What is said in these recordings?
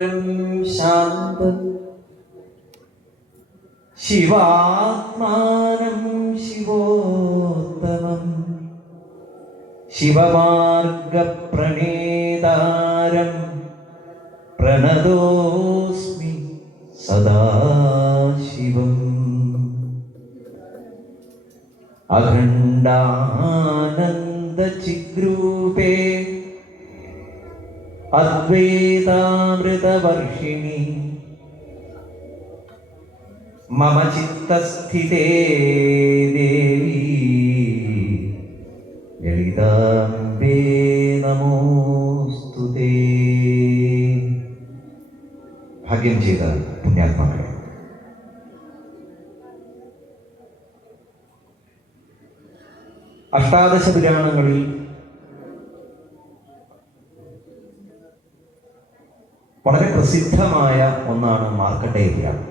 ശാന്തം ശിവാത്മാനം ശിവോത്തമം ശിവമാർഗപ്രണേതാരം പ്രണതോസ്മി സദാശിവം. അഖണ്ഡാനന്ദചിദ്രൂപേ അദ്വൈതാമൃതവർഷിണി മമ ചിത്തസ്ഥിതേ ദേവി ലളിതാംബേ നമോസ്തുതേ. ഭാഗ്യം ചെയ്ത പുണ്യാത്മാക്കളെ, അഷ്ടാദശ പുരാണങ്ങളിൽ വളരെ പ്രസിദ്ധമായ ഒന്നാണ് മാർക്കണ്ഡേയ പുരാണം.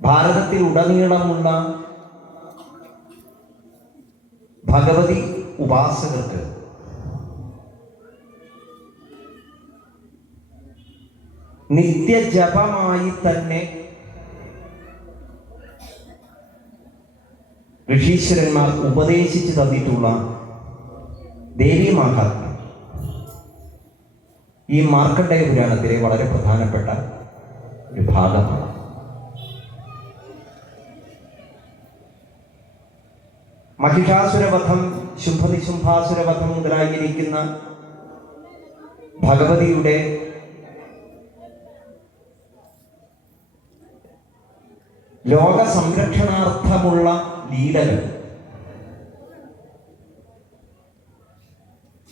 ഭാരതത്തിൽ ഉടനീളമുള്ള ഭഗവതി ഉപാസകർക്ക് നിത്യജപമായി തന്നെ ഋഷീശ്വരന്മാർ ഉപദേശിച്ചു തന്നിട്ടുള്ള ദേവീ മാഹാത്മ്യം ഈ മാർക്കണ്ഡേയ പുരാണത്തിലെ വളരെ പ്രധാനപ്പെട്ട ഒരു ഭാഗമാണ്. മഹിഷാസുരവധം, ശുംഭനിശുംഭാസുരവധം മുതലായിരിക്കുന്ന ഭഗവതിയുടെ ലോക സംരക്ഷണാർത്ഥമുള്ള ലീലകൾ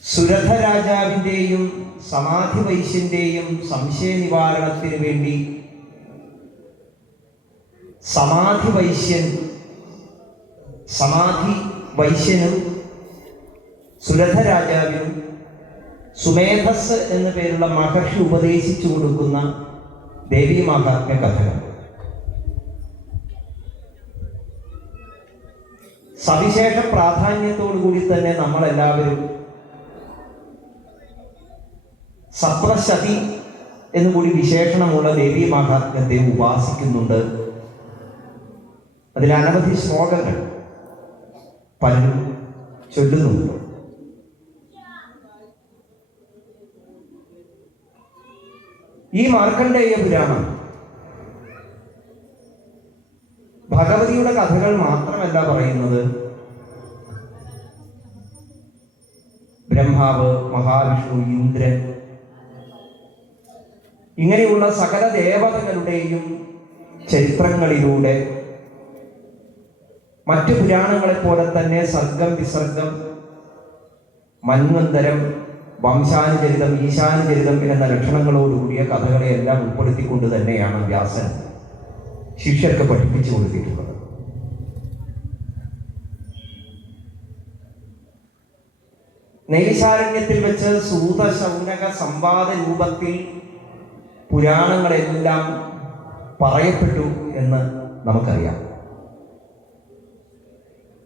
സുരഥ രാജാവിൻ്റെയും സമാധി വൈശ്യന്റെയും സംശയ നിവാരണത്തിന് വേണ്ടി സമാധി വൈശ്യനും സുരഥ രാജാവിനും സുമേധസ് എന്ന പേരുള്ള മഹർഷി ഉപദേശിച്ചു കൊടുക്കുന്ന ദേവീ മാഹാത്മ്യ കഥകൾ സവിശേഷ പ്രാധാന്യത്തോടു കൂടി തന്നെ നമ്മളെല്ലാവരും സപ്തശതി എന്നുകൂടി വിശേഷണമുള്ള ദേവീ മാഹാത്മ്യത്തെ ഉപാസിക്കുന്നുണ്ട്. അതിൽ അനവധി ശ്ലോകങ്ങൾ പലരും ചൊല്ലുന്നുണ്ട്. ഈ മാർക്കണ്ഡേയ പുരാണം ഭഗവതിയുടെ കഥകൾ മാത്രമല്ല പറയുന്നത്. ബ്രഹ്മാവ്, മഹാവിഷ്ണു, ഇന്ദ്രൻ ഇങ്ങനെയുള്ള സകല ദേവതകളുടെയും ചരിത്രങ്ങളിലൂടെ മറ്റു പുരാണങ്ങളെ പോലെ തന്നെ സർഗം, വിസർഗം, മന്വന്തരം, വംശാനുചരിതം, ഈശാനുചരിതം എന്ന ലക്ഷണങ്ങളോടുകൂടിയ കഥകളെയെല്ലാം ഉൾപ്പെടുത്തിക്കൊണ്ട് തന്നെയാണ് വ്യാസൻ ശിഷ്യർക്ക് പഠിപ്പിച്ചു കൊടുത്തിട്ടുള്ളത്. നൈമിഷാരണ്യത്തിൽ വെച്ച് സൂത ശൗനക സംവാദ രൂപത്തിൽ പുരാണങ്ങളെല്ലാം പറയപ്പെട്ടു എന്ന് നമുക്കറിയാം.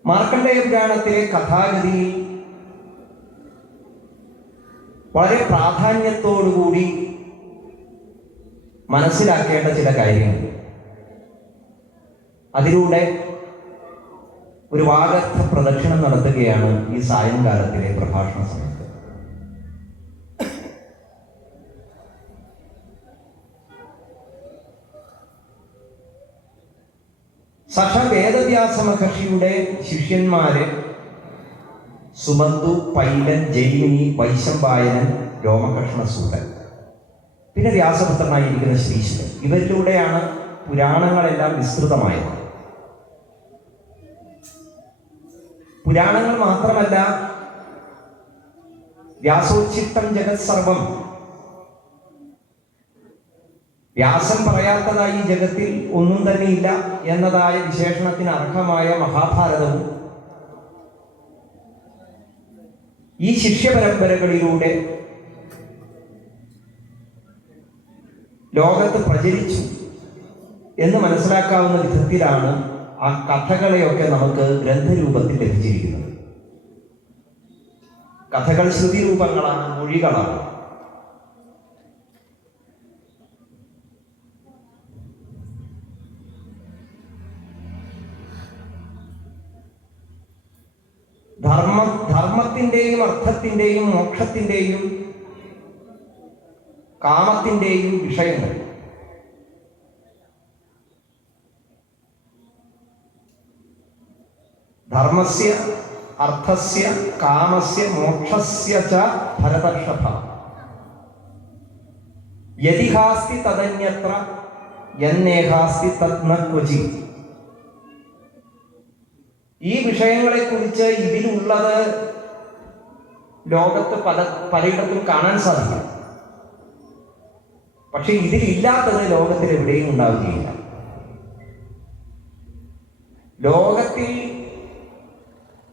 മാർക്കണ്ഡേയ പുരാണത്തിലെ കഥാഗതിയിൽ വളരെ പ്രാധാന്യത്തോടുകൂടി മനസ്സിലാക്കേണ്ട ചില കാര്യങ്ങൾ, അതിലൂടെ ഒരു വാഗർത്ഥ പ്രദക്ഷിണം നടത്തുകയാണ് ഈ സായംകാലത്തിലെ പ്രഭാഷണ സമയത്ത്. സാക്ഷാൽ വേദവ്യാസ മഹർഷിയുടെ ശിഷ്യന്മാരെ സുമന്തു, പൈലൻ, ജൈമിനി, വൈശമ്പായനൻ, രോമകർഷണസൂതൻ, പിന്നെ വ്യാസപുത്രനായിരിക്കുന്ന ശ്രീശുരൻ, ഇവരിലൂടെയാണ് പുരാണങ്ങളെല്ലാം വിസ്തൃതമായത്. പുരാണങ്ങൾ മാത്രമല്ല, വ്യാസോച്ഛിഷ്ടം ജഗത് സർവം, വ്യാസൻ പറയാത്തതായി ജഗത്തിൽ ഒന്നും തന്നെയില്ല എന്നതായ വിശേഷണത്തിന് അർഹമായ മഹാഭാരതവും ഈ ശിഷ്യപരമ്പരകളിലൂടെ ലോകത്ത് പ്രചരിച്ചു എന്ന് മനസ്സിലാക്കാവുന്ന വിധത്തിലാണ് ആ കഥകളെയൊക്കെ നമുക്ക് ഗ്രന്ഥരൂപത്തിൽ ലഭിച്ചിരിക്കുന്നത്. കഥകൾ ശ്രുതി രൂപങ്ങളാണ്, മൊഴികളാണ്. ധർമ്മത്തിൻ്റെയും അർത്ഥത്തിൻ്റെയും മോക്ഷത്തിൻ്റെയും കാമത്തിൻ്റെയും വിഷയങ്ങൾ. ധർമ്മസ്യ അർത്ഥസ്യ കാമസ്യ മോക്ഷസ്യ ച ഭരതർഷഭ യദിഹാസ്തി തദന്യത്ര യന്നേഹാസ്തി തത് ന ക്വചി. ഈ വിഷയങ്ങളെക്കുറിച്ച് ഇതിലുള്ളത് ലോകത്ത് പലയിടത്തും കാണാൻ സാധിക്കും. പക്ഷെ ഇതിലില്ലാത്തത് ലോകത്തിൽ എവിടെയും ഉണ്ടാവുകയില്ല. ലോകത്തിൽ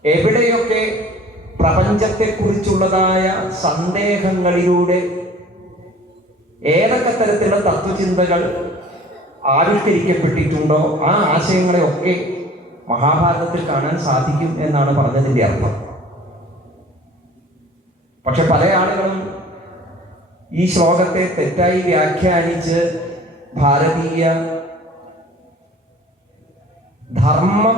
എവിടെയൊക്കെ പ്രപഞ്ചത്തെക്കുറിച്ചുള്ളതായ സന്ദേഹങ്ങളിലൂടെ ഏതൊക്കെ തരത്തിലുള്ള തത്വചിന്തകൾ ആവിഷ്കരിക്കപ്പെട്ടിട്ടുണ്ടോ ആ ആശയങ്ങളെയൊക്കെ മഹാഭാരതത്തിൽ കാണാൻ സാധിക്കും എന്നാണ് പറഞ്ഞതിൻ്റെ അർത്ഥം. പക്ഷെ പല ആളുകളും ഈ ശ്ലോകത്തെ തെറ്റായി വ്യാഖ്യാനിച്ച് ഭാരതീയ ധർമ്മം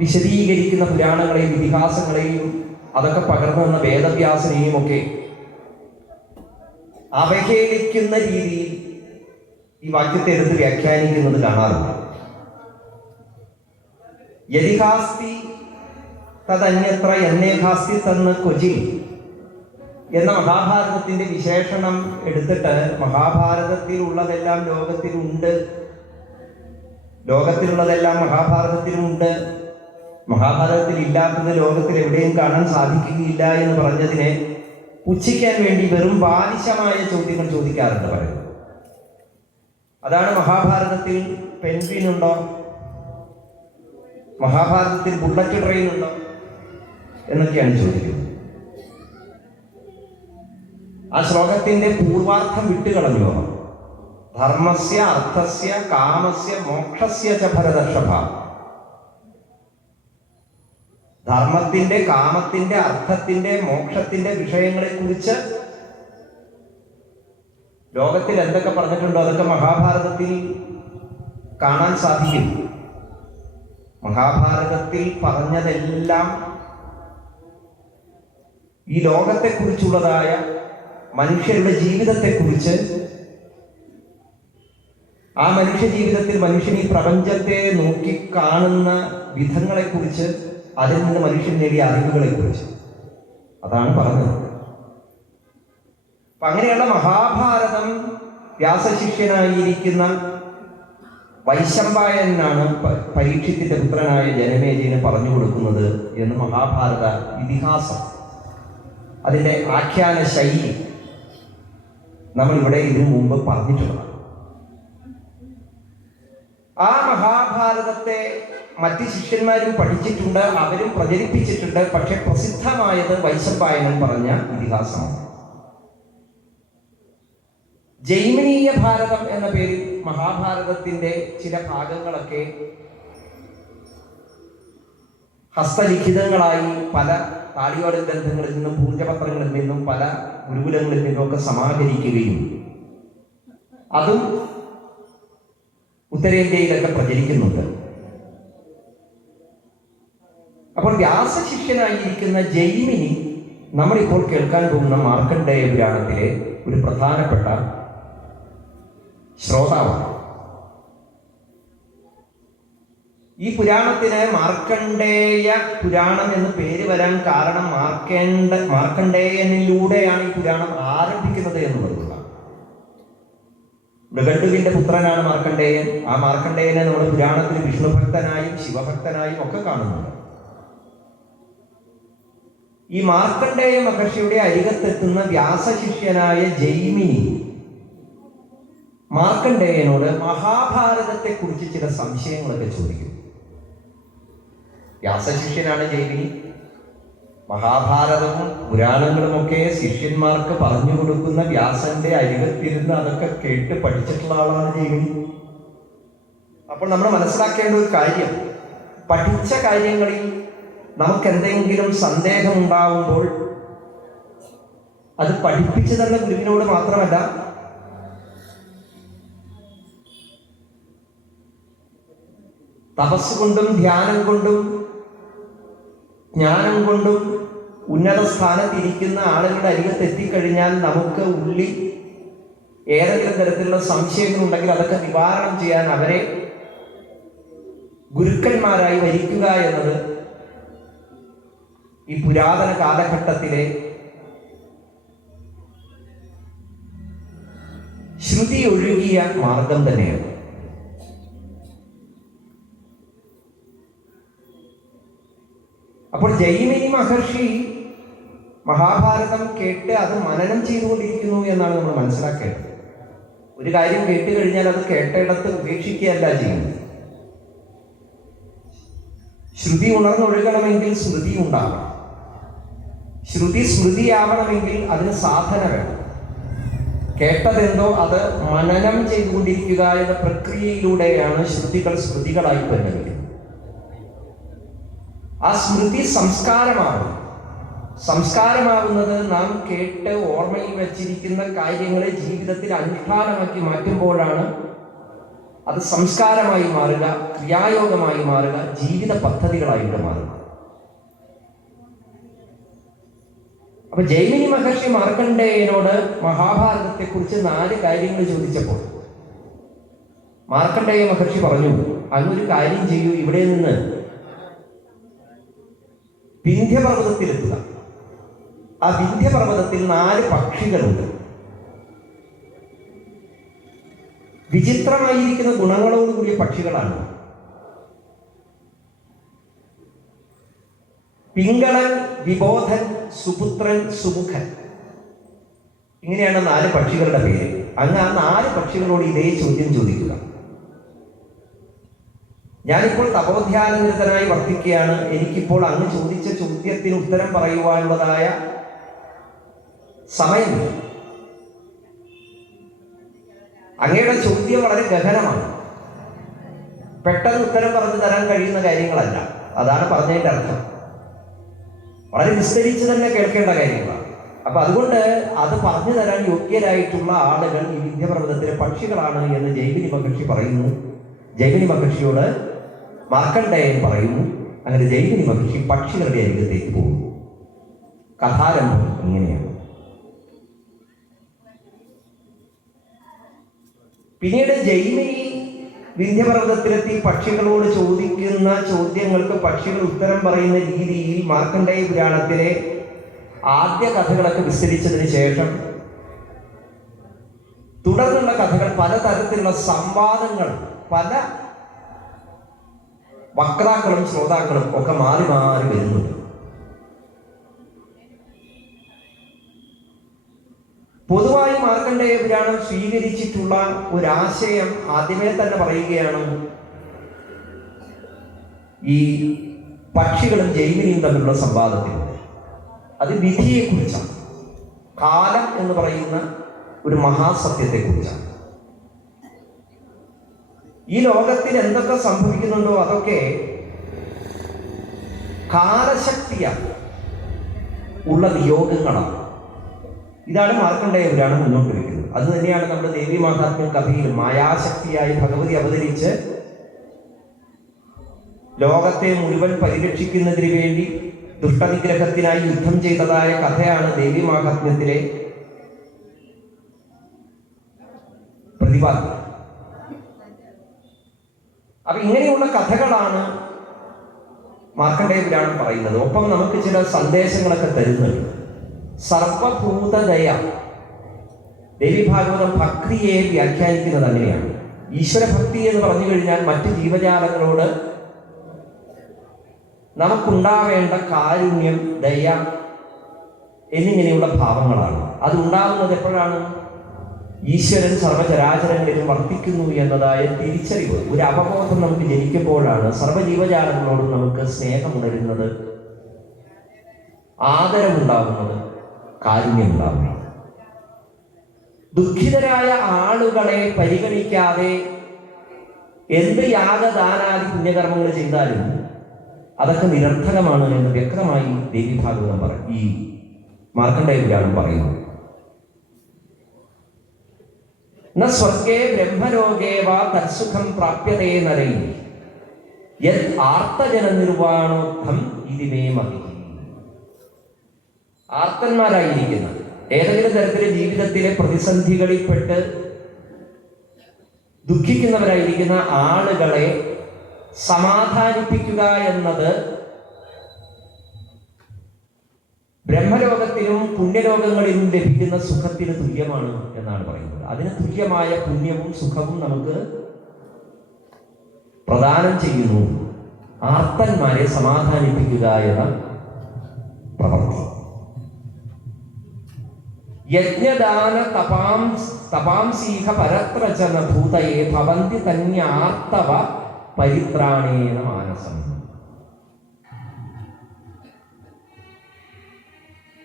വിശദീകരിക്കുന്ന പുരാണങ്ങളെയും ഇതിഹാസങ്ങളെയും അതൊക്കെ പകർന്നു വന്ന വേദവ്യാസനെയും ഒക്കെ അവഹേളിക്കുന്ന രീതിയിൽ ഈ വാക്യത്തെ എടുത്ത് വ്യാഖ്യാനിക്കുന്നത് കാണാറുണ്ട്. യദിഹാസ്തി തദന്യത്ര യന്നേഹാസ്തി തന്ന് ക്വചി എന്ന മഹാഭാരതത്തിന്റെ വിശേഷണം എടുത്തിട്ട് മഹാഭാരതത്തിൽ ഉള്ളതെല്ലാം ലോകത്തിലുണ്ട്, ലോകത്തിലുള്ളതെല്ലാം മഹാഭാരതത്തിലുണ്ട്, മഹാഭാരതത്തിൽ ഇല്ലാത്തത് ലോകത്തിൽ എവിടെയും കാണാൻ സാധിക്കുകയില്ല എന്ന് പറഞ്ഞതിനെ പുച്ഛിക്കാൻ വേണ്ടി വെറും ബാലിശമായ ചോദ്യങ്ങൾ ചോദിക്കാറുണ്ട് പലരും. അതാണ് മഹാഭാരതത്തിൽ പെൻഗ്വിൻ ഉണ്ടോ, മഹാഭാരതത്തിൽ ബുള്ളറ്റ് ട്രെയിൻ ഉണ്ടോ എന്നൊക്കെയാണ് ചോദിക്കുന്നത്. ആ ശ്ലോകത്തിന്റെ പൂർവാർത്ഥം വിട്ടുകളഞ്ഞു. ധർമ്മസ്യ അർത്ഥസ്യ കാമസ്യ മോക്ഷസ്യ ച ഭരതർഷഭ. ധർമ്മത്തിന്റെ, കാമത്തിന്റെ, അർത്ഥത്തിന്റെ, മോക്ഷത്തിന്റെ വിഷയങ്ങളെ കുറിച്ച് ലോകത്തിൽ എന്തൊക്കെ പറഞ്ഞിട്ടുണ്ടോ അതൊക്കെ മഹാഭാരതത്തിൽ കാണാൻ സാധിക്കും. മഹാഭാരതത്തിൽ പറഞ്ഞതെല്ലാം ഈ ലോകത്തെക്കുറിച്ചുള്ളതായ മനുഷ്യരുടെ ജീവിതത്തെക്കുറിച്ച്, ആ മനുഷ്യ ജീവിതത്തിൽ മനുഷ്യൻ ഈ പ്രപഞ്ചത്തെ നോക്കി കാണുന്ന വിധങ്ങളെക്കുറിച്ച്, അതിൽ നിന്ന് മനുഷ്യൻ നേടിയ അറിവുകളെക്കുറിച്ച് അതാണ് പറഞ്ഞത്. അപ്പൊ അങ്ങനെയുള്ള മഹാഭാരതം വ്യാസശിഷ്യനായിരിക്കുന്ന വൈശമ്പായനാണ് പരീക്ഷത്തിന്റെ പുത്രനായ ജനമേജയന് പറഞ്ഞു കൊടുക്കുന്നത് എന്ന് മഹാഭാരത ഇതിഹാസം, അതിൻ്റെ ആഖ്യാന ശൈലി നമ്മൾ ഇവിടെ ഇതിനു മുമ്പ് പറഞ്ഞിട്ടുള്ളതാണ്. ആ മഹാഭാരതത്തെ മറ്റ് ശിഷ്യന്മാരും പഠിച്ചിട്ടുണ്ട്, അവരും പ്രചരിപ്പിച്ചിട്ടുണ്ട്. പക്ഷെ പ്രസിദ്ധമായത് വൈശമ്പായനൻ പറഞ്ഞ ഇതിഹാസമാണ്. ജൈമിനീയ ഭാരതം എന്ന പേരിൽ മഹാഭാരതത്തിന്റെ ചില ഭാഗങ്ങളൊക്കെ ഹസ്തലിഖിതങ്ങളായി പല താളിയോല ഗ്രന്ഥങ്ങളിൽ നിന്നും പൂജപത്രങ്ങളിൽ നിന്നും പല ഗുരുകുലങ്ങളിൽ നിന്നുമൊക്കെ സമാഹരിക്കുകയും അതും ഉത്തരേന്ത്യയിലൊക്കെ പ്രചരിക്കുന്നുണ്ട്. അപ്പോൾ വ്യാസശിഷ്യനായിരിക്കുന്ന ജൈമിനി നമ്മളിപ്പോൾ കേൾക്കാൻ പോകുന്ന മാർക്കണ്ഡേയ പുരാണത്തിലെ ഒരു പ്രധാനപ്പെട്ട ശ്രോതാവാണ്. ഈ പുരാണത്തിന് മാർക്കണ്ഡേയ പുരാണം എന്ന് പേര് വരാൻ കാരണം മാർക്കണ്ഡേയനിലൂടെയാണ് ഈ പുരാണം ആരംഭിക്കുന്നത് എന്നുള്ളതാണ്. മൃഗണ്ടുവിന്റെ പുത്രനാണ് മാർക്കണ്ഡേയൻ. ആ മാർക്കണ്ഡേയനെ നമ്മൾ പുരാണത്തിൽ വിഷ്ണുഭക്തനായും ശിവഭക്തനായും ഒക്കെ കാണുന്നുണ്ട്. ഈ മാർക്കണ്ഡേയ മഹർഷിയുടെ അരികത്തെത്തുന്ന വ്യാസശിഷ്യനായ ജൈമിനി മാർക്കണ്ഡേയനോട് മഹാഭാരതത്തെ കുറിച്ച് ചില സംശയങ്ങളൊക്കെ ചോദിക്കും. വ്യാസശിഷ്യനാണ് ജൈമിനി. മഹാഭാരതവും പുരാണങ്ങളുമൊക്കെ ശിഷ്യന്മാർക്ക് പറഞ്ഞു കൊടുക്കുന്ന വ്യാസന്റെ അരികത്തിരുന്ന് അതൊക്കെ കേട്ട് പഠിച്ചിട്ടുള്ള ആളാണ് ജൈമിനി. അപ്പോൾ നമ്മൾ മനസ്സിലാക്കേണ്ട ഒരു കാര്യം, പഠിച്ച കാര്യങ്ങളിൽ നമുക്കെന്തെങ്കിലും സന്ദേഹമുണ്ടാവുമ്പോൾ അത് പഠിപ്പിച്ചു തന്ന ഗുരുവിനോട് മാത്രമല്ല, തപസ് കൊണ്ടും ധ്യാനം കൊണ്ടും ജ്ഞാനം കൊണ്ടും ഉന്നത സ്ഥാനത്തിരിക്കുന്ന ആളുകളുടെ അരികത്ത് എത്തിക്കഴിഞ്ഞാൽ നമുക്ക് ഉള്ളിൽ ഏതെങ്കിലും തരത്തിലുള്ള സംശയങ്ങളുണ്ടെങ്കിൽ അതൊക്കെ നിവാരണം ചെയ്യാൻ അവരെ ഗുരുക്കന്മാരായി വരിക്കുക എന്നത് ഈ പുരാതന കാലഘട്ടത്തിലെ ശ്രുതി ഒഴുകിയ മാർഗം തന്നെയാണ്. അപ്പോൾ ജൈമിനി മഹർഷി മഹാഭാരതം കേട്ട് അത് മനനം ചെയ്തുകൊണ്ടിരിക്കുന്നു എന്നാണ് നമ്മൾ മനസ്സിലാക്കേണ്ടത്. ഒരു കാര്യം കേട്ട് കഴിഞ്ഞാൽ അത് കേട്ടയിടത്ത് ഉപേക്ഷിക്കുകയല്ല ചെയ്യുന്നത്. ശ്രുതി ഉണർന്നൊഴുകണമെങ്കിൽ സ്മൃതി ഉണ്ടാകണം. ശ്രുതി സ്മൃതിയാവണമെങ്കിൽ അതിന് സാധന വേണം. കേട്ടതെന്തോ അത് മനനം ചെയ്തുകൊണ്ടിരിക്കുക എന്ന പ്രക്രിയയിലൂടെയാണ് ശ്രുതികൾ സ്മൃതികളായി വരുന്നത്. ആ സ്മൃതി സംസ്കാരമാകുന്നത് നാം കേട്ട് ഓർമ്മയിൽ വച്ചിരിക്കുന്ന കാര്യങ്ങളെ ജീവിതത്തിൽ അനുഷ്ഠാനമാക്കി മാറ്റുമ്പോഴാണ് അത് സംസ്കാരമായി മാറുക, ക്രിയായോഗമായി മാറുക, ജീവിത പദ്ധതികളായിട്ട് മാറുക. അപ്പൊ ജൈമിനി മഹർഷി മാർക്കണ്ഡേയനോട് മഹാഭാരതത്തെ കുറിച്ച് 4 കാര്യങ്ങൾ ചോദിച്ചപ്പോൾ മാർക്കണ്ഡേയ മഹർഷി പറഞ്ഞു, അങ്ങൊരു കാര്യം ചെയ്യൂ, ഇവിടെ നിന്ന് വിന്ധ്യപർവ്വതത്തിലെത്തുക. ആ വിന്ധ്യപർവ്വതത്തിൽ 4 പക്ഷികളുണ്ട്. വിചിത്രമായിരിക്കുന്ന ഗുണങ്ങളോടുകൂടിയ പക്ഷികളാണ്. പിങ്കളൻ, വിബോധൻ, സുപുത്രൻ, സുമുഖൻ, ഇങ്ങനെയാണ് 4 പക്ഷികളുടെ പേര്. അങ്ങ് ആ 4 പക്ഷികളോട് ഇതേ ചോദ്യം ചോദിക്കുക. ഞാനിപ്പോൾ തപോധ്യാനനിരതനായി വർത്തിക്കുകയാണ്. എനിക്കിപ്പോൾ അങ്ങ് ചോദിച്ച ചോദ്യത്തിന് ഉത്തരം പറയുവാനുള്ളതായ സമയമില്ല. അങ്ങയുടെ ചോദ്യം വളരെ ഗഹനമാണ്. പെട്ടെന്ന് ഉത്തരം പറഞ്ഞു തരാൻ കഴിയുന്ന കാര്യങ്ങളല്ല. അതാണ് പറഞ്ഞതിൻ്റെ അർത്ഥം. വളരെ വിസ്തരിച്ച് തന്നെ കേൾക്കേണ്ട കാര്യങ്ങളാണ്. അപ്പൊ അതുകൊണ്ട് അത് പറഞ്ഞു തരാൻ യോഗ്യരായിട്ടുള്ള ആളുകൾ ഈ വിന്ധ്യപർവ്വതത്തിലെ പക്ഷികളാണ് എന്ന് ജൈമിനി മഹർഷി പറയുന്നു. ജൈമിനി മഹർഷിയോട് മാർക്കണ്ഡേയൻ പറയുന്നു. അങ്ങനെ ജൈമിനി മഹർഷി പക്ഷികളുടെ അരികത്തേക്ക് പോകുന്നു. കഥാരംഭം ഇങ്ങനെയാണ്. പിന്നീട് ജൈമിനി വിന്ധ്യപർവ്വതത്തിലെത്തി പക്ഷികളോട് ചോദിക്കുന്ന ചോദ്യങ്ങൾക്ക് പക്ഷികൾ ഉത്തരം പറയുന്ന രീതിയിൽ മാർക്കണ്ഡേയ പുരാണത്തിലെ ആദ്യ കഥകളൊക്കെ വിസ്തരിച്ചതിന് ശേഷം തുടർന്നുള്ള കഥകൾ പലതരത്തിലുള്ള സംവാദങ്ങൾ, പല വക്താക്കളും ശ്രോതാക്കളും ഒക്കെ മാറി മാറി വരുന്നുണ്ട്. പൊതുവായി മാർക്കണ്ഡേയ പുരാണം സ്വീകരിച്ചിട്ടുള്ള ഒരാശയം ആദ്യമേ തന്നെ പറയുകയാണ്, ഈ പക്ഷികളും ജൈമിനിയും തമ്മിലുള്ള സംവാദത്തിലൂടെ അത് വിധിയെക്കുറിച്ചാണ്. കാലം എന്ന് പറയുന്ന ഒരു മഹാസത്യത്തെക്കുറിച്ചാണ്. ഈ ലോകത്തിൽ എന്തൊക്കെ സംഭവിക്കുന്നുണ്ടോ അതൊക്കെ കാലശക്തിയാണ് ഉള്ള നിയോഗങ്ങളാണ്. ഇതാണ് മാർക്കണ്ഡേയ പുരാണം മുന്നോട്ട് വയ്ക്കുന്നത്. അത് തന്നെയാണ് നമ്മുടെ ദേവി മാഹാത്മ്യ കഥയിൽ മായാശക്തിയായി ഭഗവതി അവതരിച്ച് ലോകത്തെ മുഴുവൻ പരിരക്ഷിക്കുന്നതിന് വേണ്ടി ദുഷ്ടനിഗ്രഹത്തിനായി യുദ്ധം ചെയ്തതായ കഥയാണ് ദേവി മാഹാത്മ്യത്തിലെ പ്രതിപാദ്യം. അപ്പൊ ഇങ്ങനെയുള്ള കഥകളാണ് മാർക്കണ്ഡേയ പുരാണം പറയുന്നത്. ഒപ്പം നമുക്ക് ചില സന്ദേശങ്ങളൊക്കെ തരുന്നുണ്ട്. സർവഭൂതദയ, ദേവി ഭാഗവതം ഭക്തിയെ വ്യാഖ്യാനിക്കുന്നത് അങ്ങനെയാണ്. ഈശ്വരഭക്തി എന്ന് പറഞ്ഞു കഴിഞ്ഞാൽ മറ്റ് ജീവജാലങ്ങളോട് നമുക്കുണ്ടാവേണ്ട കാരുണ്യം, ദയ എന്നിങ്ങനെയുള്ള ഭാവങ്ങളാണ്. അത് ഉണ്ടാകുന്നത് എപ്പോഴാണ്? ഈശ്വരൻ സർവചരാചരങ്ങളിലും വർത്തിക്കുന്നു എന്നതായ തിരിച്ചറിവ്, ഒരു അവബോധം നമുക്ക് ജനിക്കുമ്പോഴാണ് സർവ്വജീവജാലങ്ങളോടും നമുക്ക് സ്നേഹമുണരുന്നത്, ആദരവുണ്ടാകുന്നത്, കാരുണ്യമുണ്ടാകുന്നത്. ദുഃഖിതരായ ആളുകളെ പരിഗണിക്കാതെ എന്ത് യാഗദാനാദി പുണ്യകർമ്മങ്ങൾ ചെയ്താലും അതൊക്കെ നിരർത്ഥകമാണ് എന്ന് വ്യക്തമായി ദേവി ഭാഗവതം പറയും, ഈ മാർക്കണ്ഡേയ പുരാണം പറയുന്നു. ന സ്വർഗേ ബ്രഹ്മലോകേ വാ തത്സുഖം പ്രാപ്യതേ നരൈ യത് ആർത്തജന നിർവാണോത്ഥം ഇതിമേ മതി. ആർത്തന്മാരായിരിക്കുന്ന, ഏതെങ്കിലും തരത്തിലെ ജീവിതത്തിലെ പ്രതിസന്ധികളിൽപ്പെട്ട് ദുഃഖിക്കുന്നവരായിരിക്കുന്ന ആളുകളെ സമാധാനിപ്പിക്കുക എന്നത് ബ്രഹ്മലോകത്തിലും പുണ്യലോകങ്ങളിലും ലഭിക്കുന്ന സുഖത്തിന് തുല്യമാണ് എന്നാണ് പറയുന്നത്. അതിന് തുല്യമായ പുണ്യവും സുഖവും നമുക്ക് പ്രദാനം ചെയ്യുന്നു ആർത്തന്മാരെ സമാധാനിപ്പിക്കുക എന്ന പ്രവൃത്തി. യജ്ഞദാന തപാംസീഹ പരത്രചന ഭൂതയെ ഭവന്തി തന്യാർത്തവ പരിത്രാണേന മാനസം.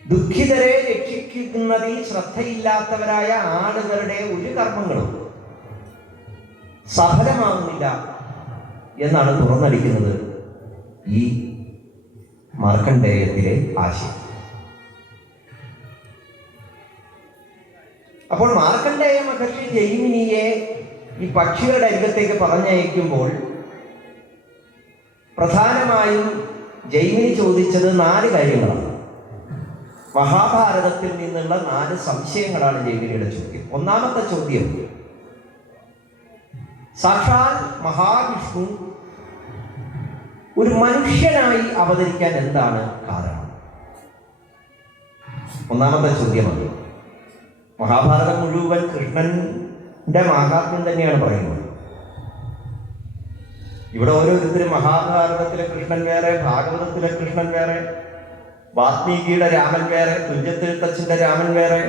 ദുഃഖിതരെ രക്ഷിക്കുന്നതിൽ ശ്രദ്ധയില്ലാത്തവരായ ആളുകളുടെ ഒരു കർമ്മങ്ങളും സഫലമാകുന്നില്ല എന്നാണ് തുറന്നടിക്കുന്നത് ഈ മാർക്കണ്ഡേയത്തിലെ ആശയം. അപ്പോൾ മാർക്കണ്ഡേയ മഹർഷി ജൈമിനിയെ ഈ പക്ഷികളുടെ അരികത്തേക്ക് പറഞ്ഞയക്കുമ്പോൾ പ്രധാനമായും ജൈമിനി ചോദിച്ചത് 4 കാര്യങ്ങളാണ്. മഹാഭാരതത്തിൽ നിന്നുള്ള 4 സംശയങ്ങളാണ് ജൈമിനിയുടെ ചോദ്യം. ഒന്നാമത്തെ ചോദ്യം, സാക്ഷാൽ മഹാവിഷ്ണു ഒരു മനുഷ്യനായി അവതരിക്കാൻ എന്താണ് കാരണം? ഒന്നാമത്തെ ചോദ്യമാണ്. മഹാഭാരതം മുഴുവൻ കൃഷ്ണന്റെ മഹാത്മ്യം തന്നെയാണ് പറയുന്നത്. ഇവിടെ ഓരോരുത്തരും മഹാഭാരതത്തിലെ കൃഷ്ണൻ വേറെ, ഭാഗവതത്തിലെ കൃഷ്ണൻ വേറെ, വാത്മീകിയുടെ രാമൻ വേറെ, തുഞ്ചത്തെഴുത്തച്ഛന്റെ രാമൻ വേറെ,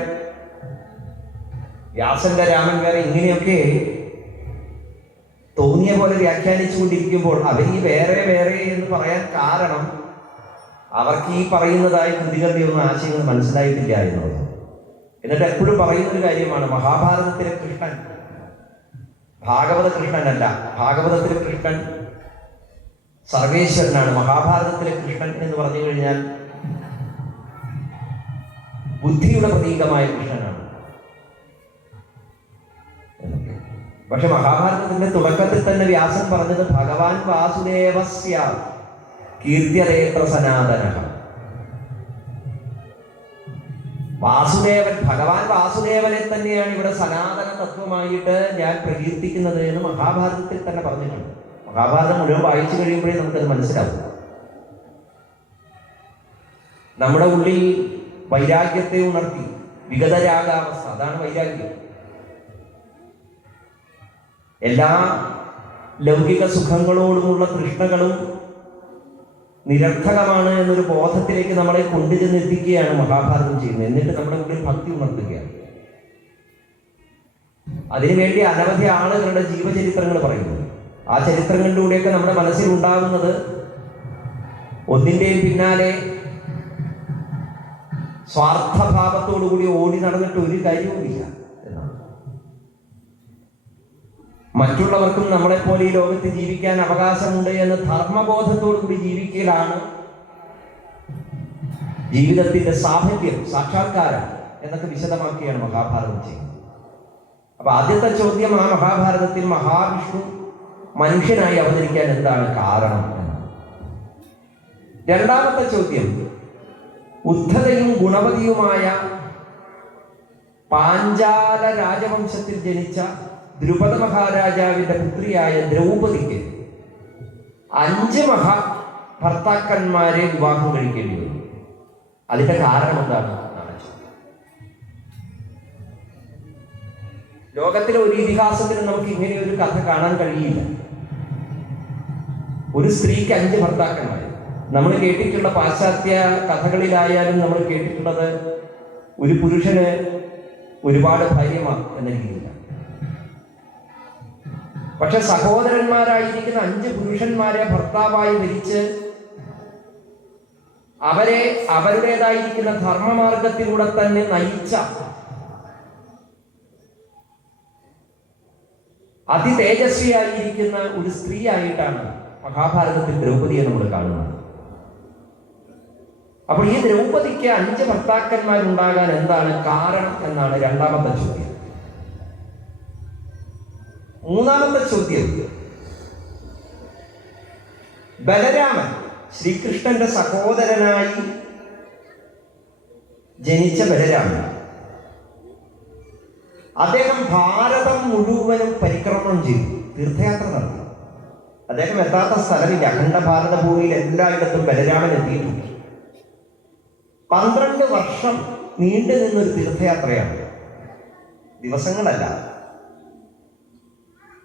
വ്യാസന്റെ രാമൻ വേറെ, ഇങ്ങനെയൊക്കെ തോന്നിയ പോലെ വ്യാഖ്യാനിച്ചു കൊണ്ടിരിക്കുമ്പോൾ അവർ ഈ വേറെ വേറെ എന്ന് പറയാൻ കാരണം അവർക്ക് ഈ പറയുന്നതായ കൃതികളുടെ ഒന്നും ആശയങ്ങൾ മനസ്സിലായിട്ടില്ല എന്നുള്ളത്. എന്നിട്ട് എപ്പോഴും പറയുന്നൊരു കാര്യമാണ്, മഹാഭാരതത്തിലെ കൃഷ്ണൻ ഭാഗവത കൃഷ്ണനല്ല. ഭാഗവതത്തിലെ കൃഷ്ണൻ സർവേശ്വരനാണ്. മഹാഭാരതത്തിലെ കൃഷ്ണൻ എന്ന് പറഞ്ഞു കഴിഞ്ഞാൽ ബുദ്ധിയുടെ പ്രതീകമായ കൃഷ്ണനാണ്. പക്ഷെ മഹാഭാരതത്തിന്റെ തുടക്കത്തിൽ തന്നെ വ്യാസൻ പറഞ്ഞത് ഭഗവാൻ വാസുദേവസ്യ കീർത്യതേത്ര സനാതനഃ. വാസുദേവൻ, ഭഗവാൻ വാസുദേവനെ തന്നെയാണ് ഇവിടെ സനാതന തത്വമായിട്ട് ഞാൻ പ്രകീർത്തിക്കുന്നത് എന്ന് മഹാഭാരതത്തിൽ തന്നെ പറഞ്ഞിട്ടുണ്ട്. മഹാഭാരതം മുഴുവൻ വായിച്ചു കഴിയുമ്പോഴേ നമുക്കത് മനസ്സിലാവും. നമ്മുടെ ഉള്ളിൽ വൈരാഗ്യത്തെ ഉണർത്തി, വിഗതരാഗാവസ്ഥ, അതാണ് വൈരാഗ്യം. എല്ലാ ലൗകിക സുഖങ്ങളോടുമുള്ള തൃഷ്ണകളും നിരർത്ഥകമാണ് എന്നൊരു ബോധത്തിലേക്ക് നമ്മളെ കൊണ്ടുചെന്നെത്തിക്കുകയാണ് മഹാഭാരതം ചെയ്യുന്നത്. എന്നിട്ട് നമ്മുടെ ഉള്ളിൽ ഭക്തി ഉണർത്തുകയാണ്. അതിനുവേണ്ടി അനവധി ആളുകളുടെ ജീവചരിത്രങ്ങൾ പറയുന്നു. ആ ചരിത്രങ്ങളിലൂടെയൊക്കെ നമ്മുടെ മനസ്സിൽ ഉണ്ടാകുന്നത് ഒന്നിൻ്റെയും പിന്നാലെ സ്വാർത്ഥഭാവത്തോടുകൂടി ഓടി നടന്നിട്ട് ഒരു കാര്യവുമില്ല എന്നാണ്. മറ്റുള്ളവർക്കും നമ്മളെപ്പോലെ ഈ ലോകത്ത് ജീവിക്കാൻ അവകാശമുണ്ട് എന്ന ധർമ്മബോധത്തോടുകൂടി ജീവിക്കലാണ് ജീവിതത്തിന്റെ സാഫല്യം, സാക്ഷാത്കാരം എന്നൊക്കെ വിശദമാക്കിയാണ് മഹാഭാരതം ചെയ്യുന്നത്. അപ്പൊ ആദ്യത്തെ ചോദ്യം, ആ മഹാഭാരതത്തിൽ മഹാവിഷ്ണു മനുഷ്യനായി അവതരിക്കാൻ എന്താണ് കാരണം എന്നാണ്. രണ്ടാമത്തെ ചോദ്യം, ഉദ്ധതയും ഗുണവതിയുമായ പാഞ്ചാല രാജവംശത്തിൽ ജനിച്ച ദ്രുപദ മഹാരാജാവിന്റെ പുത്രിയായ ദ്രൗപദിക്ക് 5 ഭർത്താക്കന്മാരെ വിവാഹം കഴിക്കേണ്ടി വന്നു. അതിന്റെ കാരണം എന്താണ്? ലോകത്തിലെ ഒരു ഇതിഹാസത്തിലും നമുക്ക് ഇങ്ങനെ ഒരു കഥ കാണാൻ കഴിയില്ല. ഒരു സ്ത്രീക്ക് 5 ഭർത്താക്കന്മാർ. നമ്മൾ കേട്ടിട്ടുള്ള പാശ്ചാത്യ കഥകളിലായാലും നമ്മൾ കേട്ടിട്ടുള്ളത് ഒരു പുരുഷന് ഒരുപാട് ഭാര്യമാർ എന്ന രീതിയിലാണ്. പക്ഷെ സഹോദരന്മാരായിരിക്കുന്ന 5 പുരുഷന്മാരെ ഭർത്താവായി വരിച്ച് അവരെ അവരുടേതായിരിക്കുന്ന ധർമ്മമാർഗത്തിലൂടെ തന്നെ നയിച്ച അതിതേജസ്വിയായിരിക്കുന്ന ഒരു സ്ത്രീ ആയിട്ടാണ് മഹാഭാരതത്തിൽ ദ്രൗപദിയെ നമ്മൾ കാണുന്നത്. അപ്പോൾ ഈ ദ്രൗപദിക്ക് 5 ഭർത്താക്കന്മാരുണ്ടാകാൻ എന്താണ് കാരണം എന്നാണ് രണ്ടാമത്തെ ചോദ്യം. മൂന്നാമത്തെ ചോദ്യം, ബലരാമൻ ശ്രീകൃഷ്ണന്റെ സഹോദരനായി ജനിച്ച ബലരാമൻ അദ്ദേഹം ഭാരതം മുഴുവനും പരിക്രമണം ചെയ്തു, തീർത്ഥയാത്ര നടത്തി. അദ്ദേഹം എത്താത്ത സ്ഥലമില്ല. അഖണ്ഡ ഭാരത ഭൂമിയിൽ എല്ലായിടത്തും ബലരാമൻ എത്തിയിട്ടുണ്ട്. 12 വർഷം നീണ്ടു നിന്നൊരു തീർത്ഥയാത്രയാണ്, ദിവസങ്ങളല്ല.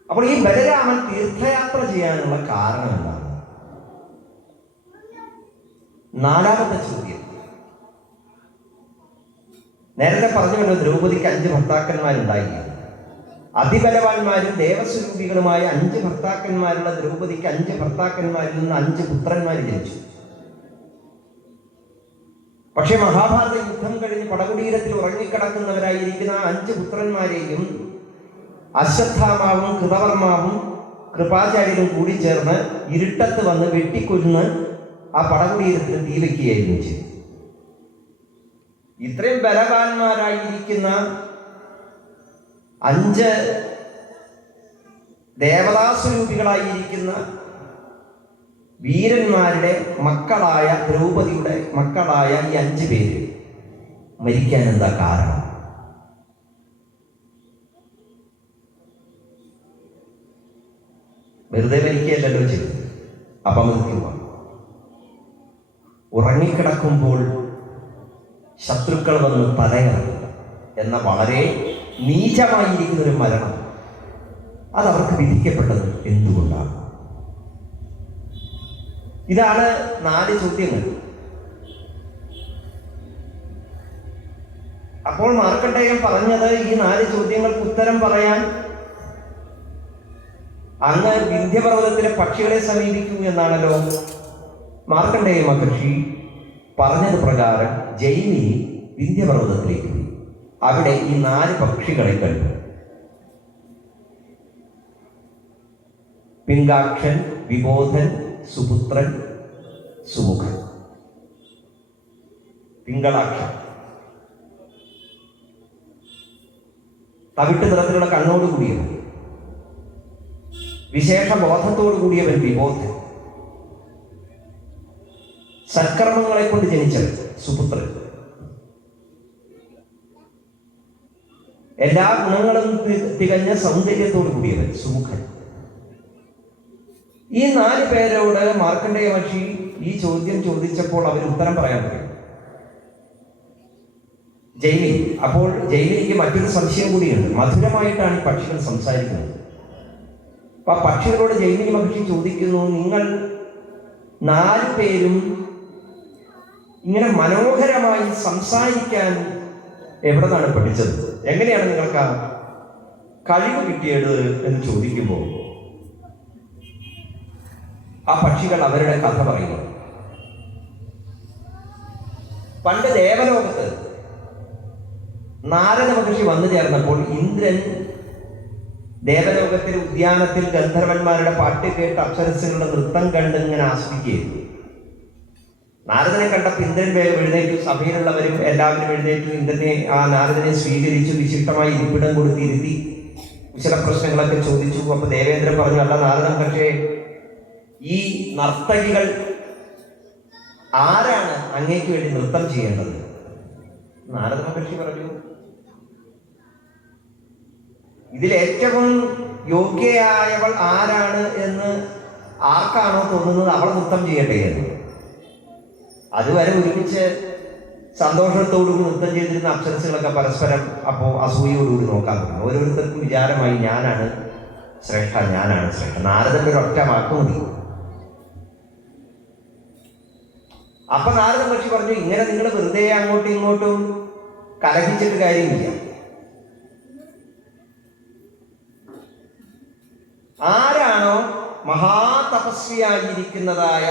അപ്പോൾ ഈ ബലരാമൻ തീർത്ഥയാത്ര ചെയ്യാനുള്ള കാരണം എന്താണ്? 4ാമത്തെ ചോദ്യം. നേരത്തെ പറഞ്ഞുവല്ലോ, ദ്രൗപദിക്ക് 5 ഭർത്താക്കന്മാരുണ്ടായി. അതിബലവാന്മാരും ദേവസ്വരൂപികളുമായ 5 ഭർത്താക്കന്മാരുള്ള ദ്രൗപദിക്ക് 5 ഭർത്താക്കന്മാരിൽ നിന്ന് 5 പുത്രന്മാർ ജനിച്ചു. പക്ഷെ മഹാഭാരത യുദ്ധം കഴിഞ്ഞ് പടകുടീരത്തിൽ ഉറങ്ങിക്കിടക്കുന്നവരായിരിക്കുന്ന ആ 5 പുത്രന്മാരെയും അശ്വത്ഥാമാവും കൃതവർമാവും കൃപാചാര്യരും കൂടി ചേർന്ന് ഇരുട്ടത്ത് വന്ന് വെട്ടിക്കൊല്ലുന്ന ആ പടകുടീരത്തിന് തീ വയ്ക്കുകയായിരുന്നു ചെയ്തു. ഇത്രയും ബലവാന്മാരായിരിക്കുന്ന 5 ദേവതാസ്വരൂപികളായിരിക്കുന്ന വീരന്മാരുടെ മക്കളായ ദ്രൗപദിയുടെ മക്കളായ ഈ 5 പേര് മരിക്കാൻ എന്താ കാരണം? വെറുതെ മരിക്കുകയല്ലല്ലോ ചെയ്തു, അപമൃത്യുവാണ്. ഉറങ്ങിക്കിടക്കുമ്പോൾ ശത്രുക്കൾ വന്ന് തലയിറങ്ങുക എന്ന വളരെ നീചമായിരിക്കുന്ന ഒരു മരണം അതവർക്ക് വിധിക്കപ്പെട്ടത് എന്തുകൊണ്ടാണ്? ഇതാണ് 4 ചോദ്യങ്ങൾ. അപ്പോൾ മാർക്കണ്ഡേയൻ പറഞ്ഞത്, ഈ 4 ചോദ്യങ്ങൾക്ക് ഉത്തരം പറയാൻ അങ്ങ് വിന്ധ്യപർവ്വതത്തിലെ പക്ഷികളെ സമീപിക്കൂ എന്നാണല്ലോ. മാർക്കണ്ഡേയ മഹർഷി പറഞ്ഞത് പ്രകാരം ജൈമിനി വിന്ധ്യപർവ്വതത്തിലേക്ക് പോയി. അവിടെ ഈ 4 പക്ഷികളെ കണ്ടു. പിംഗാക്ഷൻ, വിബോധൻ, സുപുത്രൻ, സുമുഖൻ. പിംഗളാക്ഷൻ തവിട്ട് നിറത്തിലുള്ള കണ്ണോട് കൂടിയവൻ, വിശേഷ ബോധത്തോടു കൂടിയവൻ വിബോധൻ, സത്കർമ്മങ്ങളെ കൊണ്ട് ജനിച്ചവൻ സുപുത്രൻ, എല്ലാ ഗുണങ്ങളും തികഞ്ഞ സൗന്ദര്യത്തോടു കൂടിയവൻ സുമുഖൻ. ഈ 4 പേരോട് മാർക്കണ്ഡേയ മഹർഷി ഈ ചോദ്യം ചോദിച്ചപ്പോൾ അവർ ഉത്തരം പറയാൻ പറയും. ജൈമിനി. അപ്പോൾ ജൈമിനിക്ക് മറ്റൊരു സംശയം കൂടിയുണ്ട്. മധുരമായിട്ടാണ് ഈ പക്ഷികൾ സംസാരിക്കുന്നത്. അപ്പൊ ആ പക്ഷികളോട് ജൈമിനി മഹർഷി ചോദിക്കുന്നു, നിങ്ങൾ 4 പേരും ഇങ്ങനെ മനോഹരമായി സംസാരിക്കാൻ എവിടെ നിന്നാണ് പഠിച്ചത്? എങ്ങനെയാണ് നിങ്ങൾക്ക് ആ കഴിവ് കിട്ടിയത് എന്ന് ചോദിക്കുമ്പോൾ ആ പക്ഷികൾ അവരുടെ കഥ പറയുന്നു. പണ്ട് ദേവലോകത്ത് നാരദ മഹർഷി വന്നു ചേർന്നപ്പോൾ ഇന്ദ്രൻ ദേവലോകത്തിലെ ഉദ്യാനത്തിൽ ഗന്ധർവന്മാരുടെ പാട്ട് കേട്ട് അപ്സരസ്സുകളുടെ നൃത്തം കണ്ട് ഇങ്ങനെ ആസ്വദിക്കുകയായിരുന്നു. നാരദനെ കണ്ടപ്പോൾ ഇന്ദ്രൻ വേഗം എഴുന്നേറ്റു. സഭയിലുള്ളവരും എല്ലാവരും എഴുന്നേറ്റു. ഇന്ദ്രനെ ആ നാരദനെ സ്വീകരിച്ചു, വിശിഷ്ടമായി ഇരിപ്പിടം കൊടുത്തിരുത്തി കുശല പ്രശ്നങ്ങളൊക്കെ ചോദിച്ചു. അപ്പൊ ദേവേന്ദ്രൻ പറഞ്ഞു, അല്ല നാരദൻ, പക്ഷേ ഈ നർത്തകികൾ ആരാണ് അങ്ങേക്ക് വേണ്ടി നൃത്തം ചെയ്യേണ്ടത്? നാരദ മഹർഷി പറഞ്ഞു, ഇതിലേറ്റവും യോഗ്യയായവൾ ആരാണ് എന്ന് ആർക്കാണോ തോന്നുന്നത് അവൾ നൃത്തം ചെയ്യട്ടെ എന്ന്. അതുവരെ ഒരുമിച്ച് സന്തോഷത്തോടുകൂടി നൃത്തം ചെയ്തിരുന്ന അപ്സരസുകളൊക്കെ പരസ്പരം അപ്പോൾ അസൂയോടുകൂടി നോക്കാൻ തുടങ്ങി. ഓരോരുത്തർക്കും വിചാരമായി, ഞാനാണ് ശ്രേഷ്ഠ, ഞാനാണ് ശ്രേഷ്ഠ. നാരദന്റെ ഒരു ഒറ്റ വാക്ക് മതി. അപ്പൊ നാരദ മഹർഷി പറഞ്ഞു, ഇങ്ങനെ നിങ്ങൾ വെറുതെ അങ്ങോട്ടും ഇങ്ങോട്ടും കലഹിച്ചിട്ട് കാര്യമില്ല. ആരാണോ മഹാതപസ്വിയായിരിക്കുന്നതായ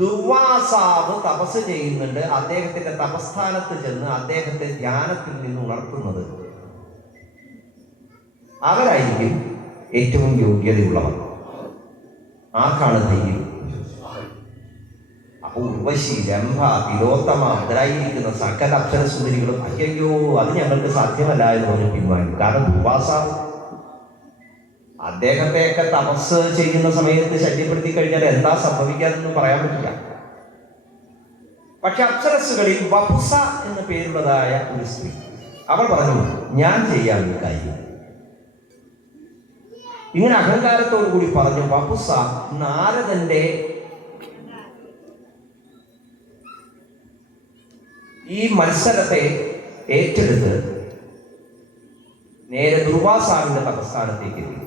ദുർവാസാവ് തപസ് ചെയ്യുന്നുണ്ട്, അദ്ദേഹത്തിന്റെ തപസ്ഥാനത്ത് ചെന്ന് അദ്ദേഹത്തെ ധ്യാനത്തിൽ നിന്ന് ഉണർത്തുന്നത്, അവരായിരിക്കും ഏറ്റവും യോഗ്യതയുള്ളവർ. ആർക്കാണ് ധൈര്യം? അപ്പൊ ഉർവശി, രംഭ, തിലോത്തമ മുതലായിരിക്കുന്ന സകല അപ്സരസുന്ദരികളും അയ്യോ അത് ഞങ്ങൾക്ക് സാധ്യമല്ല എന്ന് പറഞ്ഞ് പിൻവാങ്ങി. കാരണം ദുർവാസാവ് അദ്ദേഹത്തെയൊക്കെ തപസ് ചെയ്യുന്ന സമയത്ത് ശല്യപ്പെടുത്തി കഴിഞ്ഞാൽ എന്താ സംഭവിക്കാതെന്ന് പറയാൻ പറ്റില്ല. പക്ഷെ അപ്സരസ്സുകളിൽ വപുസ എന്ന പേരുള്ളതായ ഒരു സ്ത്രീ, അവൾ പറഞ്ഞു, ഞാൻ ചെയ്യാൻ ഈ കാര്യം. ഇങ്ങനെ അഹങ്കാരത്തോടു കൂടി പറഞ്ഞു. വപുസ നാരദന്റെ ഈ മത്സരത്തെ ഏറ്റെടുത്ത് നേരെ ദുർവാസാവിന്റെ തപസ്ഥാനത്തേക്ക് എത്തി.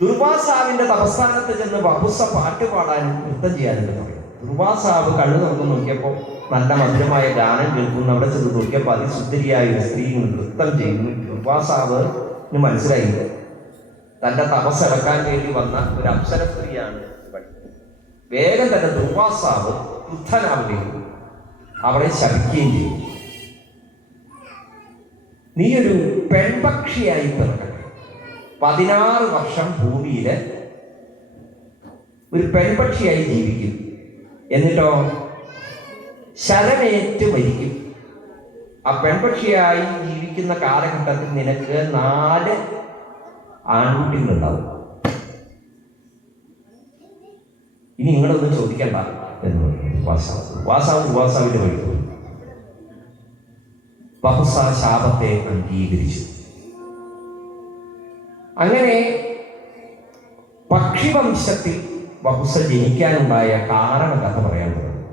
ദുർവാസാവിന്റെ തപസ്ഥാനത്ത് ചെന്ന് വപുസ പാട്ട് പാടാനും നൃത്തം ചെയ്യാനും തുടങ്ങി. ദുർവാസാവ് കണ്ണു തുറന്ന് നോക്കിയപ്പോൾ നല്ല മധുരമായ ഗാനം കേൾക്കുന്നു. അവിടെ ചെന്ന് നോക്കിയപ്പോൾ അതിസുന്ദരിയായ ഒരു സ്ത്രീ നൃത്തം ചെയ്യുന്നു. ദുർവാസാവിന് മനസ്സിലായി തന്റെ തപസ്സിറക്കാൻ വേണ്ടി വന്ന ഒരു അപ്സര സ്ത്രീയാണ്. വേഗം തന്നെ ദുർവാസാവ് ക്രുദ്ധനാവുകയും അവളെ ശപിക്കുകയും ചെയ്യും. നീ ഒരു പെൺപക്ഷിയായി പിറക്കട്ടെ, 16 വർഷം ഭൂമിയിൽ ഒരു പെൺപക്ഷിയായി ജീവിക്കും, എന്നിട്ടോ ശരമേറ്റ് മരിക്കും. ആ പെൺപക്ഷിയായി ജീവിക്കുന്ന കാലഘട്ടത്തിൽ നിനക്ക് 4 ആൺകുട്ടികളുണ്ടാവും. ഇനി നിങ്ങളൊന്നും ചോദിക്കണ്ട എന്ന് വാസാവിന്റെ വഴി പോയി. വപുസ ശാപത്തെ അംഗീകരിച്ചു. അങ്ങനെ പക്ഷിവംശത്തിൽ വപുസ ജനിക്കാനുണ്ടായ കാരണകഥ പറയാൻ തുടങ്ങി.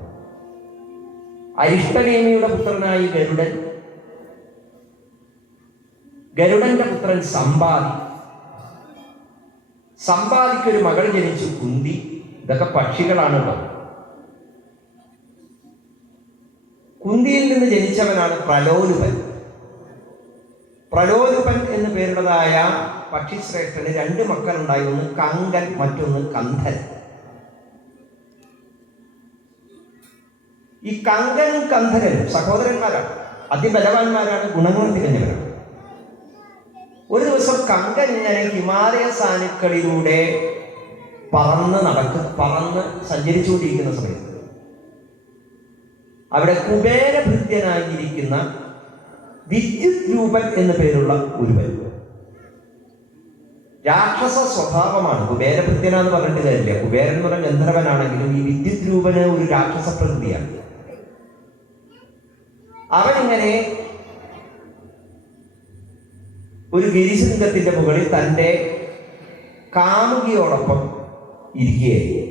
അരിഷ്ടനേമിയുടെ പുത്രനായി ഗരുഡന്റെ പുത്രൻ സമ്പാദിക്കൊരു മകൾ ജനിച്ചു, കുന്തി. ഇതൊക്കെ പക്ഷികളാണല്ലോ. കുന്തിയിൽ നിന്ന് ജനിച്ചവനാണ് പ്രലോലുപൻ. പ്രലോലുപൻ എന്ന് പേരുള്ളതായ പക്ഷിശ്രേഷ്ഠന് 2 മക്കളുണ്ടായി. ഒന്ന് കങ്കൻ, മറ്റൊന്ന് കന്ധൻ. ഈ കങ്കനും കന്ധനും സഹോദരന്മാരാണ്, അതിബലവാന്മാരാണ്, ഗുണങ്ങൾ തികഞ്ഞവരാണ്. ഒരു ദിവസം കങ്കൻ ഇങ്ങനെ ഹിമാലയ സാനുക്കളിലൂടെ പറന്ന് സഞ്ചരിച്ചുകൊണ്ടിരിക്കുന്ന സമയത്ത് അവിടെ കുബേരഭൃത്യനായിരിക്കുന്ന വിദ്യുത് രൂപൻ എന്ന പേരുള്ള ഒരുവൻ, രാക്ഷസ സ്വഭാവമാണ്. കുബേരഭൃത്യനാന്ന് പറഞ്ഞിട്ട് കാര്യമില്ല. കുബേരൻ എന്ന് പറഞ്ഞ ഗന്ധർവനാണെങ്കിലും ഈ വിദ്യുത് രൂപന് ഒരു രാക്ഷസ പ്രകൃതിയാണ്. അവനിങ്ങനെ ഒരു ഗിരിശൃംഗത്തിന്റെ മുകളിൽ തൻ്റെ കാമുകിയോടൊപ്പം ഇരിക്കുകയായിരുന്നു.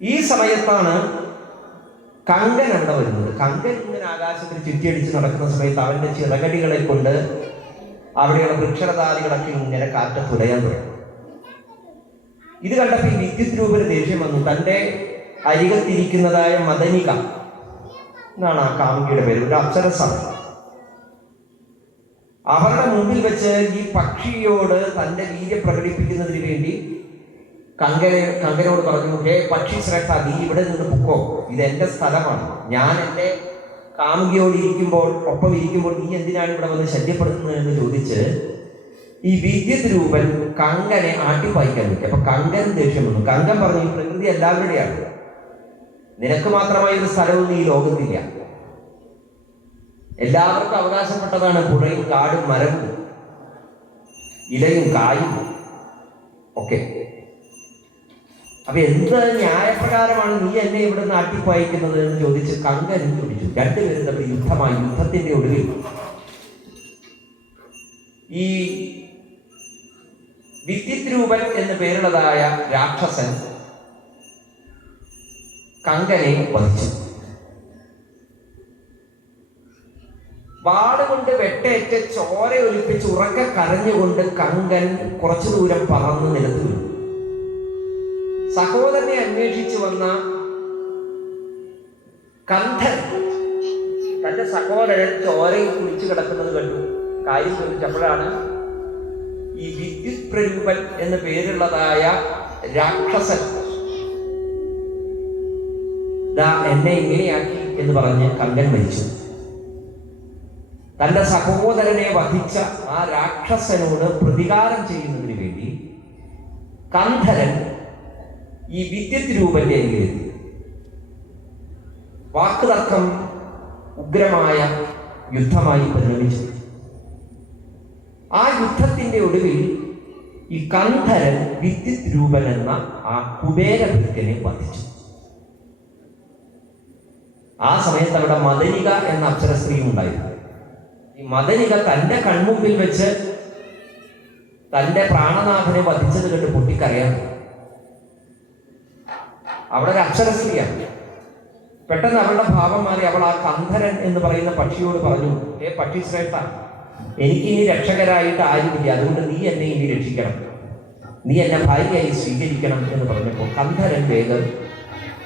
ഈ സമയത്താണ് കങ്കൻ അവിടെ വരുന്നത്. കങ്കൻ ഇങ്ങനെ ആകാശത്തിൽ ചുറ്റിയടിച്ച് നടക്കുന്ന സമയത്ത് അവന്റെ ചിറകടികളെ കൊണ്ട് അവിടെയുള്ള വൃക്ഷലതാദികളൊക്കെ ഇങ്ങനെ കാറ്റ് തുലയാൻ തുടങ്ങി. ഇത് കണ്ടപ്പോൾ ഈ വിദ്യുത് രൂപന് ദേഷ്യം വന്നു. തൻ്റെ അരികത്തിരിക്കുന്നതായ മദനിക എന്നാണ് ആ കാമുകിയുടെ പേര്, ഒരു അപ്സരസാണ്. അവരുടെ മുമ്പിൽ വെച്ച് ഈ പക്ഷിയോട് തൻ്റെ വീര്യം പ്രകടിപ്പിക്കുന്നതിന് വേണ്ടി കങ്കനോട് പറഞ്ഞു, ഹേ പക്ഷി ശ്രേഷ്ഠ, നീ ഇവിടെ നിന്ന് പൊക്കോ, ഇത് എൻ്റെ സ്ഥലമാണ്. ഞാൻ എൻ്റെ കാമുകിയോട് ഒപ്പം ഇരിക്കുമ്പോൾ നീ എന്തിനാണ് ഇവിടെ വന്ന് ശല്യപ്പെടുത്തുന്നത് എന്ന് ചോദിച്ച് ഈ വിദ്യുത് രൂപൻ കങ്കനെ ആട്ടിപ്പായിക്കാൻ നോക്കി. അപ്പൊ കങ്കൻ ദേഷ്യം വന്നു. കങ്കൻ പറഞ്ഞു, ഈ പ്രകൃതി എല്ലാവരുടെയാണ്, നിനക്ക് മാത്രമായി ഒരു സ്ഥലമൊന്നും ഈ ലോകത്തില്ല. എല്ലാവർക്കും അവകാശപ്പെട്ടതാണ് പുഴയും കാടും മരവും ഇലയും കായും ഒക്കെ. അപ്പൊ എന്ത് ന്യായപ്രകാരമാണ് നീ എന്നെ ഇവിടെ നിന്ന് ആട്ടിപ്പായിക്കുന്നത് എന്ന് ചോദിച്ച് കങ്കനും ചോദിച്ചു. 2 പേരും തമ്മിൽ യുദ്ധമായി. യുദ്ധത്തിന്റെ ഒടുവിൽ ഈ വിദ്യുത് രൂപൻ എന്ന് പേരുള്ളതായ രാക്ഷസൻ കങ്കനെ വധിച്ചു. വാളുകൊണ്ട് വെട്ടേറ്റ് ചോര ഒലിപ്പിച്ച് ഉറക്കെ കരഞ്ഞുകൊണ്ട് കങ്കൻ കുറച്ചു ദൂരം പറന്ന് നിലത്ത് വീണു. സഹോദരനെ അന്വേഷിച്ചു വന്ന കന്ധൻ തന്റെ സഹോദരൻ ചോരയിൽ കുളിച്ചു കിടക്കുന്നത് കണ്ടു. കാര്യം ചോദിച്ചപ്പോഴാണ് ഈ വിദ്യുത് പ്രരൂപൻ എന്ന് പേരുള്ളതായ രാക്ഷസൻ എന്നെ ഇങ്ങനെയാക്കി എന്ന് പറഞ്ഞ് കങ്കൻ മരിച്ചു. തന്റെ സഹോദരനെ വധിച്ച ആ രാക്ഷസനോട് പ്രതികാരം ചെയ്യുന്നതിന് വേണ്ടി കന്ധരൻ ഈ വിദ്യുത് രൂപന്റെ അരികിലെത്തി. വാക്കുതർക്കം ഉഗ്രമായ യുദ്ധമായി പരിണമിച്ചു. ആ യുദ്ധത്തിന്റെ ഒടുവിൽ ഈ കന്ധരൻ വിദ്യുത് രൂപൻ എന്ന ആ കുബേരഭൃത്യനെ വധിച്ചു. ആ സമയത്ത് അവിടെ മദനിക എന്ന അപ്സര സ്ത്രീ ഉണ്ടായിരുന്നു. ഈ മദനിക തന്റെ കൺമുമ്പിൽ വെച്ച് തന്റെ പ്രാണനാഥനെ വധിച്ചത് കണ്ട് പൊട്ടിക്കരയാൻ. അവിടെ ഒരു അപ്സര സ്ത്രീയാണ്. പെട്ടെന്ന് അവളുടെ ഭാവം മാറി അവൾ ആ കന്ധരൻ എന്ന് പറയുന്ന പക്ഷിയോട് പറഞ്ഞു, പക്ഷി ശ്രേഷ്ഠ, എനിക്കിനി രക്ഷകരായിട്ട് ആരുമില്ല, അതുകൊണ്ട് നീ എന്നെ ഇനി രക്ഷിക്കണം, നീ എന്നെ ഭാര്യയായി സ്വീകരിക്കണം എന്ന് പറഞ്ഞപ്പോൾ കന്ധരൻ വേഗം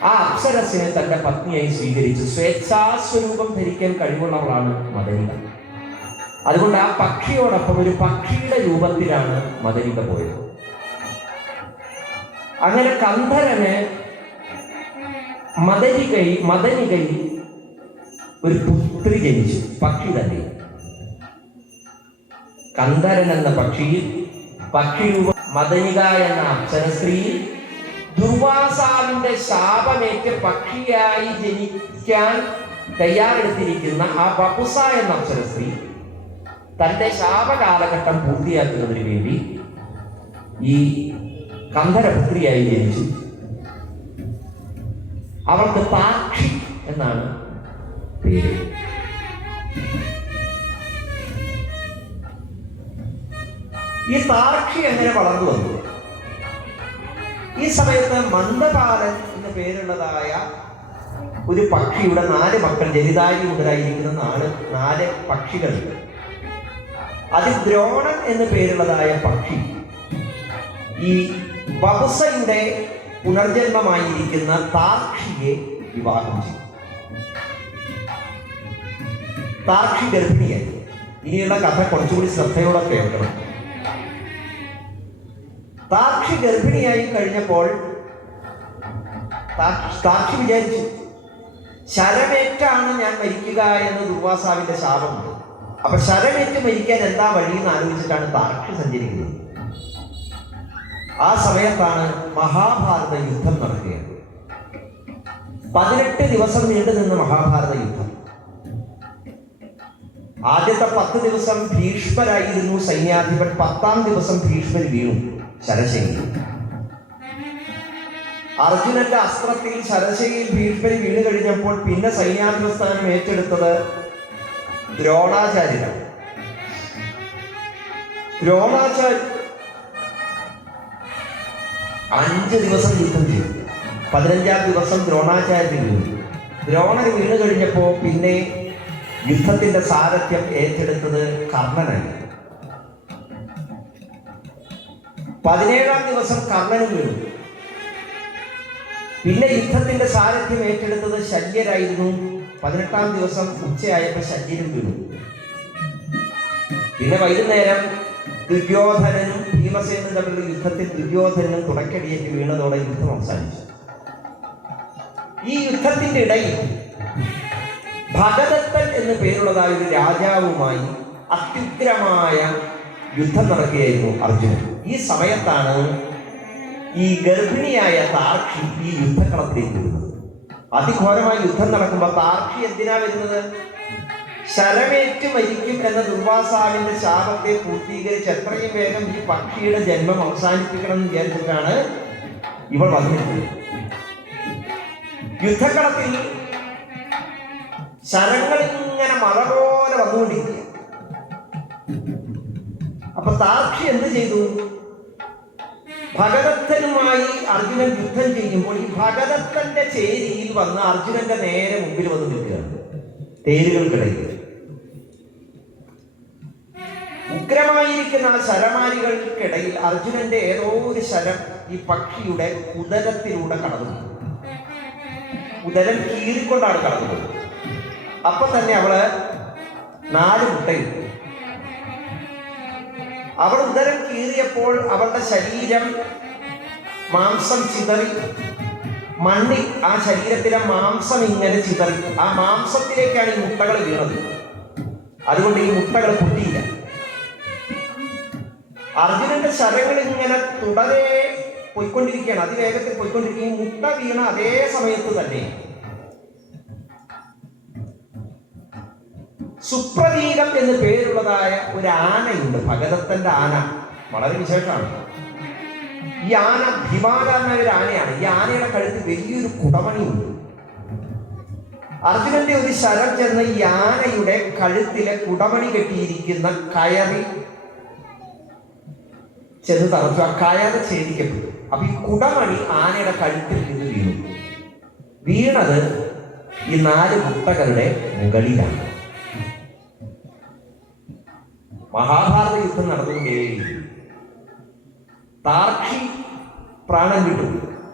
ആ അപ്സരസിനെ തന്റെ പത്നിയായി സ്വീകരിച്ചു. സ്വേച്ഛാസ്വരൂപം ധരിക്കാൻ കഴിവുള്ളവളാണ് മദനിക. അതുകൊണ്ട് ആ പക്ഷിയോടൊപ്പം ഒരു പക്ഷിയുടെ രൂപത്തിലാണ് മദനിക പോയത്. അങ്ങനെ കന്ധരന് മദനികയിൽ ഒരു പുത്രി ജനിച്ചു, പക്ഷി തന്നെ. കന്ധരൻ എന്ന പക്ഷിയിൽ പക്ഷിരൂപം, മദനിക എന്ന അപ്സര സ്ത്രീയിൽ ദുർവാസാവിന്റെ ശാപമേറ്റ് പക്ഷിയായി ജനിക്കാൻ തയ്യാറെടുത്തിരിക്കുന്ന ആ ബപുസ എന്ന അപ്സര സ്ത്രീ തന്റെ ശാപകാലഘട്ടം പൂർത്തിയാക്കുന്നതിന് വേണ്ടി ഈ കന്ധരപുത്രിയായി ജനിച്ചു. അവൾക്ക് താക്ഷി എന്നാണ് പേര്. ഈ താക്ഷി എങ്ങനെ വളർന്നു വന്നു? ഈ സമയത്ത് മന്ദപാലൻ എന്ന പേരുള്ളതായ ഒരു പക്ഷിയുടെ 4 മക്കൾ, ജനിതാരി മുതലായിരിക്കുന്ന 4 പക്ഷികളുണ്ട്. അതിൽ ദ്രോണൻ എന്ന് പേരുള്ളതായ പക്ഷി ഈ ബപുസയുടെ പുനർജന്മമായിരിക്കുന്ന താർക്ഷിയെ വിവാഹം ചെയ്തു. താർക്ഷി ഗർഭിണിയായി. ഇനിയുള്ള കഥ കുറച്ചുകൂടി ശ്രദ്ധയോടെ കേൾക്കണം. താർക്ഷി ഗർഭിണിയായി കഴിഞ്ഞപ്പോൾ താർക്ഷി വിചാരിച്ചു, ശരമേറ്റാണ് ഞാൻ മരിക്കുക എന്ന് ദുർവാസാവിന്റെ ശാപമുണ്ട്. അപ്പൊ ശരമേറ്റ് മരിക്കാൻ എന്താ വഴിയെന്ന് ആലോചിച്ചിട്ടാണ് താർക്ഷി സഞ്ചരിക്കുന്നത്. ആ സമയത്താണ് മഹാഭാരത യുദ്ധം നടക്കുകയാണ്. 18 ദിവസം നീണ്ടു നിന്ന മഹാഭാരത യുദ്ധം. ആദ്യത്തെ 10 ദിവസം ഭീഷ്മരായിരുന്നു സൈന്യാധിപൻ. 10ാം ദിവസം ഭീഷ്മർ വീണു ശരശയിൽ. അർജുനന്റെ അസ്ത്രത്തിൽ ശരശയിൽ ഭീഷ്മർ വീണ് കഴിഞ്ഞപ്പോൾ പിന്നെ സൈന്യാധിപ സ്ഥാനം ഏറ്റെടുത്തത് ദ്രോണാചാര്യരാണ്. ദ്രോണാചാര്യ 5 ദിവസം യുദ്ധം ചെയ്തു. 15ാം ദിവസം ദ്രോണാചാര്യൻ വീണു. ദ്രോണർ വീണ് കഴിഞ്ഞപ്പോൾ പിന്നെ യുദ്ധത്തിന്റെ സാരഥ്യം ഏറ്റെടുത്തത് കർണനായി. 17ാം ദിവസം കർണന് വീണു. പിന്നെ യുദ്ധത്തിന്റെ സാരഥ്യം ഏറ്റെടുത്തത് ശല്യരായിരുന്നു. 18ാം ദിവസം ഉച്ചയായപ്പോൾ ശല്യനും വീണു. പിന്നെ വൈകുന്നേരം ദുര്യോധനനും ഭീമസേനും തമ്മിലുള്ള യുദ്ധത്തിൽ ദുര്യോധനനും തുടക്കടിയേറ്റ് വീണതോടെ യുദ്ധം അവസാനിച്ചു. ഈ യുദ്ധത്തിന്റെ ഇടയിൽ ഭഗദത്തൻ എന്ന് പേരുള്ളതായ ഒരു രാജാവുമായി അത്യുഗ്രമായ യുദ്ധം നടക്കുകയായിരുന്നു അർജുനൻ. ഈ സമയത്താണ് ഈ ഗർഭിണിയായ താർക്ഷി ഈ യുദ്ധക്കളത്തിലേക്ക് വരുന്നത്. അതിഘോരമായ യുദ്ധം നടക്കുമ്പോൾ താർക്ഷി എന്തിനാ വരുന്നത്? ശരമേറ്റ് മരിക്കും എന്ന ദുർവാസാവിന്റെ ശാപത്തെ പൂർത്തീകരിച്ച് എത്രയും വേഗം ഈ പക്ഷിയുടെ ജന്മം അവസാനിപ്പിക്കണം എന്ന് വിചാരിച്ചിട്ടാണ് ഇവൾ വന്നിട്ടുള്ളത്. യുദ്ധക്കളത്തിൽ ശരങ്ങൾ ഇങ്ങനെ മഴ പോലെ വന്നുകൊണ്ടിരിക്കുക. അപ്പൊ താർക്ഷി എന്ത് ചെയ്തു? ഭഗദത്തനുമായി അർജുനൻ യുദ്ധം ചെയ്യുമ്പോൾ ഈ ഭഗദത്തന്റെ ചേരിയിൽ വന്ന് അർജുനന്റെ നേരെ മുമ്പിൽ വന്ന് നിൽക്കുകയാണ്. തേരുകൾക്കിടയിൽ ഉഗ്രമായിരിക്കുന്ന ആ ശരമാരികൾക്കിടയിൽ അർജുനന്റെ ഏതോ ഒരു ശരം ഈ പക്ഷിയുടെ ഉദരത്തിലൂടെ കടന്നു. ഉദരം കീറിക്കൊണ്ടാണ് കടന്നത്. അപ്പൊ തന്നെ അവള് 4 മുട്ടയിട്ടു. അവൾ ഉദരം കീറിയപ്പോൾ അവളുടെ ശരീരം മാംസം ചിതറി, മണ്ണിൽ ആ ശരീരത്തിലെ മാംസം ഇങ്ങനെ ചിതറി. ആ മാംസത്തിലേക്കാണ് ഈ മുട്ടകൾ വീണത്. അതുകൊണ്ട് ഈ മുട്ടകൾ പൊട്ടിയില്ല. അർജുനന്റെ ശരങ്ങൾ ഇങ്ങനെ തുടരെ പോയിക്കൊണ്ടിരിക്കുകയാണ്, അതിവേഗത്തിൽ പോയിക്കൊണ്ടിരിക്കുകയും മുട്ട വീണ അതേ സമയത്ത് തന്നെ സുപ്രതീകം എന്ന് പേരുള്ളതായ ഒരു ആനയുണ്ട്. ഭഗദത്തന്റെ ആന വളരെ വിശേഷമാണ്. ഈ ആന ഭീമാകാരനായ ഒരു ആനയാണ്. ഈ ആനയുടെ കഴുത്തിൽ വലിയൊരു കുടമണിയുണ്ട്. അർജുനന്റെ ഒരു ശരം ചെന്ന് ഈ ആനയുടെ കഴുത്തിലെ കുടമണി കെട്ടിയിരിക്കുന്ന കയറിൽ ചെന്ന് തറച്ചു. ആ കയറ് ഛേദിക്കപ്പെട്ടു. അപ്പൊ ഈ കുടമണി ആനയുടെ കഴുത്തിൽ നിന്ന് വീണത് ഈ 4 മുട്ടകളുടെ മുകളിലാണ്. മഹാഭാരത യുദ്ധം നടന്നുകൊണ്ടേയിരിക്കും. താർക്ഷി പ്രാണൻ വിട്ടു.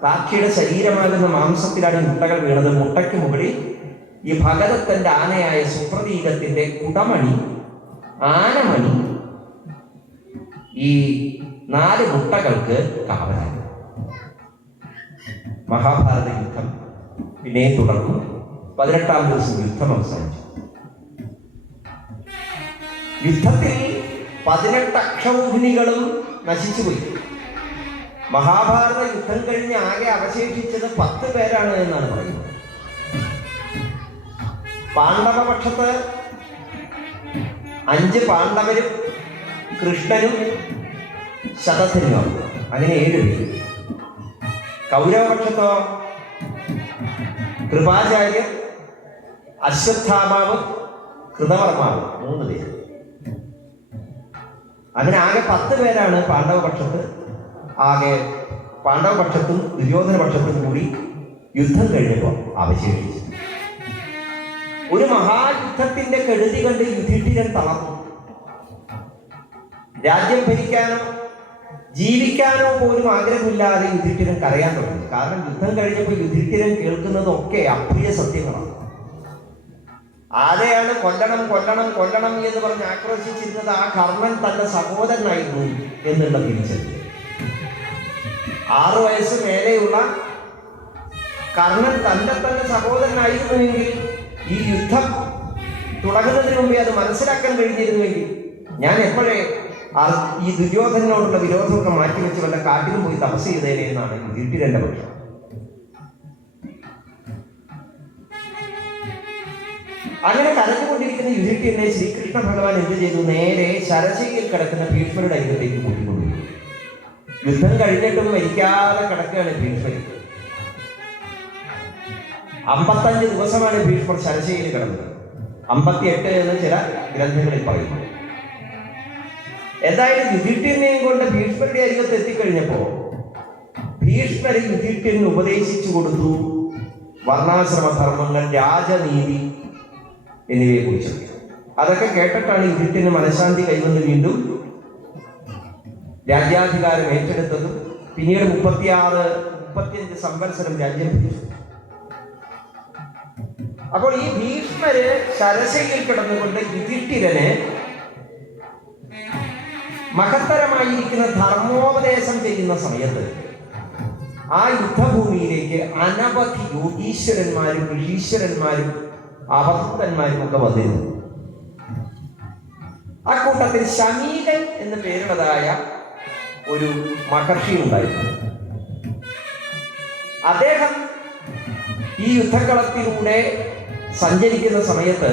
താർക്ഷിയുടെ ശരീരമാകുന്ന മാംസത്തിലാണ് ഈ മുട്ടകൾ വീണത്. മുട്ടയ്ക്ക് മുകളിൽ ഈ ഭഗദത്തന്റെ ആനയായ സുപ്രതീകത്തിന്റെ കുടമണി, ആനമണി ഈ 4 മുട്ടകൾക്ക് കാവലാണ്. മഹാഭാരത യുദ്ധം പിന്നെ തുടർന്നു. 18-ാം ദിവസം യുദ്ധം അവസാനിച്ചു. യുദ്ധത്തിൽ 18 അക്ഷൗഹിണികളും നശിച്ചുപോയി. മഹാഭാരത യുദ്ധം കഴിഞ്ഞ് ആകെ അവശേഷിച്ചത് 10 പേരാണ് എന്നാണ് പറയുന്നത്. പാണ്ഡവപക്ഷത്ത് 5 പാണ്ഡവരും കൃഷ്ണനും ശതധനുമാണ്. അങ്ങനെ 7 പേര്. കൗരവപക്ഷത്തോ കൃപാചാര്യൻ, അശ്വത്ഥാമാവ്, കൃതവർമാവ് 3 പേര്. അങ്ങനെ ആകെ 10 പേരാണ് പാണ്ഡവപക്ഷത്ത്. ആകെ പാണ്ഡവപക്ഷത്തും ദുര്യോധന പക്ഷത്തും കൂടി യുദ്ധം കഴിഞ്ഞപ്പോൾ അവശേഷിച്ചു. ഒരു മഹായുദ്ധത്തിന്റെ കെടുതി കണ്ട് യുധിഷ്ഠിരൻ തളർന്നു. രാജ്യം ഭരിക്കാനോ ജീവിക്കാനോ പോലും ആഗ്രഹമില്ലാതെ യുധിഷ്ഠിരൻ കരയാൻ തുടങ്ങി. കാരണം യുദ്ധം കഴിഞ്ഞപ്പോൾ യുധിഷ്ഠിരൻ കേൾക്കുന്നതൊക്കെ അപ്രിയ സത്യങ്ങളാണ്. ആരെയാണ് കൊല്ലണം കൊല്ലണം കൊല്ലണം എന്ന് പറഞ്ഞ് ആക്രോശിച്ചിരുന്നത് ആ കർണൻ തന്റെ സഹോദരനായിരുന്നു എന്നുള്ള തിരിച്ചറിവ്. 6 വയസ്സ് മേലെയുള്ള കർണൻ തന്റെ സഹോദരനായിരുന്നുവെങ്കിൽ ഈ യുദ്ധം തുടങ്ങുന്നതിന് മുമ്പേ അത് മനസ്സിലാക്കാൻ കഴിഞ്ഞിരുന്നുവെങ്കിൽ ഞാൻ എപ്പോഴേ ഈ ദുര്യോധനോടുള്ള വിരോധമൊക്കെ മാറ്റിവെച്ച് വല്ല കാട്ടിലും പോയി തപസ് ചെയ്തേനെ എന്നാണ് യുധിഷ്ഠിരന്റെ പക്ഷം. അങ്ങനെ കരഞ്ഞുകൊണ്ടിരിക്കുന്ന യുധിഷ്ഠിരനെ ശ്രീകൃഷ്ണ ഭഗവാൻ എന്ത് ചെയ്തു? നേരെ ശരശയിൽ കിടക്കുന്ന ഭീഷ്മരുടെ അരികത്തേക്ക് കൂട്ടിക്കൊണ്ടുപോയി. യുദ്ധം കഴിഞ്ഞിട്ടും മരിക്കാതെ കിടക്കുകയാണ് ഭീഷ്മർ. 55 ദിവസമാണ് ഭീഷ്മർ ശരശയിൽ കിടന്നത്. 58 എന്ന് ചില ഗ്രന്ഥങ്ങളിൽ പറയുന്നു. എന്തായാലും യുധിഷ്ഠിരനെയും കൊണ്ട് ഭീഷ്മരുടെ അരികത്ത് എത്തിക്കഴിഞ്ഞപ്പോ ഭീഷ്മരെ യുധിഷ്ഠിരന് ഉപദേശിച്ചു കൊടുത്തു വർണ്ണാശ്രമധർമ്മങ്ങൾ, രാജനീതി എന്നിവയെ കുറിച്ച്. അതൊക്കെ കേട്ടിട്ടാണ് യുധിഷ്ഠിരന് മനഃശാന്തി കൈവന്ന് വീണ്ടും രാജ്യാധികാരം ഏറ്റെടുത്തതും പിന്നീട് 35 സംവത്സരം രാജ്യം ഭരിച്ചു. അപ്പോൾ ഈ ഭീഷ്മര് ശരശയിൽ കിടന്നുകൊണ്ട് യുധിഷ്ഠിരന് മഹത്തരമായിരിക്കുന്ന ധർമ്മോപദേശം ചെയ്യുന്ന സമയത്ത് ആ യുദ്ധഭൂമിയിലേക്ക് അനവധി യോഗീശ്വരന്മാരും ഋഷീശ്വരന്മാരും അവധൂതന്മാരും ഒക്കെ വന്നിരുന്നു. ആ കൂട്ടത്തിൽ ശമീകൻ എന്ന് പേരുള്ളതായ ഒരു മഹർഷി ഉണ്ടായിരുന്നു. അദ്ദേഹം ഈ യുദ്ധക്കളത്തിലൂടെ സഞ്ചരിക്കുന്ന സമയത്ത്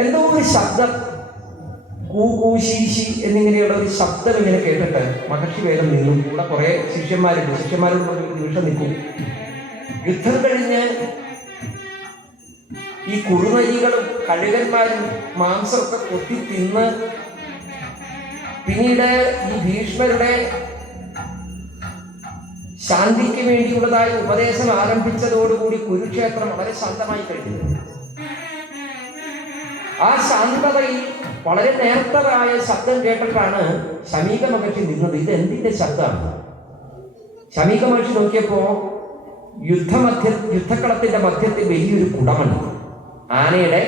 എന്തോ ഒരു ശബ്ദം, കൂശീശി എന്നിങ്ങനെയുള്ള ഒരു ശബ്ദം ഇങ്ങനെ കേട്ടിട്ട് മഹർഷി വേഗം നിന്നു. കൂടെ കുറെ ശിഷ്യന്മാരുണ്ട്. ശിഷ്യന്മാരോട് ഒരു നിമിഷം നിൽക്കും. യുദ്ധം കഴിഞ്ഞ് ഈ കുറുനരികളും കഴുകന്മാരും മാംസമൊക്കെ കൊത്തി തിന്ന് പിന്നീട് ഈ ഭീഷ്മരുടെ ശാന്തിക്ക് വേണ്ടിയുള്ളതായി ഉപദേശം ആരംഭിച്ചതോടുകൂടി കുരുക്ഷേത്രം വളരെ ശാന്തമായി കഴിഞ്ഞു. ആ ശാന്തതയിൽ വളരെ നേർത്തതായ ശബ്ദം കേട്ടിട്ടാണ് ശമീക മഹർഷി നിന്നത്. ഇത് എന്തിന്റെ ശബ്ദമാണ്? ശമീക മഹർഷി നോക്കിയപ്പോ യുദ്ധക്കളത്തിന്റെ മധ്യത്തിൽ വലിയൊരു കുടമണി, ആനയുടെ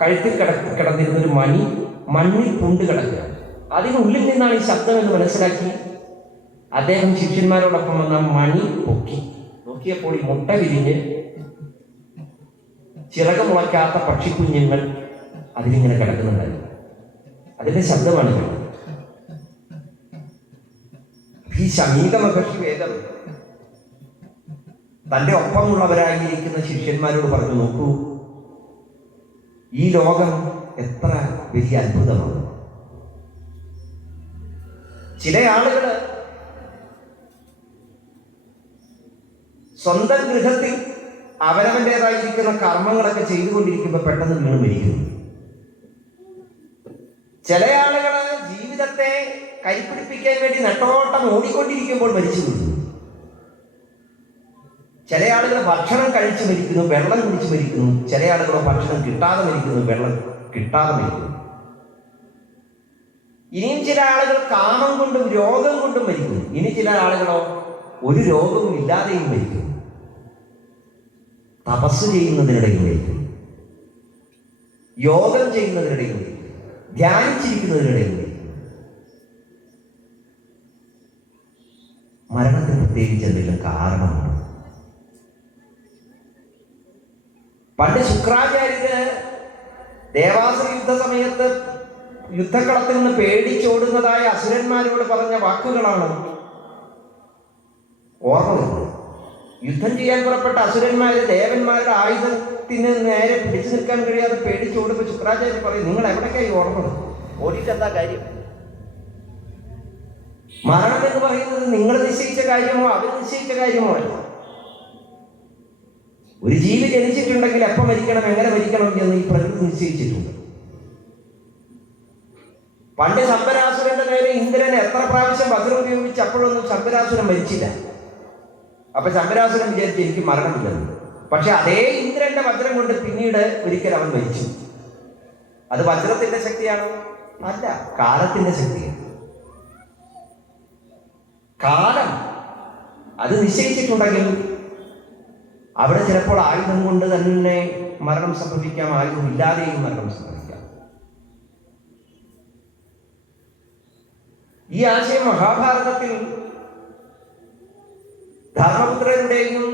കഴുത്തിൽ കിടന്നിരുന്നൊരു മണി മണ്ണിൽ പൂണ്ട് കിടക്കുക. അതിനുള്ളിൽ നിന്നാണ് ഈ ശബ്ദം എന്ന് മനസ്സിലാക്കി അദ്ദേഹം ശിഷ്യന്മാരോടൊപ്പം വന്ന മണി പൊക്കി നോക്കിയപ്പോൾ ഈ മുട്ട വിരിഞ്ഞ് ചിറക് മുളയ്ക്കാത്ത പക്ഷിക്കുഞ്ഞുങ്ങൾ അതിലിങ്ങനെ കിടക്കുന്നുണ്ടായിരുന്നു. അതിന്റെ ശബ്ദമാണ് കേട്ടത്. ഈ ശമീക മഹർഷി വേദം തന്റെ ഒപ്പമുള്ളവരായിരിക്കുന്ന ശിഷ്യന്മാരോട് പറഞ്ഞു, നോക്കൂ, ഈ ലോകം എത്ര വലിയ അത്ഭുതമാണ്. ചില ആളുകൾ സ്വന്തം ഗൃഹത്തിൽ അവനവൻ്റെതായിരിക്കുന്ന കർമ്മങ്ങളൊക്കെ ചെയ്തുകൊണ്ടിരിക്കുമ്പോൾ പെട്ടെന്ന് വീണ് മരിക്കുന്നു. ചില ആളുകൾ ജീവിതത്തെ കരിപ്പിടിപ്പിക്കാൻ വേണ്ടി നെട്ടോട്ടം ഓടിക്കൊണ്ടിരിക്കുമ്പോൾ മരിച്ചു വീഴുന്നു. ചില ആളുകൾ ഭക്ഷണം കഴിച്ച് മരിക്കുന്നു, വെള്ളം കുടിച്ച് മരിക്കുന്നു. ചില ആളുകൾ ഭക്ഷണം കിട്ടാതെ മരിക്കുന്നു, വെള്ളം കിട്ടാതെ മരിക്കുന്നു. ഇനിയും ചില ആളുകൾ കാമം കൊണ്ടും രോഗം കൊണ്ടും മരിക്കുന്നു. ഇനി ചില ആളുകളോ ഒരു രോഗവും ഇല്ലാതെയും മരിക്കുന്നു. തപസ് ചെയ്യുന്നതിനിടയിൽ മരിക്കുന്നു, യോഗം ചെയ്യുന്നതിനിടയിൽ മരിക്കുന്നു, ധ്യാനിച്ചിരിക്കുന്നതിനിടയിൽ മരിക്കുന്നു. മരണത്തിന് പ്രത്യേകിച്ച് എന്തെങ്കിലും കാരണമുണ്ട്? പണ്ട് ശുക്രാചാര്യര് ദേവാസുര യുദ്ധ സമയത്ത് യുദ്ധക്കളത്തിൽ നിന്ന് പേടിച്ചോടുന്നതായ അസുരന്മാരോട് പറഞ്ഞ വാക്കുകളാണ് ഓർമ്മ വരുന്നത്. യുദ്ധം ചെയ്യാൻ പുറപ്പെട്ട അസുരന്മാര് ദേവന്മാരുടെ ആയുധത്തിന് നേരെ പിടിച്ചു നിൽക്കാൻ കഴിയാതെ പേടിച്ചോടുമ്പോൾ ശുക്രാചാര്യർ പറയും, നിങ്ങൾ എവിടേക്കായി ഓർമ്മത്? ഓടിയിട്ട് എന്താ കാര്യം? മരണം എന്ന് പറയുന്നത് നിങ്ങൾ നിശ്ചയിച്ച കാര്യമോ അവർ നിശ്ചയിച്ച കാര്യമോ അല്ല. ഒരു ജീവി ജനിച്ചിട്ടുണ്ടെങ്കിൽ എപ്പോൾ മരിക്കണം, എങ്ങനെ മരിക്കണം എന്ന് ഈ പ്രകൃതി നിശ്ചയിച്ചിട്ടുണ്ട്. പണ്ട് ശമ്പരാസുരന്റെ നേരെ ഇന്ദ്രൻ എത്ര പ്രാവശ്യം വജ്രം ഉപയോഗിച്ച് അപ്പോഴൊന്നും ശമ്പരാസുരൻ മരിച്ചില്ല. അപ്പൊ ശമ്പരാസുരൻ വിചാരിച്ച് എനിക്ക് മരണമില്ലെന്ന്. പക്ഷെ അതേ ഇന്ദ്രന്റെ വജ്രം കൊണ്ട് പിന്നീട് ഒരിക്കൽ അവൻ മരിച്ചു. അത് വജ്രത്തിന്റെ ശക്തിയാണോ? അല്ല, കാലത്തിന്റെ ശക്തിയാണ്. കാലം അത് നിശ്ചയിച്ചിട്ടുണ്ടെങ്കിൽ അവിടെ ചിലപ്പോൾ ആയുധം കൊണ്ട് തന്നെ മരണം സംഭവിക്കാം, ആയുധം ഇല്ലാതെയും മരണം സംഭവിക്കാം. ഈ ആശയം മഹാഭാരതത്തിൽ ധർമ്മപുത്രരുടെയും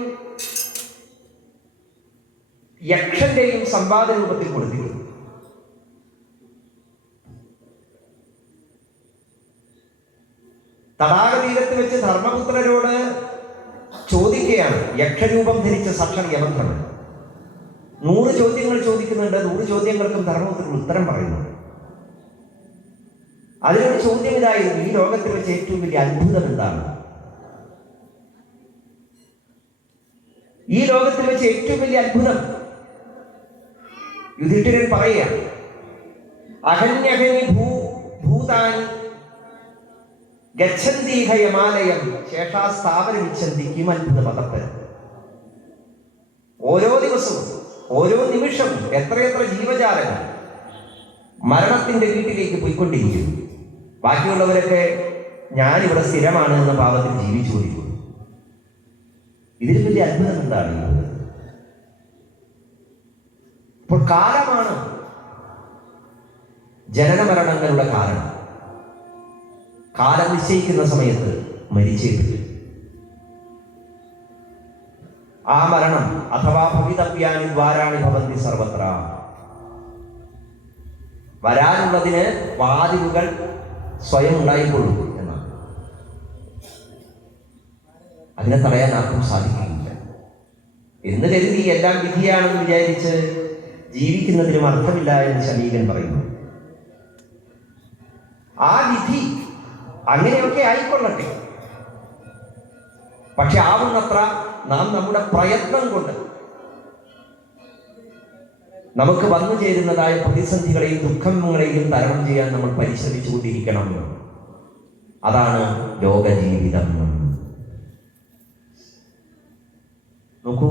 യക്ഷന്റെയും സംവാദ രൂപത്തിൽ കൊടുത്തിരുന്നു. തടാകതീരത്ത് വെച്ച് ധർമ്മപുത്രരോട് ചോദിക്കുകയാണ്, യക്ഷരൂപം ധരിച്ച സാക്ഷാൽ യമധർമ്മൻ 100 ചോദ്യങ്ങൾ ചോദിക്കുന്നുണ്ട്. 100 ചോദ്യങ്ങൾക്കും ധർമ്മപുത്രൻ ഉത്തരം പറയുന്നുണ്ട്. അതിലൊരു ചോദ്യം ഇതായിരുന്നു, ഈ ലോകത്തിൽ വെച്ച് ഏറ്റവും വലിയ അത്ഭുതം എന്താണ്? ഈ ലോകത്തിൽ വെച്ച് ഏറ്റവും വലിയ അത്ഭുതം യുധിഷ്ഠിരൻ പറയുകയാണ്, അഹന്യഹനി ഭൂതാനി ഗച്ഛന്തീഹ യമാലയം ശേഷാസ്ഥാപനമിച്ഛന്തി കിമത്ഭുത പദപ്പരം. ഓരോ ദിവസവും ഓരോ നിമിഷവും എത്രയെത്ര ജീവജാലങ്ങൾ മരണത്തിന്റെ വീട്ടിലേക്ക് പോയിക്കൊണ്ടിരിക്കുന്നു. ബാക്കിയുള്ളവരൊക്കെ ഞാനിവിടെ സ്ഥിരമാണ് എന്ന ഭാവത്തിൽ ജീവിച്ചുകൊണ്ടിരിക്കുന്നു. ഇതിൽ വലിയ അത്ഭുതം എന്താണ്? അപ്പോൾ കാലമാണ് ജനന മരണങ്ങളുടെ കാരണം. കാലം നിശ്ചയിക്കുന്ന സമയത്ത് മരിച്ചേ പറ്റും. ആ മരണം അഥവാ ഭവിതവ്യാനി ദ്വാരാണി ഭവന്തി സർവത്ര. വരാനുള്ളതിന് വാതിലുകൾ സ്വയം ഉണ്ടായിക്കൊള്ളൂ എന്നാണ്. അതിനെ തടയാൻ ആർക്കും സാധിക്കില്ല എന്ന് കരുതി എല്ലാം വിധിയാണെന്ന് വിചാരിച്ച് ജീവിക്കുന്നതിനും അർത്ഥമില്ല എന്ന് ശമീകൻ പറയുന്നു. ആ വിധി അങ്ങനെയൊക്കെ ആയിക്കൊള്ളട്ടെ, പക്ഷെ ആവുന്നത്ര നാം നമ്മുടെ പ്രയത്നം കൊണ്ട് നമുക്ക് വന്നു ചേരുന്നതായ പ്രതിസന്ധികളെയും ദുഃഖങ്ങളെയും തരണം ചെയ്യാൻ നമ്മൾ പരിശ്രമിച്ചു കൊണ്ടിരിക്കണം. അതാണ് ലോകജീവിതം. നോക്കൂ,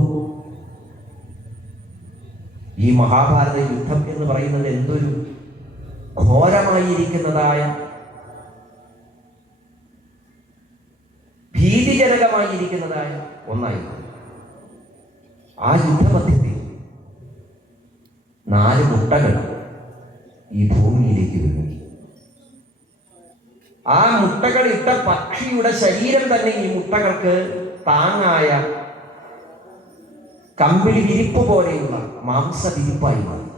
ഈ മഹാഭാരത യുദ്ധം എന്ന് പറയുന്നത് എന്തൊരു ഘോരമായിരിക്കുന്നതായ ഭീതിജനകമായിരിക്കുന്നതായ ഒന്നായിരുന്നു. ആ യുദ്ധമധ്യത്തിൽ 4 മുട്ടകൾ ഈ ഭൂമിയിലേക്ക് വീണു. ആ മുട്ടകൾ ഇട്ട പക്ഷിയുടെ ശരീരം തന്നെ ഈ മുട്ടകൾക്ക് താങ്ങായ കമ്പിളി വിരിപ്പ് പോലെയുള്ള മാംസവിരിപ്പായി മാറി.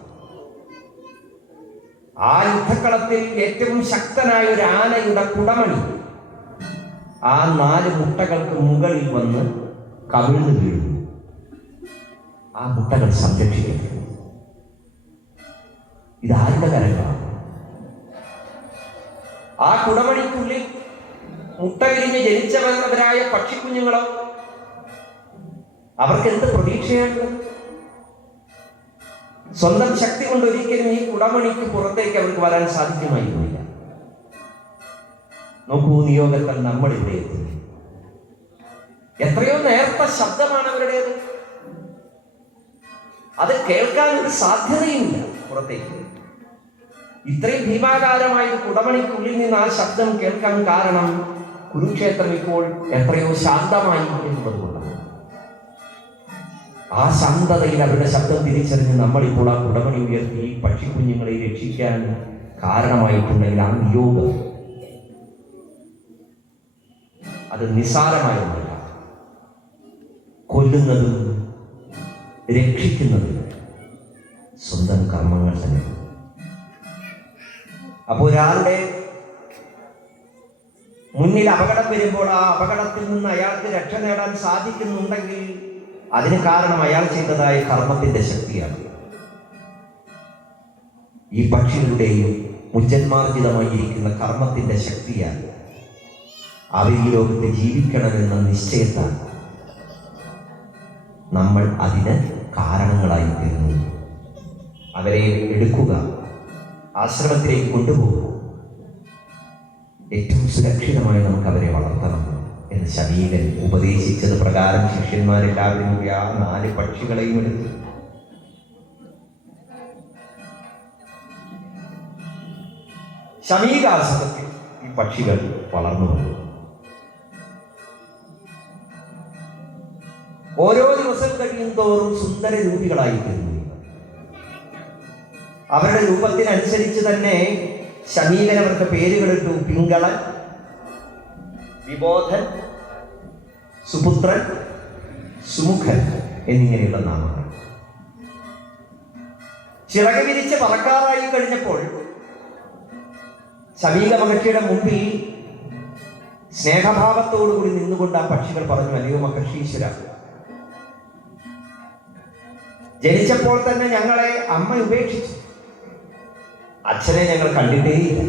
ആ യുദ്ധക്കളത്തിൽ ഏറ്റവും ശക്തനായ ഒരു ആനയുടെ കുടമണി ആ 4 മുട്ടകൾക്ക് മുകളിൽ വന്ന് കവിഴ്ന്നു വീഴുന്നു. ആ മുട്ടകൾ സംരക്ഷിക്കപ്പെട്ടു. ഇതാരുടെ കരങ്ങളാണ്? ആ കുടമണിക്കുള്ളിൽ മുട്ട വിരിഞ്ഞ് ജനിച്ചവരായ പക്ഷിക്കുഞ്ഞുങ്ങളോ അവർക്ക് എന്ത് പ്രതീക്ഷയാണുള്ളത്? സ്വന്തം ശക്തി കൊണ്ട് ഒരിക്കലും ഈ കുടമണിക്ക് പുറത്തേക്ക് അവർക്ക് വരാൻ സാധിക്കുമായിരുന്നില്ല. നോക്കൂ, നിയോഗത്തിൽ നമ്മൾ ഇവിടെ എത്തുന്നു. എത്രയോ നേർത്ത ശബ്ദമാണ് അവരുടേത്. അത് കേൾക്കാൻ ഒരു സാധ്യതയുമില്ല പുറത്തേക്ക്. ഇത്രയും ഭീമാകാരമായ ഒരു കുടമണിക്കുള്ളിൽ നിന്ന് ആ ശബ്ദം കേൾക്കാൻ കാരണം കുരുക്ഷേത്രം ഇപ്പോൾ എത്രയോ ശാന്തമായി എന്നുള്ളത് കൊണ്ടാണ്. ആ ശാന്തതയിൽ അവരുടെ ശബ്ദം തിരിച്ചറിഞ്ഞ് നമ്മളിപ്പോൾ ആ കുടമണി ഉയർത്തി പക്ഷിക്കുഞ്ഞുങ്ങളെ രക്ഷിക്കാൻ കാരണമായിട്ടുണ്ടെങ്കിൽ ആ നിയോഗം അത് നിസ്സാരമായൊന്നല്ല. കൊല്ലുന്നതും രക്ഷിക്കുന്നതും സ്വന്തം കർമ്മങ്ങൾ തന്നെ. അപ്പോൾ ഒരാളുടെ മുന്നിൽ അപകടം വരുമ്പോൾ ആ അപകടത്തിൽ നിന്ന് അയാൾക്ക് രക്ഷ നേടാൻ സാധിക്കുന്നുണ്ടെങ്കിൽ അതിന് കാരണം അയാൾ ചെയ്തതായ കർമ്മത്തിന്റെ ശക്തിയാണ്. ഈ പക്ഷികളുടെയും മുജ്ജന്മാർജിതമായിരിക്കുന്ന കർമ്മത്തിന്റെ ശക്തിയാണ് അവർ ഈ ലോകത്ത് ജീവിക്കണമെന്ന നിശ്ചയത്താൽ നമ്മൾ അതിന് കാരണങ്ങളായി തീർന്നു. അവരെ എടുക്കുക, ആശ്രമത്തിലേക്ക് കൊണ്ടുപോകുക, ഏറ്റവും സുരക്ഷിതമായി നമുക്ക് അവരെ വളർത്തണം എന്ന് ശമീകൻ ഉപദേശിച്ചത് പ്രകാരം ശിഷ്യന്മാരെല്ലാവരും കൂടി ആ 4 പക്ഷികളെയും എടുത്തു. ശമീകാശ്രമത്തിൽ ഈ പക്ഷികൾ വളർന്നു വന്നു. ഓരോ ദിവസം കഴിയും തോറും സുന്ദര രൂപികളായിത്തീർന്നു. അവരുടെ രൂപത്തിനനുസരിച്ച് തന്നെ ശമീകൻ അവർക്ക് പേരുകളിട്ടു. പിങ്കളൻ, വിബോധൻ, സുപുത്രൻ, സുമുഖൻ എന്നിങ്ങനെയുള്ള നാമങ്ങൾ. ചിറക് വിരിച്ച് പറക്കാറായി കഴിഞ്ഞപ്പോൾ ശമീക മഹർഷിയുടെ മുമ്പിൽ സ്നേഹഭാവത്തോടുകൂടി നിന്നുകൊണ്ട് ആ പക്ഷികൾ പറഞ്ഞു, അല്ലയോ മഹർഷീശ്വര, ജനിച്ചപ്പോൾ തന്നെ ഞങ്ങളെ അമ്മ ഉപേക്ഷിച്ചു. അച്ഛനെ ഞങ്ങൾ കണ്ടിട്ടേയില്ല.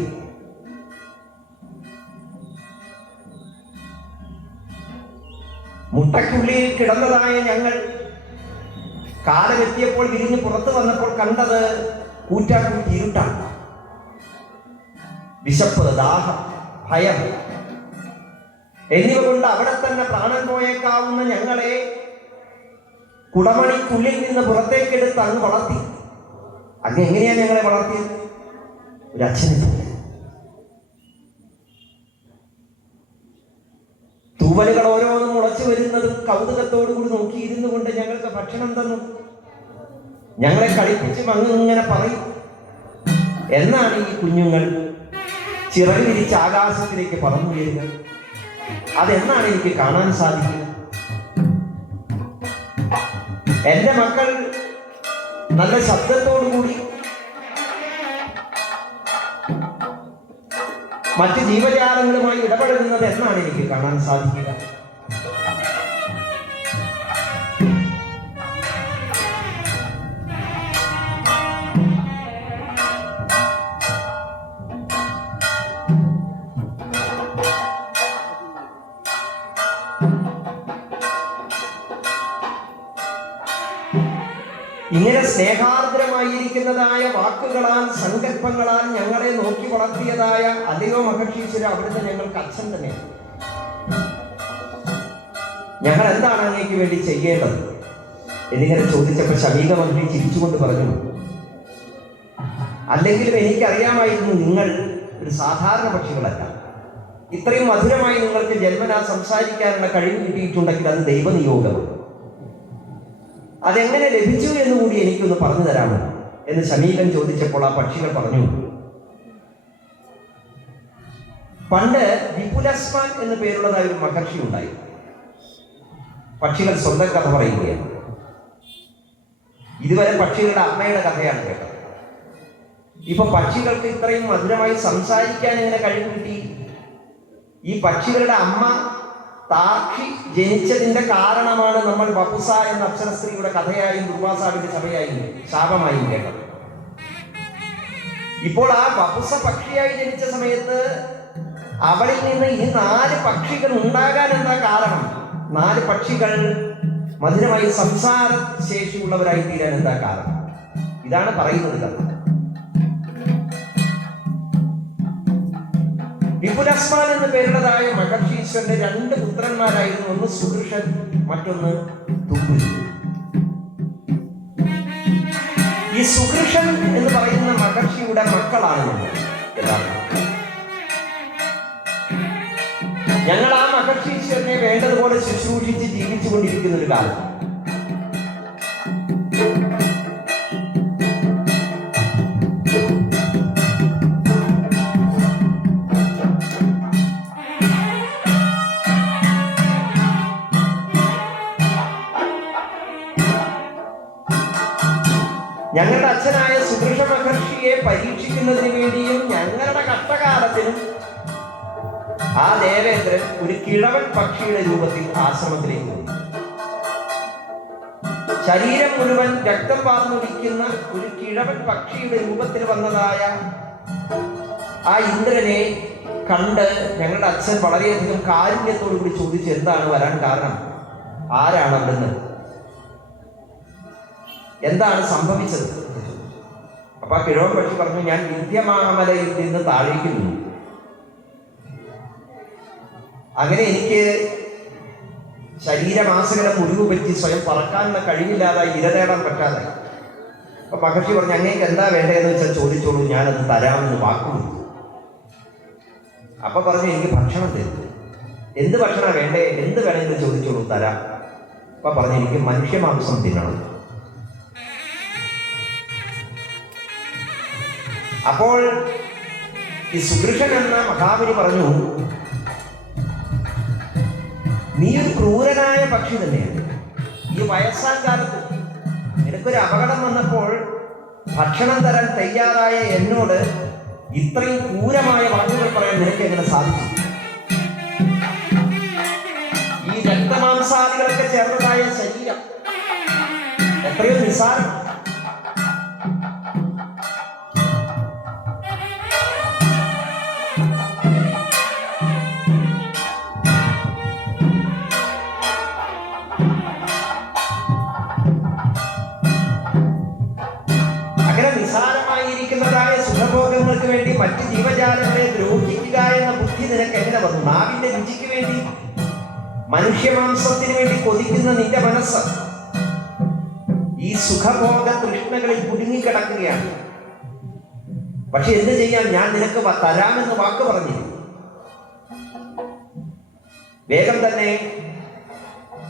മുട്ടയ്ക്കുള്ളിൽ കിടന്നതായ ഞങ്ങൾ കാലമെത്തിയപ്പോൾ വിരിഞ്ഞ് പുറത്തു വന്നപ്പോൾ കണ്ടത് കൂറ്റാക്കൂറ്റി ഇരുട്ടാണ്. വിശപ്പ്, ദാഹം, ഭയം എന്നിവ കൊണ്ട് അവിടെ തന്നെ പ്രാണൻ പോയേക്കാവുന്ന ഞങ്ങളെ കുടമണിക്കുള്ളിൽ നിന്ന് പുറത്തേക്കെടുത്ത് അങ്ങ് വളർത്തി. അങ്ങ് എങ്ങനെയാണ് ഞങ്ങളെ വളർത്തിയത്? ഒരു അച്ഛനെ പോലെ. തൂവലുകൾ ഓരോന്നും മുളച്ചു വരുന്നതും കൗതുകത്തോടുകൂടി നോക്കിയിരുന്നു കൊണ്ട് ഞങ്ങൾക്ക് ഭക്ഷണം തന്നു. ഞങ്ങളെ കളിപ്പിച്ചും അങ്ങ് ഇങ്ങനെ പറയും. എന്നാണ് ഈ കുഞ്ഞുങ്ങൾ ചിറക് വിരിച്ച് ആകാശത്തിലേക്ക് പറന്നുയരുക? അതെന്നാണ് എനിക്ക് കാണാൻ സാധിക്കുക? എന്റെ മക്കൾ നല്ല ശബ്ദത്തോടുകൂടി മറ്റ് ജീവജാലങ്ങളുമായി ഇടപെടുന്നത് എന്നാണ് എനിക്ക് കാണാൻ സാധിക്കുക? ഇങ്ങനെ സ്നേഹാർദ്രമായിരിക്കുന്നതായ വാക്കുകളാൽ സങ്കല്പങ്ങളാൽ ഞങ്ങളെ നോക്കി വളർത്തിയതായ അല്ലയോ മഹർഷീശ്വര, അവിടുന്ന് ഞങ്ങൾക്ക് അച്ഛൻ തന്നെയാണ്. ഞങ്ങൾ എന്താണ് അങ്ങേക്ക് വേണ്ടി ചെയ്യേണ്ടത് എന്നിങ്ങനെ ചോദിച്ചപ്പോൾ ശമീക മഹർഷി ചിരിച്ചുകൊണ്ട് പറഞ്ഞു, അല്ലെങ്കിലും എനിക്കറിയാമായിരുന്നു നിങ്ങൾ ഒരു സാധാരണ പക്ഷികളല്ല. ഇത്രയും മധുരമായി നിങ്ങൾക്ക് ജന്മനാ സംസാരിക്കാനുള്ള കഴിവ് കിട്ടിയിട്ടുണ്ടെങ്കിൽ അത് ദൈവനിയോഗമാണ്. അതെങ്ങനെ ലഭിച്ചു എന്നുകൂടി എനിക്കൊന്ന് പറഞ്ഞു തരാമോ എന്ന് ശമീകൻ ചോദിച്ചപ്പോൾ ആ പക്ഷികൾ പറഞ്ഞു, പണ്ട് വിപുലസ്മാൻ എന്ന് പേരുള്ളതായ ഒരു മഹർഷി ഉണ്ടായി. പക്ഷികൾ സ്വന്തം കഥ പറയുകയാണ്. ഇതുവരെ പക്ഷികളുടെ അമ്മയുടെ കഥയാണ് കേട്ടത്. ഇപ്പൊ പക്ഷികൾക്ക് ഇത്രയും മധുരമായി സംസാരിക്കാൻ എങ്ങനെ കഴിവ് കിട്ടി? ഈ പക്ഷികളുടെ അമ്മ താക്ഷി ജനിച്ചതിന്റെ കാരണമാണ് നമ്മൾ വപുസ എന്ന അക്ഷരസ്ത്രീയുടെ കഥയായും ദുർവാസാവിന്റെ സഭയായും ശാപമായും കേട്ടത്. ഇപ്പോൾ ആ വപുസ പക്ഷിയായി ജനിച്ച സമയത്ത് അവളിൽ നിന്ന് ഈ 4 പക്ഷികൾ ഉണ്ടാകാൻ എന്താ കാരണം? 4 പക്ഷികൾ മധുരമായി സംസാര ശേഷിയുള്ളവരായി തീരാൻ എന്താ കാരണം? ഇതാണ് പറയുന്നത് കഥ. വിപുലസ്മാൻ എന്ന് പേരുള്ളതായ മഹർഷീശ്വരന്റെ 2 പുത്രന്മാരായിരുന്നു. ഒന്ന് സുദൃശൻ, മറ്റൊന്ന് തുമ്പുരു. ഈ സുദൃശൻ എന്ന് പറയുന്ന മഹർഷിയുടെ മക്കളാണ് ഞങ്ങൾ ആ മഹർഷീശ്വരനെ വേണ്ടതുപോലെ ശുശ്രൂഷിച്ച് ജീവിച്ചുകൊണ്ടിരിക്കുന്ന ഒരു കാലം. ഞങ്ങളുടെ അച്ഛനായ സുദൃശ മഹർഷിയെ പരീക്ഷിക്കുന്നതിന് വേണ്ടിയും ഞങ്ങളുടെ കഷ്ടകാലത്തിനും ആ ദേവേന്ദ്രൻ ഒരു കിഴവൻ പക്ഷിയുടെ രൂപത്തിൽ ആശ്രമത്തിലേക്ക് വന്നു. ശരീരം മുഴുവൻ രക്തം വാർന്നൊലിക്കുന്ന ഒരു കിഴവൻ പക്ഷിയുടെ രൂപത്തിൽ വന്നതായ ആ ഇന്ദ്രനെ കണ്ട് ഞങ്ങളുടെ അച്ഛൻ വളരെയധികം കാരുണ്യത്തോടു കൂടി ചോദിച്ചു, എന്താണ് വരാൻ കാരണം? ആരാണ് അവിടുന്ന്? എന്താണ് സംഭവിച്ചത്? അപ്പൊ ആ കിഴവൻ പക്ഷി പറഞ്ഞു, ഞാൻ വിദ്യമാമലയിൽ നിന്ന് താഴേക്ക് വീണു. അങ്ങനെ എനിക്ക് ശരീരമാസകലം മുറിവ് പറ്റി സ്വയം പറക്കാനുള്ള കഴിവില്ലാതായി ഇര തേടാൻ പറ്റാതെ. അപ്പൊ മഹർഷി പറഞ്ഞു, അങ്ങേക്ക് എന്താ വേണ്ടതെന്ന് വെച്ചാൽ ചോദിച്ചോളൂ, ഞാനത് തരാമെന്ന് വാക്കുകൊടുത്തു. അപ്പൊ പറഞ്ഞു, എനിക്ക് ഭക്ഷണം തരും. എന്ത് ഭക്ഷണം വേണ്ടേ? എന്ത് വേണമെങ്കിലും ചോദിച്ചോളൂ, തരാം. അപ്പൊ പറഞ്ഞു, എനിക്ക് മനുഷ്യമാംസം തിന്നണം. അപ്പോൾ ഈ സുദൃശൻ എന്ന മഹാമുനി പറഞ്ഞു, നീ ഒരു ക്രൂരനായ പക്ഷി തന്നെയാണ്. ഈ വയസ്സാം കാലത്ത് നിനക്കൊരു അപകടം വന്നപ്പോൾ ഭക്ഷണം തരാൻ തയ്യാറായ എന്നോട് ഇത്രയും ക്രൂരമായ വാക്കുകൾ പറയാൻ നിനക്ക് എങ്ങനെ സാധിച്ചു? ഈ രക്തമാംസാദികളൊക്കെ ചേർന്നതായ ശരീരം എത്രയോ നിസ്സാരം. നിസാരമായിരിക്കുന്നതായ സുഖഭോഗങ്ങൾക്ക് വേണ്ടി മറ്റ് ജീവജാലങ്ങളെ ദ്രോഹിക്കുക എന്ന ബുദ്ധി നിനക്ക് എങ്ങനെ വന്നു? നാവിന്റെ രുചിക്ക് വേണ്ടി, മനുഷ്യമാംസത്തിന് വേണ്ടി കൊതിക്കുന്ന നിന്റെ മനസ്സ് ഈ സുഖഭോഗ തൃഷ്ണകളിൽ കുടുങ്ങിക്കിടക്കുകയാണ്. പക്ഷെ എന്ത് ചെയ്യാൻ? ഞാൻ നിനക്ക് തരാമെന്ന് വാക്ക് പറഞ്ഞിരുന്നു. വേഗം തന്നെ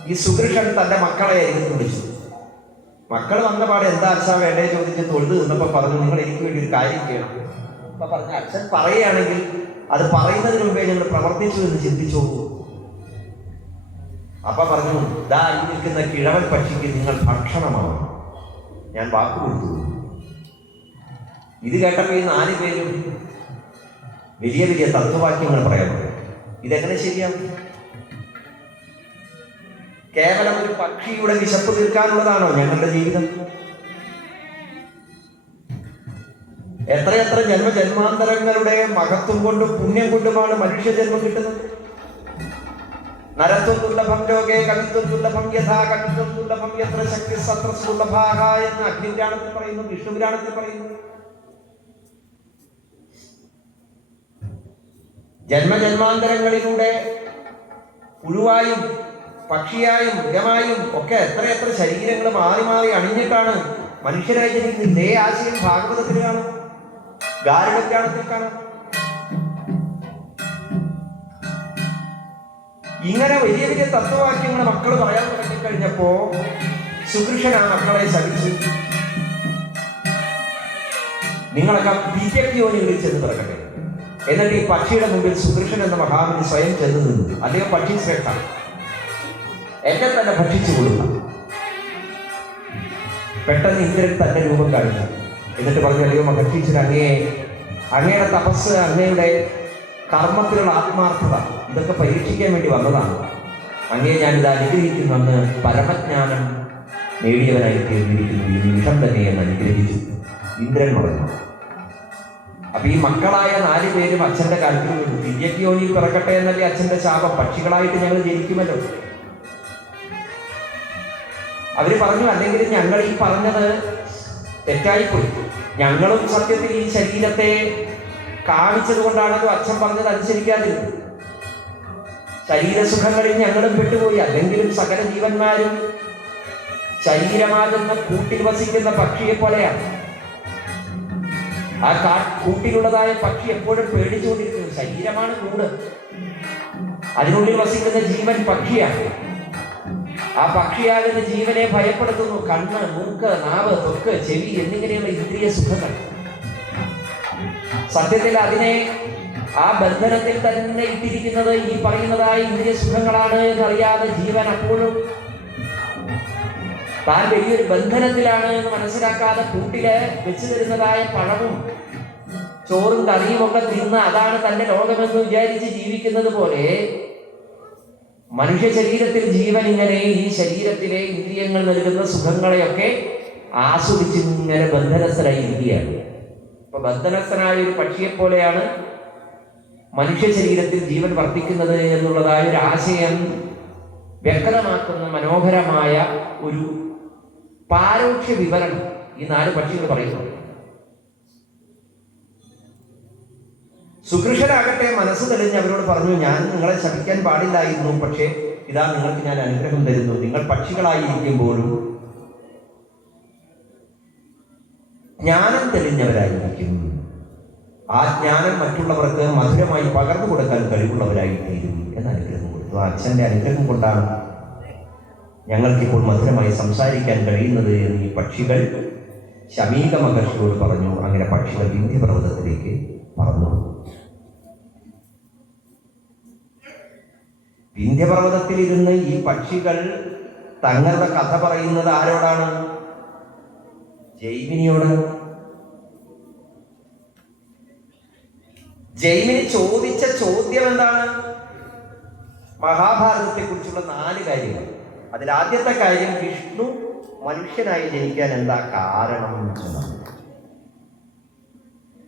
ഈ സുദൃശൻ തന്റെ മക്കളെ അരികത്ത് വിളിച്ചു. മക്കൾ വന്ന പാടെ എന്താ അച്ഛാ വേണ്ടേ ചോദിച്ച് തൊഴുത് നിന്നപ്പോ പറഞ്ഞു, നിങ്ങൾ എനിക്ക് വേണ്ടി ഒരു കാര്യം ചെയ്യണം. അപ്പൊ പറഞ്ഞ അച്ഛൻ പറയുകയാണെങ്കിൽ അത് പറയുന്നതിന് മുമ്പേ ഞങ്ങൾ പ്രവർത്തിച്ചു എന്ന് ചിന്തിച്ചു. അപ്പൊ പറഞ്ഞു, ദാ ഈ നിൽക്കുന്ന കിഴവൻ പക്ഷിക്ക് നിങ്ങൾ ഭക്ഷണമാണ്, ഞാൻ വാക്ക് കൊടുത്തു. ഇത് കേട്ടപ്പോ ഈ 4 പേരും വലിയ വലിയ തത്വവാക്യങ്ങൾ പറയാൻ പറയും. ഇതെങ്ങനെ ശരിയാവും? കേവലം ഒരു പക്ഷിയുടെ വിശപ്പ് തീർക്കാനുള്ളതാണോ ഞങ്ങളുടെ ജീവിതം? എത്രയെത്ര ജന്മജന്മാന്തരങ്ങളുടെ മഹത്വം കൊണ്ടും പുണ്യം കൊണ്ടുമാണ് മനുഷ്യജന്മം കിട്ടുന്നത്. നരത്വം ദുർലഭം ലോകേ കവിത്വം ദുർലഭം യഥാ കവിത്വം ദുർലഭം എത്ര ശക്തി സത്ര സുലഭാഹ എന്ന് അഗ്നിപുരാണത്തിൽ പറയുന്നു, വിഷ്ണുപുരാണത്തിൽ പറയുന്നു. ജന്മജന്മാന്തരങ്ങളിലൂടെ പുഴുവായും പക്ഷിയായും മൃഗമായും ഒക്കെ എത്രയെത്ര ശരീരങ്ങൾ മാറി മാറി അണിഞ്ഞിട്ടാണ് മനുഷ്യരായി ജനിക്കുന്നത്. ഇതേ ആശയം ഭാഗവതത്തിൽ കാണാം, ഗാരുഡപുരാണത്തിൽ കാണാം. ഇങ്ങനെ വലിയ വലിയ തത്വവാക്യങ്ങൾ മക്കൾ പറയാൻ തുടങ്ങിക്കഴിഞ്ഞപ്പോ സുദൃശൻ ആ മക്കളെ ശപിച്ചു. നിങ്ങളൊക്കെ യോനികളിൽ ചെന്ന് പിറക്കട്ടെ. എന്നിട്ട് ഈ പക്ഷിയുടെ മുമ്പിൽ സുദൃശൻ എന്ന മഹാമുനി സ്വയം ചെന്ന് നിന്നു. അദ്ദേഹം പക്ഷി ശ്രേഷ്ഠ, എന്നെ തന്നെ ഭക്ഷിച്ചു കൊടുക്കാം. പെട്ടെന്ന് ഇന്ദ്രൻ തന്റെ രൂപം കാണിച്ചു. എന്നിട്ട് പറഞ്ഞു, അല്ലയോ മഹർഷീശ്വര, അങ്ങയുടെ തപസ്, അങ്ങയുടെ കർമ്മത്തിലുള്ള ആത്മാർത്ഥത, ഇതൊക്കെ പരീക്ഷിക്കാൻ വേണ്ടി വന്നതാണ്. അങ്ങയെ ഞാനിത് അനുഗ്രഹിക്കുന്നു. അങ്ങ് പരമജ്ഞാനം നേടിയവനായി തീർന്നിരിക്കുന്നു. ഈ നിമിഷം തന്നെ എന്ന് അനുഗ്രഹിച്ചു. ഇന്ദ്രൻ പറഞ്ഞു. അപ്പൊ ഈ മക്കളായ 4 പേരും അച്ഛന്റെ കാര്യത്തിൽ വീണു. തിര്യക്കിയോനിൽ പിറക്കട്ടെ എന്നല്ലേ അച്ഛന്റെ ശാപം. പക്ഷികളായിട്ട് ഞങ്ങൾ ജനിക്കുമല്ലോ. അവര് പറഞ്ഞു, അല്ലെങ്കിൽ ഞങ്ങൾ ഈ പറഞ്ഞത് തെറ്റായിപ്പോയി. ഞങ്ങളും സത്യത്തിൽ ഈ ശരീരത്തെ കാണിച്ചത് കൊണ്ടാണല്ലോ അച്ഛൻ പറഞ്ഞത് അനുസരിക്കാതിരുന്നത്. ശരീരസുഖങ്ങളിൽ ഞങ്ങളും പെട്ടുപോയി. അല്ലെങ്കിലും സകല ജീവന്മാരും ശരീരമാകുന്ന കൂട്ടിൽ വസിക്കുന്ന പക്ഷിയെ പോലെയാണ്. ആ കൂട്ടിലുള്ളതായ പക്ഷി എപ്പോഴും പേടിച്ചുകൊണ്ടിരിക്കുന്നു. ശരീരമാണ് കൂട്, അതിനുള്ളിൽ വസിക്കുന്ന ജീവൻ പക്ഷിയാണ്. ആ പക്ഷിയാകുന്ന ജീവനെ ഭയപ്പെടുത്തുന്നു കണ്ണ്, മൂക്ക്, നാവ്, ത്വക്ക്, ചെവി എന്നിങ്ങനെയുള്ള ഇന്ദ്രിയ സുഖങ്ങൾ. സത്യത്തിൽ അതിനെ ആ ബന്ധനത്തിൽ തന്നെ ഇട്ടിരിക്കുന്നത് ഈ പറയുന്നതായ ഇന്ദ്രിയ സുഖങ്ങളാണ് എന്നറിയാതെ ജീവൻ അപ്പോഴും താൻ വലിയൊരു ബന്ധനത്തിലാണ് എന്ന് മനസ്സിലാക്കാതെ കൂട്ടില് വെച്ചു തരുന്നതായ പഴവും ചോറും കറിയും ഒക്കെ തിന്ന് അതാണ് തന്റെ ലോകമെന്ന് വിചാരിച്ച് ജീവിക്കുന്നത് പോലെ മനുഷ്യ ശരീരത്തിൽ ജീവൻ ഇങ്ങനെ ഈ ശരീരത്തിലെ ഇന്ദ്രിയങ്ങൾ നൽകുന്ന സുഖങ്ങളെയൊക്കെ ആസ്വദിച്ച് ഇങ്ങനെ ബന്ധനസ്ഥനായി ഇരിക്കുകയാണ്. അപ്പൊ ബന്ധനസ്ഥനായ ഒരു പക്ഷിയെ പോലെയാണ് മനുഷ്യ ശരീരത്തിൽ ജീവൻ വർദ്ധിക്കുന്നത് എന്നുള്ളതായ ഒരു ആശയം വ്യക്തമാക്കുന്ന മനോഹരമായ ഒരു പാരോക്ഷ്യ വിവരണം ഈ 4 പക്ഷികൾ പറയുന്നു. സുകൃഷനാകട്ടെ മനസ്സ് തെളിഞ്ഞ് അവരോട് പറഞ്ഞു, ഞാൻ നിങ്ങളെ ശപിക്കാൻ പാടില്ലായിരുന്നു, പക്ഷേ ഇതാ നിങ്ങൾക്ക് ഞാൻ അനുഗ്രഹം തരുന്നു. നിങ്ങൾ പക്ഷികളായിരിക്കുമ്പോഴും ജ്ഞാനം തെളിഞ്ഞവരായിരിക്കും. ആ ജ്ഞാനം മറ്റുള്ളവർക്ക് മധുരമായി പകർന്നു കൊടുക്കാൻ കഴിവുള്ളവരായി തീരും എന്ന് അനുഗ്രഹം കൊടുത്തു. ആ അച്ഛന്റെ അനുഗ്രഹം കൊണ്ടാണ് ഞങ്ങൾക്കിപ്പോൾ മധുരമായി സംസാരിക്കാൻ കഴിയുന്നത് എന്ന് ഈ പക്ഷികൾ ശമീക മഹർഷിയോട് പറഞ്ഞു. അങ്ങനെ പക്ഷികൾ വിന്ധ്യപർവ്വതത്തിലേക്ക് പറന്നു. വിന്ധ്യപർവ്വതത്തിലിരുന്ന് ഈ പക്ഷികൾ തങ്ങളുടെ കഥ പറയുന്നത് ആരോടാണ്? ജൈമിനിയോട്. ജൈമിനി ചോദിച്ച ചോദ്യം എന്താണ്? മഹാഭാരതത്തെ കുറിച്ചുള്ള 4 കാര്യങ്ങൾ. അതിലാദ്യത്തെ കാര്യം, വിഷ്ണു മനുഷ്യനായി ജനിക്കാൻ എന്താ കാരണം എന്നാണ്.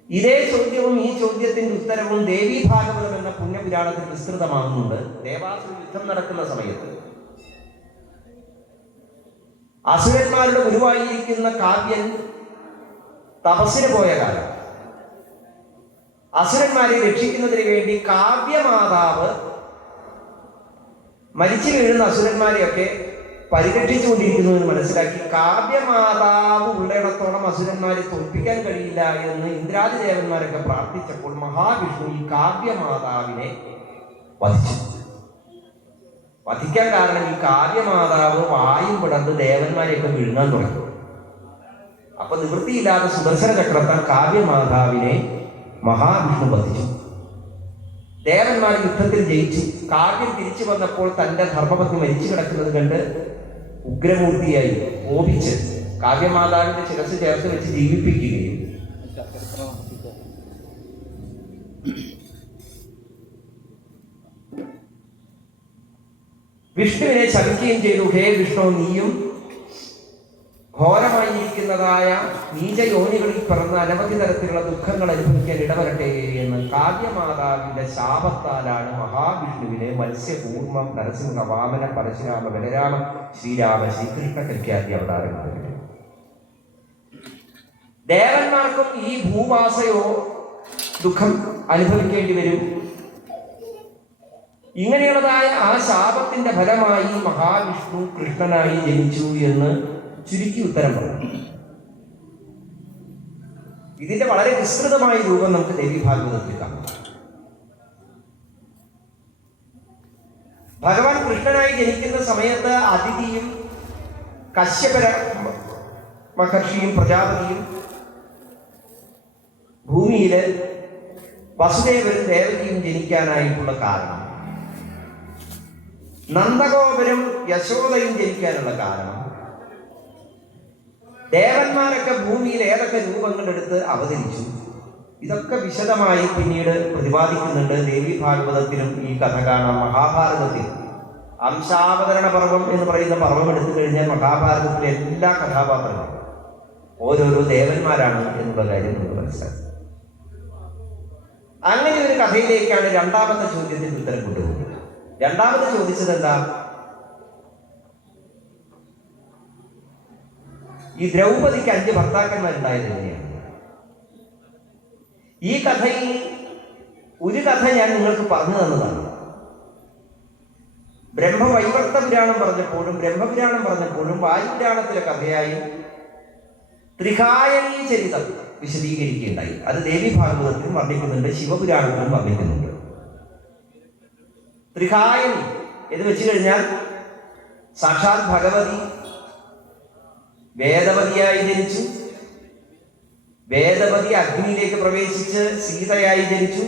ഇതേ ചോദ്യവും ഈ ചോദ്യത്തിന്റെ ഉത്തരവും ദേവി ഭാഗവതം എന്ന പുണ്യപുരാണത്തിൽ വിസ്തൃതമാകുന്നുണ്ട്. ദേവാസുര യുദ്ധം നടക്കുന്ന സമയത്ത് അസുരന്മാരുടെ ഗുരുവായിരിക്കുന്ന കാവ്യൻ തപസ്സിന് പോയ കാലം, അസുരന്മാരെ രക്ഷിക്കുന്നതിന് വേണ്ടി കാവ്യമാതാവ് മരിച്ചു വീഴുന്ന അസുരന്മാരെയൊക്കെ പരിരക്ഷിച്ചുകൊണ്ടിരിക്കുന്നു എന്ന് മനസ്സിലാക്കി കാവ്യമാതാവ് ഉള്ളിടത്തോളം അസുരന്മാരെ തോൽപ്പിക്കാൻ കഴിയില്ല എന്ന് ഇന്ദ്രാദി ദേവന്മാരൊക്കെ പ്രാർത്ഥിച്ചപ്പോൾ മഹാവിഷ്ണു ഈ കാവ്യമാതാവിനെ വധിച്ചു. വധിക്കാൻ കാരണം ഈ കാവ്യമാതാവ് വായും പിടർന്ന് ദേവന്മാരെയൊക്കെ വിഴുങ്ങാൻ തുടങ്ങി. അപ്പൊ നിവൃത്തിയില്ലാതെ സുദർശന ചക്രത്താൽ കാവ്യമാതാവിനെ മഹാവിഷ്ണു വധിച്ചു. ദേവന്മാർ യുദ്ധത്തിൽ ജയിച്ചു. കാവ്യം തിരിച്ചു വന്നപ്പോൾ തന്റെ ധർമ്മപത്നി മരിച്ചു കിടക്കുന്നത് കണ്ട് ഉഗ്രമൂർത്തിയായി കോപിച്ച് കാവ്യമാതാവിന്റെ ശിരസ് ചേർത്ത് വെച്ച് ജീവിപ്പിക്കുകയും വിഷ്ണുവിനെ ശപിക്കുകയും ചെയ്തു. ഹേ വിഷ്ണു, നീയും ഘോരമായിരിക്കുന്നതായ നീചയോനികളിൽ പിറന്ന അനവധി തരത്തിലുള്ള ദുഃഖങ്ങൾ അനുഭവിക്കാൻ ഇടവരട്ടെ എന്ന് കാവ്യമാതാവിന്റെ ശാപത്താലാണ് മഹാവിഷ്ണുവിനെ മത്സ്യകൂർമ്മം, നരസിംഹ, വാമന, പരശുരാമ, ബലരാമ, ശ്രീരാമ, ശ്രീകൃഷ്ണ കൽക്കാദി അവതാരങ്ങൾ. ദേവന്മാർക്കും ഈ ഭൂവാസയോ ദുഃഖം അനുഭവിക്കേണ്ടി വരും. ഇങ്ങനെയുള്ളതായ ആ ശാപത്തിന്റെ ഫലമായി മഹാവിഷ്ണു കൃഷ്ണനായി ജനിച്ചു എന്ന് ചുരുക്കി ഉത്തരം പറഞ്ഞു. ഇതിന്റെ വളരെ വിസ്തൃതമായ രൂപം നമുക്ക് ദേവി ഭാഗവതത്തിൽ കാണാം. ഭഗവാൻ കൃഷ്ണനായി ജനിക്കുന്ന സമയത്ത് അതിഥിയും കശ്യപ മഹർഷിയും പ്രജാപതിയും ഭൂമിയില് വസുദേവരും ദേവകിയും ജനിക്കാനായിട്ടുള്ള കാരണം, നന്ദഗോപരും യശോദയും ജനിക്കാനുള്ള കാരണം, ദേവന്മാരൊക്കെ ഭൂമിയിൽ ഏതൊക്കെ രൂപങ്ങളെടുത്ത് അവതരിച്ചു, ഇതൊക്കെ വിശദമായി പിന്നീട് പ്രതിപാദിക്കുന്നുണ്ട്. ദേവി ഭാഗവതത്തിലും ഈ കഥ കാണാം. മഹാഭാരതത്തിൽ അംശാവതരണ പർവം എന്ന് പറയുന്ന പർവം എടുത്തു കഴിഞ്ഞാൽ മഹാഭാരതത്തിലെ എല്ലാ കഥാപാത്രങ്ങളും ഓരോരോ ദേവന്മാരാണ് എന്നുള്ള കാര്യം നമുക്ക് മനസ്സിലാക്കും. അങ്ങനെ ഒരു കഥയിലേക്കാണ് രണ്ടാമത്തെ ചോദ്യത്തിന് ഉത്തരം കൊണ്ടുപോകുന്നത്. രണ്ടാമത് ചോദിച്ചത് എന്താ? ഈ ദ്രൗപദിക്ക് 5 ഭർത്താക്കന്മാരുണ്ടായത് എങ്ങനെയാണ്? ഈ കഥയിൽ ഒരു കഥ ഞാൻ നിങ്ങൾക്ക് പറഞ്ഞു തന്നതാണ്. ബ്രഹ്മവൈവർത്ത പുരാണം പറഞ്ഞപ്പോഴും ബ്രഹ്മപുരാണം പറഞ്ഞപ്പോഴും വായുപുരാണത്തിലെ കഥയായും ത്രികായണീ ചരിതം വിശദീകരിക്കുകയുണ്ടായി. അത് ദേവി ഭാഗവതത്തിലും വർണ്ണിക്കുന്നുണ്ട്, ശിവപുരാണത്തിലും വർണ്ണിക്കുന്നുണ്ട്. ത്രികായണി എന്ന് വെച്ച് കഴിഞ്ഞാൽ സാക്ഷാത് ഭഗവതി വേദവതിയായി ജനിച്ചു, വേദവതി അഗ്നിയിലേക്ക് പ്രവേശിച്ച് സീതയായി ജനിച്ചു.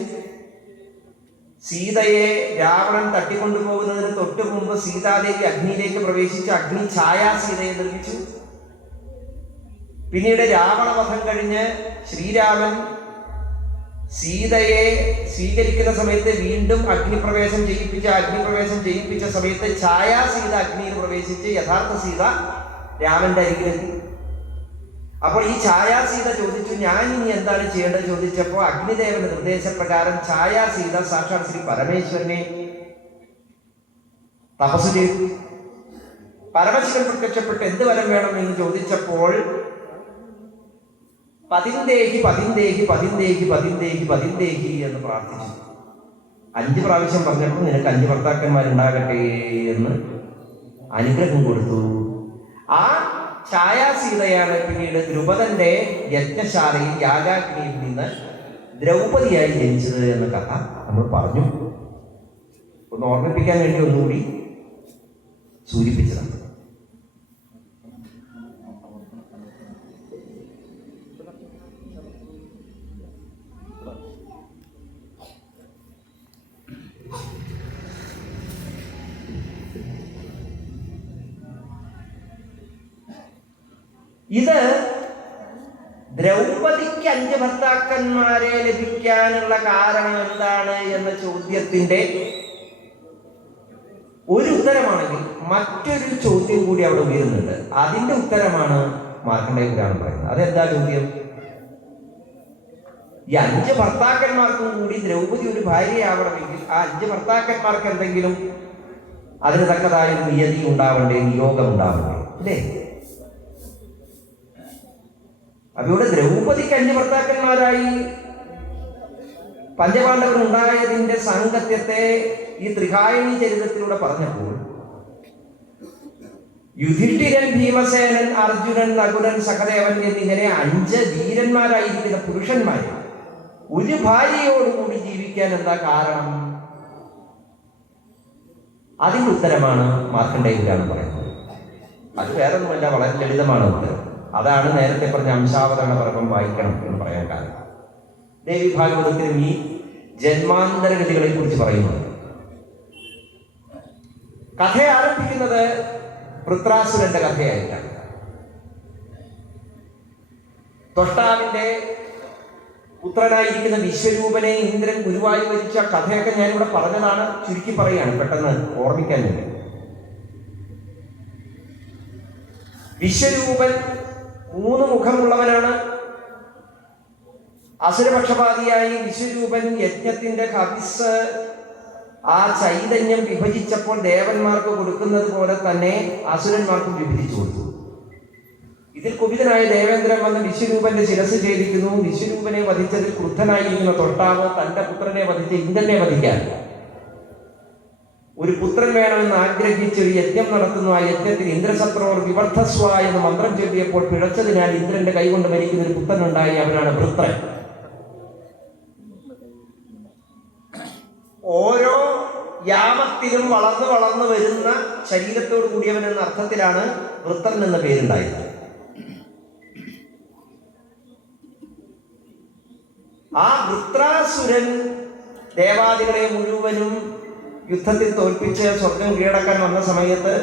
സീതയെ രാവണൻ തട്ടിക്കൊണ്ടുപോകുന്നതിന് തൊട്ട് മുമ്പ് സീതാദേവി അഗ്നിയിലേക്ക് പ്രവേശിച്ച് അഗ്നി ഛായാ സീതയെ നിർമ്മിച്ചു. പിന്നീട് രാവണവധം കഴിഞ്ഞ് ശ്രീരാമൻ സീതയെ സ്വീകരിക്കുന്ന സമയത്ത് വീണ്ടും അഗ്നിപ്രവേശം ചെയ്യിപ്പിച്ച സമയത്ത് ഛായാ സീത അഗ്നിയിൽ പ്രവേശിച്ച് യഥാർത്ഥ സീത രാമന്റെ അരികിലെത്തി. അപ്പോൾ ഈ ഛായാസീത ചോദിച്ചു, ഞാൻ ഇനി എന്താണ് ചെയ്യേണ്ടത് ചോദിച്ചപ്പോൾ അഗ്നിദേവന്റെ നിർദ്ദേശപ്രകാരം ഛായാസീത സാക്ഷാത് ശ്രീ പരമേശ്വരനെ തപസ് ചെയ്തു. പരമശിവൻ പ്രത്യക്ഷപ്പെട്ട് എന്ത് വരം വേണം എന്ന് ചോദിച്ചപ്പോൾ പതിന്ദേഹി പതിന്ദേഹി പതിന്ദേഹി പതിന്ദേഹി പതിന്ദേഹി എന്ന് പ്രാർത്ഥിച്ചു. 5 പ്രാവശ്യം പറഞ്ഞപ്പോൾ നിനക്ക് 5 ഭർത്താക്കന്മാരുണ്ടാകട്ടെ എന്ന് അനുഗ്രഹം കൊടുത്തു. ആ ഛായാസീതയാണ് പിന്നീട് ദ്രുപദന്റെ യജ്ഞശാലയിൽ യാഗാഗ്നിയിൽ നിന്ന് ദ്രൗപദിയായി ജനിച്ചത് എന്ന കഥ നമ്മൾ പറഞ്ഞു. ഒന്ന് ഓർമ്മിപ്പിക്കാൻ വേണ്ടി ഒന്നുകൂടി സൂചിപ്പിച്ചതാണ്. ഇത് ദ്രൗപദിക്ക് 5 ഭർത്താക്കന്മാരെ ലഭിക്കാനുള്ള കാരണം എന്താണ് എന്ന ചോദ്യത്തിന്റെ ഒരു ഉത്തരമാണെങ്കിൽ മറ്റൊരു ചോദ്യം കൂടി അവിടെ ഉയരുന്നുണ്ട്. അതിന്റെ ഉത്തരമാണ് മാർക്കണ്ഡേയ പുരാണം പറയുന്നത്. അതെന്താ ചോദ്യം? ഈ 5 ഭർത്താക്കന്മാർക്കും കൂടി ദ്രൗപദി ഒരു ഭാര്യയാവണമെങ്കിൽ ആ 5 ഭർത്താക്കന്മാർക്ക് എന്തെങ്കിലും അതിന് തക്കതായ നിയതി ഉണ്ടാവണ്ടേ, നിയോഗം ഉണ്ടാവണ്ടേ, അല്ലേ? അപ്പൊ ഇവിടെ ദ്രൗപദിക്ക് 5 ഭർത്താക്കന്മാരായി പഞ്ചപാണ്ഡവർ ഉണ്ടായതിന്റെ സാങ്കത്യത്തെ ഈ ത്രികായണി ചരിതത്തിലൂടെ പറഞ്ഞപ്പോൾ യുധിഷ്ഠിരൻ, ഭീമസേനൻ, അർജുനൻ, നകുലൻ, സഹദേവൻ എന്നിങ്ങനെ 5 ധീരന്മാരായിരിക്കുന്ന പുരുഷന്മാർ ഒരു ഭാര്യയോടുകൂടി ജീവിക്കാൻ എന്താ കാരണം? അതിന്റെ ഉത്തരമാണ് മാർക്കണ്ഡേയ പുരാണം പറയുന്നത്. അത് വേറൊന്നുമല്ല, വളരെ ലളിതമാണ് ഉത്തരം. അതാണ് നേരത്തെ പറഞ്ഞ അംശാവതരണ പർവ്വം വായിക്കണം എന്ന് പറയാൻ കാരണം. ദേവി ഭാഗവതത്തിലും ഈ ജന്മാന്തരഗതികളെ കുറിച്ച് പറയുന്നുണ്ട്. കഥ ആരംഭിക്കുന്നത് വൃത്രാസുരന്റെ കഥയായിട്ടാണ്. ത്വഷ്ടാവിന്റെ പുത്രനായിരിക്കുന്ന വിശ്വരൂപനെ ഇന്ദ്രൻ ഗുരുവായി വരിച്ച കഥയൊക്കെ ഞാനിവിടെ പറഞ്ഞതാണ്, ചുരുക്കി പറയുകയാണ് പെട്ടെന്ന് ഓർമ്മിക്കാൻ വേണ്ടി. വിശ്വരൂപൻ 3 മുഖമുള്ളവനാണ്. അസുരപക്ഷപാതിയായി വിശ്വരൂപൻ യജ്ഞത്തിന്റെ ഹവിസ് ആ ചൈതന്യം വിഭജിച്ചപ്പോൾ ദേവന്മാർക്ക് കൊടുക്കുന്നത് പോലെ തന്നെ അസുരന്മാർക്കും വിഭജിച്ചു കൊടുത്തു. ഇതിൽ കുപിതനായ ദേവേന്ദ്രൻ വന്ന് വിശ്വരൂപന്റെ ശിരസ് ഛേദിക്കുന്നു. വിശ്വരൂപനെ വധിച്ചതിൽ ക്രുദ്ധനായിരിക്കുന്ന തൊട്ടാവ് തന്റെ പുത്രനെ വധിച്ച് ഇന്ദ്രനെ വധിക്കാൻ ഒരു പുത്രൻ വേണമെന്ന് ആഗ്രഹിച്ച് ഒരു യജ്ഞം നടത്തുന്നു. ആ യജ്ഞത്തിൽ ഇന്ദ്രസത്രോർ വിവർദ്ധസ്വ എന്ന് മന്ത്രം ചൊല്ലിയപ്പോൾ പിഴച്ചതിനാൽ ഇന്ദ്രന്റെ കൈകൊണ്ട് മരിക്കുന്ന ഒരു പുത്രനുണ്ടായി. അവനാണ് വൃത്രൻ. ഓരോ യാമത്തിലും വളർന്നു വളർന്നു വരുന്ന ശരീരത്തോട് കൂടിയവൻ എന്ന അർത്ഥത്തിലാണ് വൃത്രൻ എന്ന പേരുണ്ടായത്. ആ വൃത്രാസുരൻ ദേവാദികളെ മുഴുവനും യുദ്ധത്തിൽ തോൽപ്പിച്ച് സ്വർഗം കീഴടക്കാൻ വന്ന സമയത്ത്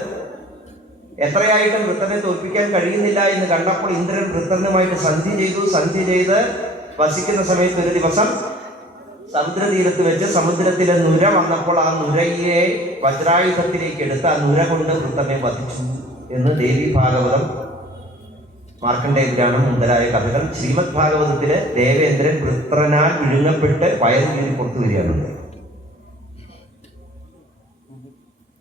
എത്രയായിട്ടും വൃത്രനെ തോൽപ്പിക്കാൻ കഴിയുന്നില്ല എന്ന് കണ്ടപ്പോൾ ഇന്ദ്രൻ വൃത്രനുമായിട്ട് സന്ധി ചെയ്തു. സന്ധി ചെയ്ത് വസിക്കുന്ന സമയത്ത് ഒരു ദിവസം സമുദ്രതീരത്ത് വെച്ച് സമുദ്രത്തിലെ നുര വന്നപ്പോൾ ആ നുരയെ വജ്രായുധത്തിലേക്ക് എടുത്ത് ആ നുര കൊണ്ട് വൃത്രനെ വധിച്ചു എന്ന് ദേവി ഭാഗവതം മാർക്കണ്ഡേയ പുരാണം മുതലായ കഥകൾ. ശ്രീമദ് ഭാഗവതത്തില് ദേവേന്ദ്രൻ വൃത്രനാൽ വിഴുങ്ങപ്പെട്ട് വയറുകീറി പുറത്തു വരികയാണുണ്ട്.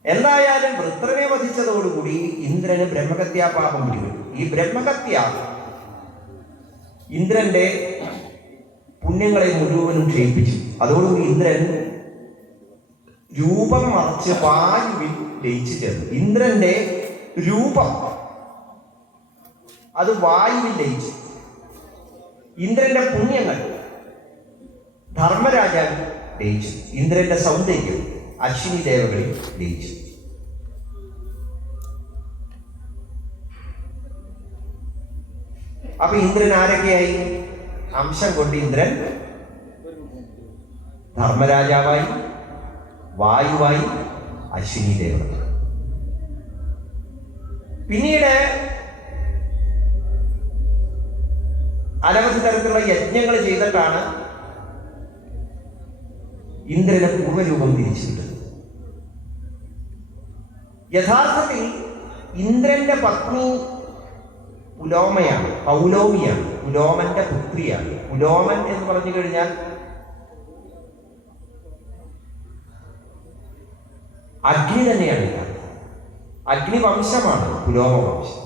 എന്തായാലും വൃത്രനെ വധിച്ചതോടുകൂടി ഇന്ദ്രന് ബ്രഹ്മഹത്യാപാപം പിടിപെട്ടു. ഈ ബ്രഹ്മഹത്യ ഇന്ദ്രന്റെ പുണ്യങ്ങളെ മുഴുവനും ക്ഷയിപ്പിച്ചു. അതോടുകൂടി ഇന്ദ്രൻ രൂപം മറച്ച് വായുവിൽ ലയിച്ചു ചേർന്നു. ഇന്ദ്രന്റെ രൂപം അത് വായുവിൽ ലയിച്ചു. ഇന്ദ്രന്റെ പുണ്യങ്ങൾ ധർമ്മരാജാവിൽ ലയിച്ചു. ഇന്ദ്രന്റെ സൗന്ദര്യം അശ്വിനി ദേവകളിൽ ലയിച്ചു. അപ്പൊ ഇന്ദ്രൻ ആരൊക്കെയായി? അംശം കൊണ്ട് ഇന്ദ്രൻ ധർമ്മരാജാവായി, വായുവായി, അശ്വിനി ദേവകൾ. പിന്നീട് അനവധി തരത്തിലുള്ള യജ്ഞങ്ങൾ ചെയ്തിട്ടാണ് ഇന്ദ്രന് പൂർവ്വരൂപം തിരിച്ചു കിട്ടുന്നത്. യഥാർത്ഥത്തിൽ ഇന്ദ്രന്റെ പത്നി പുലോമയാണ്, പൗലോമിയാണ്, പുലോമന്റെ പുത്രിയാണ്. പുലോമൻ എന്ന് പറഞ്ഞു കഴിഞ്ഞാൽ അഗ്നി തന്നെയാണ്. അഗ്നിവംശമാണ് പുലോമ വംശം.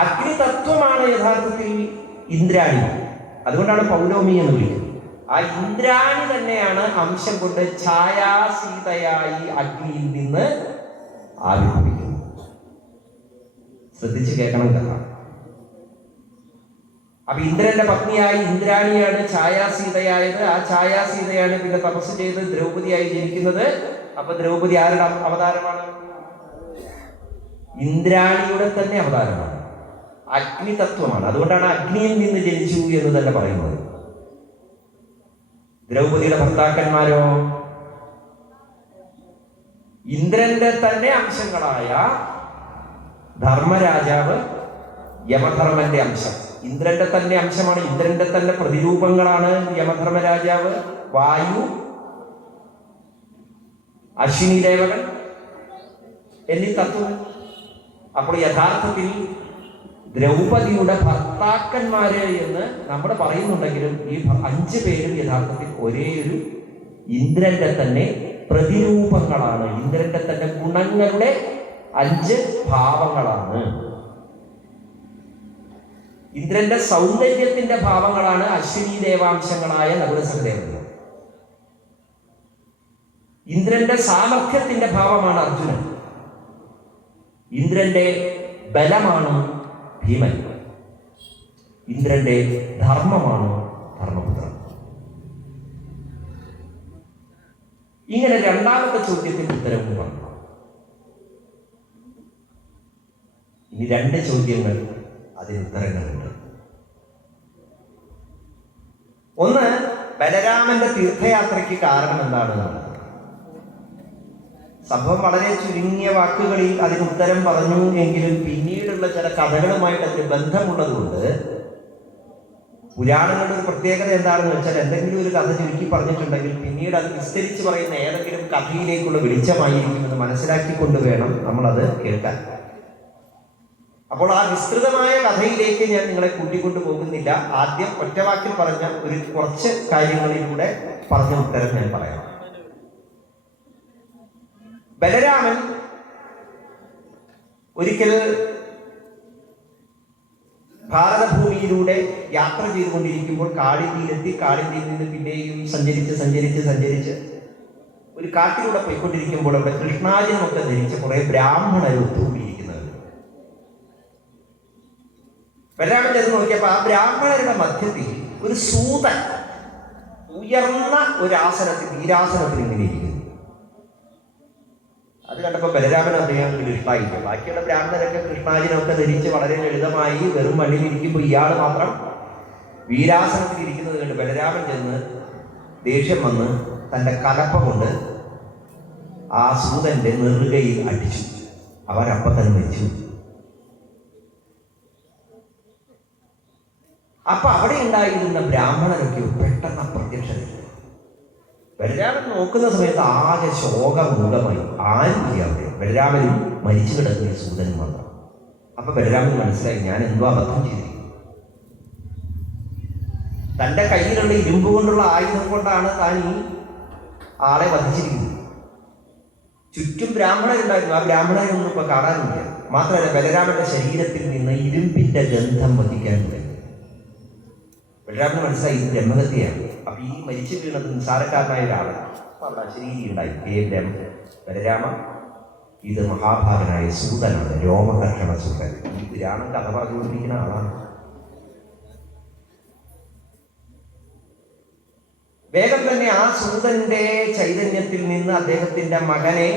അഗ്നിതത്വമാണ് യഥാർത്ഥത്തിൽ ഇന്ദ്രാണി. അതുകൊണ്ടാണ് പൗലോമി എന്ന് വിളിക്കുന്നത്. ആ ഇന്ദ്രാണി തന്നെയാണ് അംശം കൊണ്ട് ഛായാസീതയായി അഗ്നിയിൽ നിന്ന് ആവിർഭവിക്കുന്നത്. ശ്രദ്ധിച്ച് കേൾക്കണം കഥ. അപ്പൊ ഇന്ദ്രന്റെ പത്നിയായി ഇന്ദ്രാണിയാണ് ഛായാസീതയായത്. ആ ഛായാസീതയാണ് പിന്നെ തപസ് ചെയ്ത് ദ്രൗപദിയായി ജനിക്കുന്നത്. അപ്പൊ ദ്രൗപദി ആരുടെ അവതാരമാണ്? ഇന്ദ്രാണിയുടെ തന്നെ അവതാരമാണ്. അഗ്നി തത്വമാണ്. അതുകൊണ്ടാണ് അഗ്നിയിൽ നിന്ന് ജനിച്ചു എന്ന് തന്നെ പറയുന്നത്. ദ്രൗപദിയുടെ ഭർത്താക്കന്മാരോ ഇന്ദ്രന്റെ തന്നെ അംശങ്ങളായ ധർമ്മരാജാവ്, യമധർമ്മന്റെ അംശം. ഇന്ദ്രന്റെ തന്നെ അംശമാണ്. ഇന്ദ്രന്റെ തന്നെ പ്രതിരൂപങ്ങളാണ് യമധർമ്മരാജാവ്, വായു, അശ്വിനി ദേവകൾ എന്നീ തത്വം. അപ്പോൾ യഥാർത്ഥത്തിൽ ദ്രൗപദിയുടെ ഭർത്താക്കന്മാര് എന്ന് നമ്മൾ പറയുന്നുണ്ടെങ്കിലും ഈ 5 പേരും യഥാർത്ഥത്തിൽ ഒരേ ഒരു ഇന്ദ്രന്റെ തന്നെ പ്രതിരൂപങ്ങളാണ്. ഇന്ദ്രന്റെ തന്നെ ഗുണങ്ങളുടെ 5 ഭാവങ്ങളാണ്. ഇന്ദ്രന്റെ സൗന്ദര്യത്തിന്റെ ഭാവങ്ങളാണ് അശ്വിനി ദേവാംശങ്ങളായ നകുലസഹദേവന്മാർ. ഇന്ദ്രന്റെ സാമർഥ്യത്തിന്റെ ഭാവമാണ് അർജുനൻ. ഇന്ദ്രന്റെ ബലമാണ് ഭീമൻ. ഇന്ദ്രന്റെ ധർമ്മമാണ് ധർമ്മപുത്രൻ. ഇങ്ങനെ രണ്ടാമത്തെ ചോദ്യത്തിന് ഉത്തരവും പറഞ്ഞു. ഇനി 2 ചോദ്യങ്ങൾ, അതിന് ഉത്തരങ്ങളുണ്ട്. ഒന്ന്, ബലരാമന്റെ തീർത്ഥയാത്രയ്ക്ക് കാരണം എന്താണെന്നുള്ളത്. സംഭവം വളരെ ചുരുങ്ങിയ വാക്കുകളിൽ അതിന് ഉത്തരം പറഞ്ഞു എങ്കിലും പിന്നീടുള്ള ചില കഥകളുമായിട്ട് അതിന് ബന്ധമുള്ളതുകൊണ്ട് പുരാണങ്ങളുടെ ഒരു പ്രത്യേകത എന്താണെന്ന് വെച്ചാൽ എന്തെങ്കിലും ഒരു കഥ ചുരുക്കി പറഞ്ഞിട്ടുണ്ടെങ്കിൽ പിന്നീട് അത് വിസ്തരിച്ച് പറയുന്ന ഏതെങ്കിലും കഥയിലേക്കുള്ള വെളിച്ചമായിരിക്കുമെന്ന് മനസ്സിലാക്കിക്കൊണ്ട് വേണം നമ്മളത് കേൾക്കാൻ. അപ്പോൾ ആ വിസ്തൃതമായ കഥയിലേക്ക് ഞാൻ നിങ്ങളെ കൂട്ടിക്കൊണ്ടു പോകുന്നില്ല. ആദ്യം ഒറ്റവാക്കിൽ പറഞ്ഞ കുറച്ച് കാര്യങ്ങളിലൂടെ പറഞ്ഞ ഉത്തരം ഞാൻ പറയാം. ബലരാമൻ ഒരിക്കൽ ഭാരതഭൂമിയിലൂടെ യാത്ര ചെയ്തുകൊണ്ടിരിക്കുമ്പോൾ കാളിന്തിയിലെത്തി. കാളിന്തിയിൽ നിന്ന് പിന്നെയും സഞ്ചരിച്ച് ഒരു കാട്ടിലൂടെ പോയിക്കൊണ്ടിരിക്കുമ്പോൾ അവിടെ കൃഷ്ണാജിനമൊക്കെ ധരിച്ച കുറെ ബ്രാഹ്മണർ ഒത്തുകൂടിയിരിക്കുന്നത്. ബലരാമൻ ചെന്ന് നോക്കിയപ്പോൾ ആ ബ്രാഹ്മണരുടെ മധ്യത്തിൽ ഒരു സൂതൻ ഉയർന്ന ഒരു ആസനത്തിൽ, വീരാസനത്തിൽ ഇങ്ങനെ ഇരിക്കുന്നു. അത് കണ്ടപ്പോൾ ബലരാമൻ അദ്ദേഹം ഇഷ്ടമായില്ല. ബാക്കിയുള്ള ബ്രാഹ്മണരൊക്കെ കൃഷ്ണാജിനൊക്കെ ധരിച്ച് വളരെ ലളിതമായി വെറും മണ്ണിലിരിക്കുമ്പോൾ ഇയാൾ മാത്രം വീരാസനത്തിൽ ഇരിക്കുന്നത് കണ്ട് ബലരാമൻ ചെന്ന് ദേഷ്യം വന്ന് തൻ്റെ കലപ്പ കൊണ്ട് ആ സൂതന്റെ നെറുകയിൽ അടിച്ചു. അവരപ്പം തന്നെ മരിച്ചു. അപ്പൊ അവിടെ ഉണ്ടായിരുന്ന ബ്രാഹ്മണരൊക്കെ പെട്ടെന്ന് അപ്രത്യക്ഷരായി. ബലരാമൻ നോക്കുന്ന സമയത്ത് ആകെ ശോകമൂലമായി. ആരും ചെയ്യാൻ ബലരാമനും മരിച്ചു കിടക്കുന്ന സൂതനും മാത്രം. അപ്പൊ ബലരാമന് മനസ്സിലായി, ഞാൻ എന്തോ അബദ്ധം ചെയ്തിരിക്കുന്നു. തൻ്റെ കയ്യിലുള്ള ഇരുമ്പ് കൊണ്ടുള്ള ആയുധം കൊണ്ടാണ് താൻ ഈ ആളെ വധിച്ചിരിക്കുന്നത്. ചുറ്റും ബ്രാഹ്മണരുണ്ടായിരുന്നു, ആ ബ്രാഹ്മണരൊന്നും ഇപ്പൊ കാണാനില്ല. മാത്രമല്ല ബലരാമന്റെ ശരീരത്തിൽ നിന്ന് ഇരുമ്പിന്റെ ഗന്ധം വഹിക്കാൻ തുടങ്ങി. ബലരാമന് മനസ്സിലായി ഇത് ബ്രഹ്മഹത്യയാണ്. അപ്പൊ ഈ മരിച്ചു വീണത് നിസ്സാരക്കാരനായ ഒരാളാണ്. അവിടെ അശരീരി ഉണ്ടായി. ബലരാമ, ഇത് മഹാഭാഗനായ സൂതനാണ്, രോമഹർഷണ സൂതൻ. ഈ പുരാണം കഥ പറഞ്ഞുകൊണ്ടിരിക്കുന്ന ആളാണ്. വേഗം തന്നെ ആ സൂതന്റെ ചൈതന്യത്തിൽ നിന്ന് അദ്ദേഹത്തിന്റെ മകനെ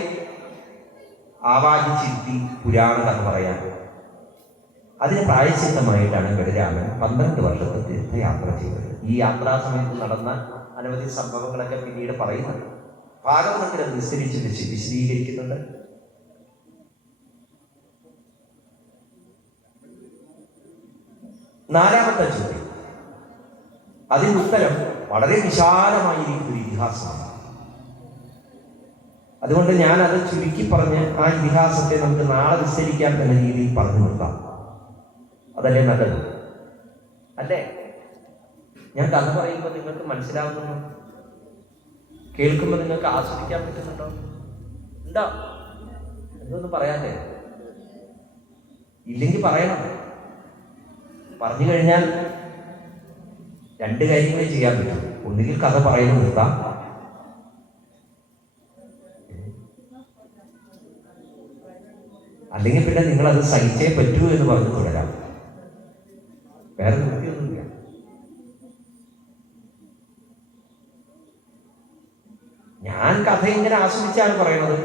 ആവാഹിച്ചിരുത്തി പുരാണ കഥ പറയാൻ. അതിന് പ്രായശ്ചിത്തമായിട്ടാണ് ബലരാമൻ 12 വർഷത്തെ തീർത്ഥയാത്ര ചെയ്തത്. ഈ യാത്രാ സമയത്ത് നടന്ന അനവധി സംഭവങ്ങളൊക്കെ പിന്നീട് പറയുന്നുണ്ട്. ഭാഗവതത്തിൽ അത് വിശദീകരിക്കുന്നുണ്ട്. നാലാമത്തെ ചോദ്യം, അതിന് ഉത്തരം വളരെ വിശാലമായിരിക്കുന്ന ഒരു ഇതിഹാസമാണ്. അതുകൊണ്ട് ഞാൻ അത് ചുരുക്കി പറഞ്ഞ് ആ ഇതിഹാസത്തെ നമുക്ക് നാളെ വിസ്തരിക്കാൻ തന്നെ രീതിയിൽ പറഞ്ഞു നിർത്താം. അതല്ലേ നല്ലത്? അല്ലേ? ഞാൻ കഥ പറയുമ്പോൾ നിങ്ങൾക്ക് മനസ്സിലാവുന്നുണ്ടോ? കേൾക്കുമ്പോൾ നിങ്ങൾക്ക് ആസ്വദിക്കാൻ പറ്റുന്നുണ്ടോ? ഉണ്ടോ? എന്തൊന്നും പറയാതെ ഇല്ലെങ്കിൽ പറയണം. പറഞ്ഞു കഴിഞ്ഞാൽ 2 കാര്യങ്ങളെ ചെയ്യാൻ പറ്റും. ഒന്നുകിൽ കഥ പറയുന്നത് നിർത്താം, അല്ലെങ്കിൽ പിന്നെ നിങ്ങളത് സഹിച്ചേ പറ്റൂ എന്ന് പറഞ്ഞ് തുടരാം. വേറെ നിവൃത്തിയൊന്നുമില്ല. ഞാൻ കഥ ഇങ്ങനെ ആസ്വദിച്ചാണ് പറയണത്.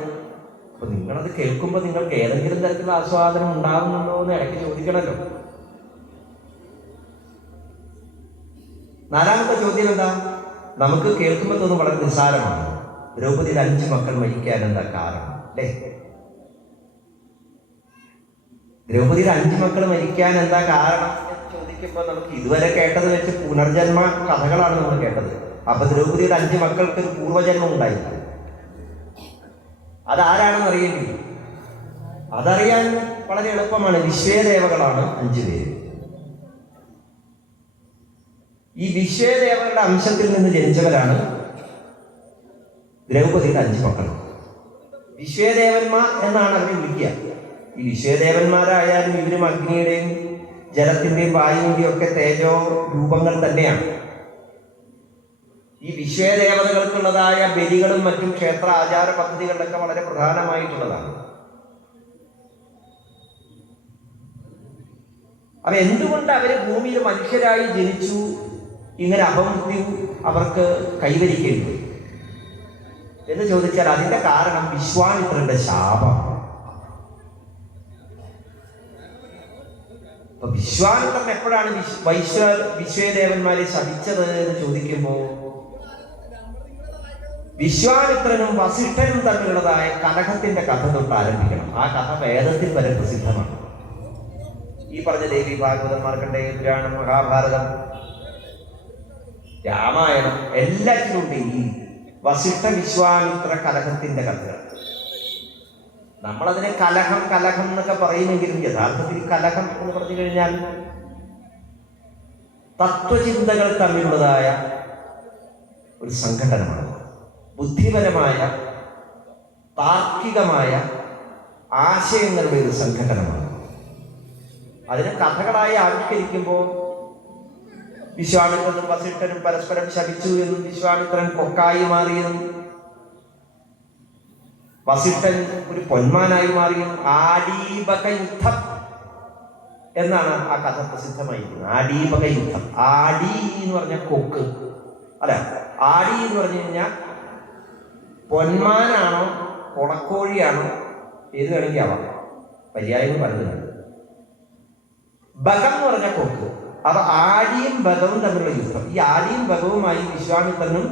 അപ്പൊ നിങ്ങളത് കേൾക്കുമ്പോൾ നിങ്ങൾക്ക് ഏതെങ്കിലും തരത്തിലുള്ള ആസ്വാദനം ഉണ്ടാകുന്നുണ്ടോ എന്ന് ഇടയ്ക്ക് ചോദിക്കണമല്ലോ. 4ാമത്തെ ചോദ്യം എന്താ? നമുക്ക് കേൾക്കുമ്പോൾ തോന്നും വളരെ നിസ്സാരമാണ്. ദ്രൗപദിയുടെ 5 മക്കൾ മരിക്കാൻ എന്താ കാരണം? അല്ലേ? ദ്രൗപദിയുടെ 5 മക്കൾ മരിക്കാൻ എന്താ കാരണം എന്ന് ചോദിക്കുമ്പോൾ നമുക്ക് ഇതുവരെ കേട്ടത് വെച്ച് പുനർജന്മ കഥകളാണ് നമ്മൾ കേട്ടത്. അപ്പൊ ദ്രൗപദിയുടെ 5 മക്കൾക്ക് ഒരു പൂർവ്വജന്മം ഉണ്ടായിരുന്നു. അതാരാണെന്ന് അറിയേണ്ടി. അതറിയാൻ വളരെ എളുപ്പമാണ്. വിശ്വേദേവകളാണ് 5 പേര്. ഈ വിശ്വേദേവരുടെ അംശത്തിൽ നിന്ന് ജനിച്ചവരാണ് ദ്രൗപദിയുടെ 5 മക്കൾ. വിശ്വേദേവന്മാർ എന്നാണ് അവരെ വിളിക്കുക. ഈ വിശ്വേദേവന്മാരായാലും ഇവരും അഗ്നിയുടെയും ജലത്തിന്റെയും വായുവിന്റെയും ഒക്കെ തേജോ രൂപങ്ങൾ തന്നെയാണ്. ഈ വിശ്വേദേവതകൾക്കുള്ളതായ ബലികളും മറ്റും ക്ഷേത്ര ആചാര പദ്ധതികളിലൊക്കെ വളരെ പ്രധാനമായിട്ടുള്ളതാണ്. അപ്പൊ എന്തുകൊണ്ട് അവര് ഭൂമിയിൽ മനുഷ്യരായി ജനിച്ചു ഇങ്ങനെ അപമൃത്യു അവർക്ക് കൈവരിക്കേണ്ടി എന്ന് ചോദിച്ചാൽ അതിന്റെ കാരണം വിശ്വാമിത്രന്റെ ശാപം. അപ്പൊ വിശ്വാമിത്രൻ എപ്പോഴാണ് വിശ്വേദേവന്മാരെ ശപിച്ചത് എന്ന് ചോദിക്കുമ്പോൾ വിശ്വാമിത്രനും വസിഷ്ഠനും തമ്മിലുള്ളതായ കലഹത്തിന്റെ കഥ തൊട്ട് ആരംഭിക്കണം. ആ കഥ വേദത്തിൽ വരെ പ്രസിദ്ധമാണ്. ഈ പറഞ്ഞ ദേവി ഭാഗവതം, മാർക്കണ്ഡേയ പുരാണം, മഹാഭാരതം, രാമായണം എല്ലാറ്റിലുണ്ട് ഈ വസിഷ്ഠ വിശ്വാമിത്ര കലഹത്തിന്റെ കഥകൾ. നമ്മളതിനെ കലഹം കലഹം എന്നൊക്കെ പറയുമെങ്കിലും യഥാർത്ഥത്തിൽ കലഹം എന്ന് പറഞ്ഞു കഴിഞ്ഞാൽ തത്വചിന്തകൾ തമ്മിലുള്ളതായ ഒരു സംഘടനമാണ്. ബുദ്ധിപരമായ താർക്കികമായ ആശയങ്ങളുടെ ഒരു സംഘടനമാണ്. അതിനെ കഥകളായി ആവിഷ്കരിക്കുമ്പോൾ വിശ്വാമിത്രനും വസിഷ്ഠനും പരസ്പരം ശപിച്ചു എന്നും വിശ്വാമിത്രൻ കൊക്കായി മാറിയെന്നും വസിഷ്ഠൻ ഒരു പൊന്മാനായി മാറിയും ആടീപക യുദ്ധം എന്നാണ് ആ കഥ പ്രസിദ്ധമായിരിക്കുന്നത്. ആടീപക യുദ്ധം. ആടി എന്ന് പറഞ്ഞ കൊക്ക്, അല്ല, ആടി എന്ന് പറഞ്ഞു കഴിഞ്ഞാൽ പൊന്മാനാണോ കൊടക്കോഴിയാണോ ഏത് വേണമെങ്കിൽ ആവാം, പര്യായം പറയുന്നുണ്ട്. ബകം എന്ന് പറഞ്ഞ കൊക്ക്. അപ്പൊ ആടിയും ബകവും തമ്മിലുള്ള യുദ്ധം. ഈ ആടിയും ബകവുമായി വിശ്വാമിത്രനും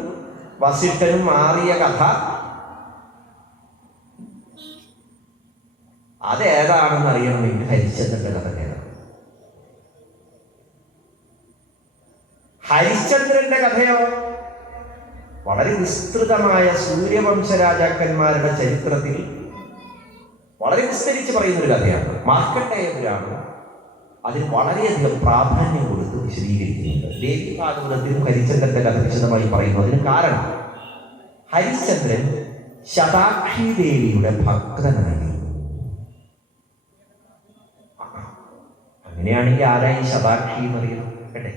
വസിഷ്ഠനും മാറിയ കഥ അതേതാണെന്ന് അറിയണമെങ്കിൽ ഹരിശ്ചന്ദ്രന്റെ കഥ കേൾക്കണം. ഹരിശ്ചന്ദ്രന്റെ കഥയോ വളരെ വിസ്തൃതമായ സൂര്യവംശ രാജാക്കന്മാരുടെ ചരിത്രത്തിൽ വളരെ വിസ്തരിച്ച് പറയുന്നൊരു കഥയാണ്. മാർക്കണ്ഡേയ പുരാണം അതിന് വളരെയധികം പ്രാധാന്യം കൊടുത്ത് വിശദീകരിക്കുന്നുണ്ട്. ദേവി ഭാഗവതത്തിലും ഹരിചന്ദ്രന്റെ കഥ വിശദമായി പറയുന്നു. അതിന് കാരണം ഹരിചന്ദ്രൻ ശതാക്ഷി ദേവിയുടെ ഭക്തനാണ്. അങ്ങനെയാണെങ്കിൽ ആരായി ശതാക്ഷി എന്നറിയണം കേട്ടെ.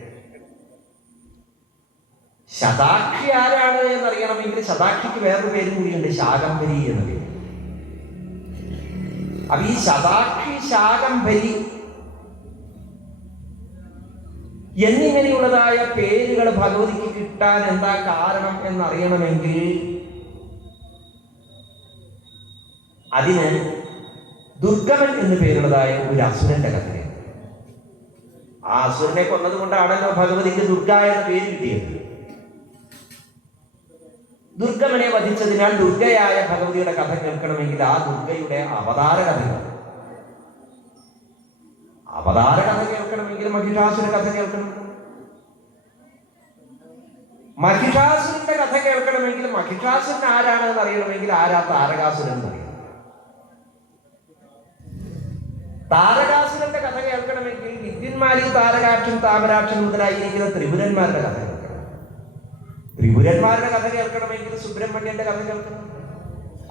ശതാക്ഷി ആരാണ് എന്നറിയണമെങ്കിൽ ശതാക്ഷിക്ക് വേറൊരു പേരും കൂടിയുണ്ട്, ശാകംഭരി എന്ന പേര്. അപ്പൊ ഈ ശതാക്ഷി, ശാകംഭരി എന്നിങ്ങനെയുള്ളതായ പേരുകൾ ഭഗവതിക്ക് കിട്ടാൻ എന്താ കാരണം എന്നറിയണമെങ്കിൽ അതിന് ദുർഗമൻ എന്ന് പേരുള്ളതായ ഒരു അസുരന്റെ കഥയാണ്. ആ അസുരനെ കൊന്നതുകൊണ്ടാണല്ലോ ഭഗവതിക്ക് ദുർഗ എന്ന പേര് കിട്ടിയത്. ദുർഗമനെ വധിച്ചതിനാൽ ദുർഗയായ ഭഗവതിയുടെ കഥ കേൾക്കണമെങ്കിൽ ആ ദുർഗയുടെ അവതാര കഥ കേൾക്കണമെങ്കിൽ മഹിഷാസുര കഥ കേൾക്കണം. മഹിഷാസുരന്റെ കഥ കേൾക്കണമെങ്കിൽ മഹിഷാസുരൻ ആരാണെന്ന് അറിയണമെങ്കിൽ ആരാ താരകാസുരൻ എന്നറിയണം. താരകാസുരന്റെ കഥ കേൾക്കണമെങ്കിൽ വിദ്യന്മാരിൽ താരകാക്ഷൻ, താമരാക്ഷൻ മുതലായിരിക്കുന്ന ത്രിപുരന്മാരുടെ കഥ കേൾക്കണം. ത്രിപുരന്മാരുടെ കഥ കേൾക്കണമെങ്കിൽ സുബ്രഹ്മണ്യന്റെ കഥ കേൾക്കണം.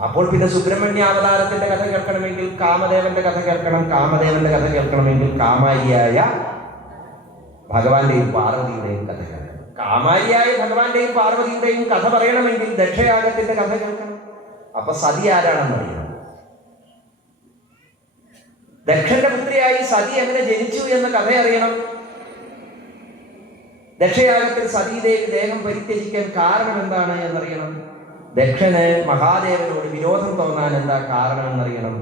അപ്പോൾ പിന്നെ സുബ്രഹ്മണ്യ അവതാരത്തിന്റെ കഥ കേൾക്കണമെങ്കിൽ കാമദേവന്റെ കഥ കേൾക്കണം. കാമദേവന്റെ കഥ കേൾക്കണമെങ്കിൽ കാമാരിയായ ഭഗവാന്റെയും പാർവതിയുടെയും കഥ കേൾക്കണം. കാമാരിയായ ഭഗവാന്റെയും പാർവതിയുടെയും കഥ പറയണമെങ്കിൽ ദക്ഷയാഗത്തിന്റെ കഥ കേൾക്കണം. അപ്പൊ സതി ആരാണെന്ന് അറിയണം. ദക്ഷന്റെ പുത്രിയായി സതി എങ്ങനെ ജനിച്ചു എന്ന കഥ അറിയണം. ദക്ഷയാഗത്തിൽ സതീദേവി ദേഹം പരിത്യജിക്കാൻ കാരണം എന്താണ് എന്നറിയണം. ദക്ഷന് മഹാദേവനോട് വിരോധം തോന്നാൻ എന്താ കാരണം എന്നറിയണം.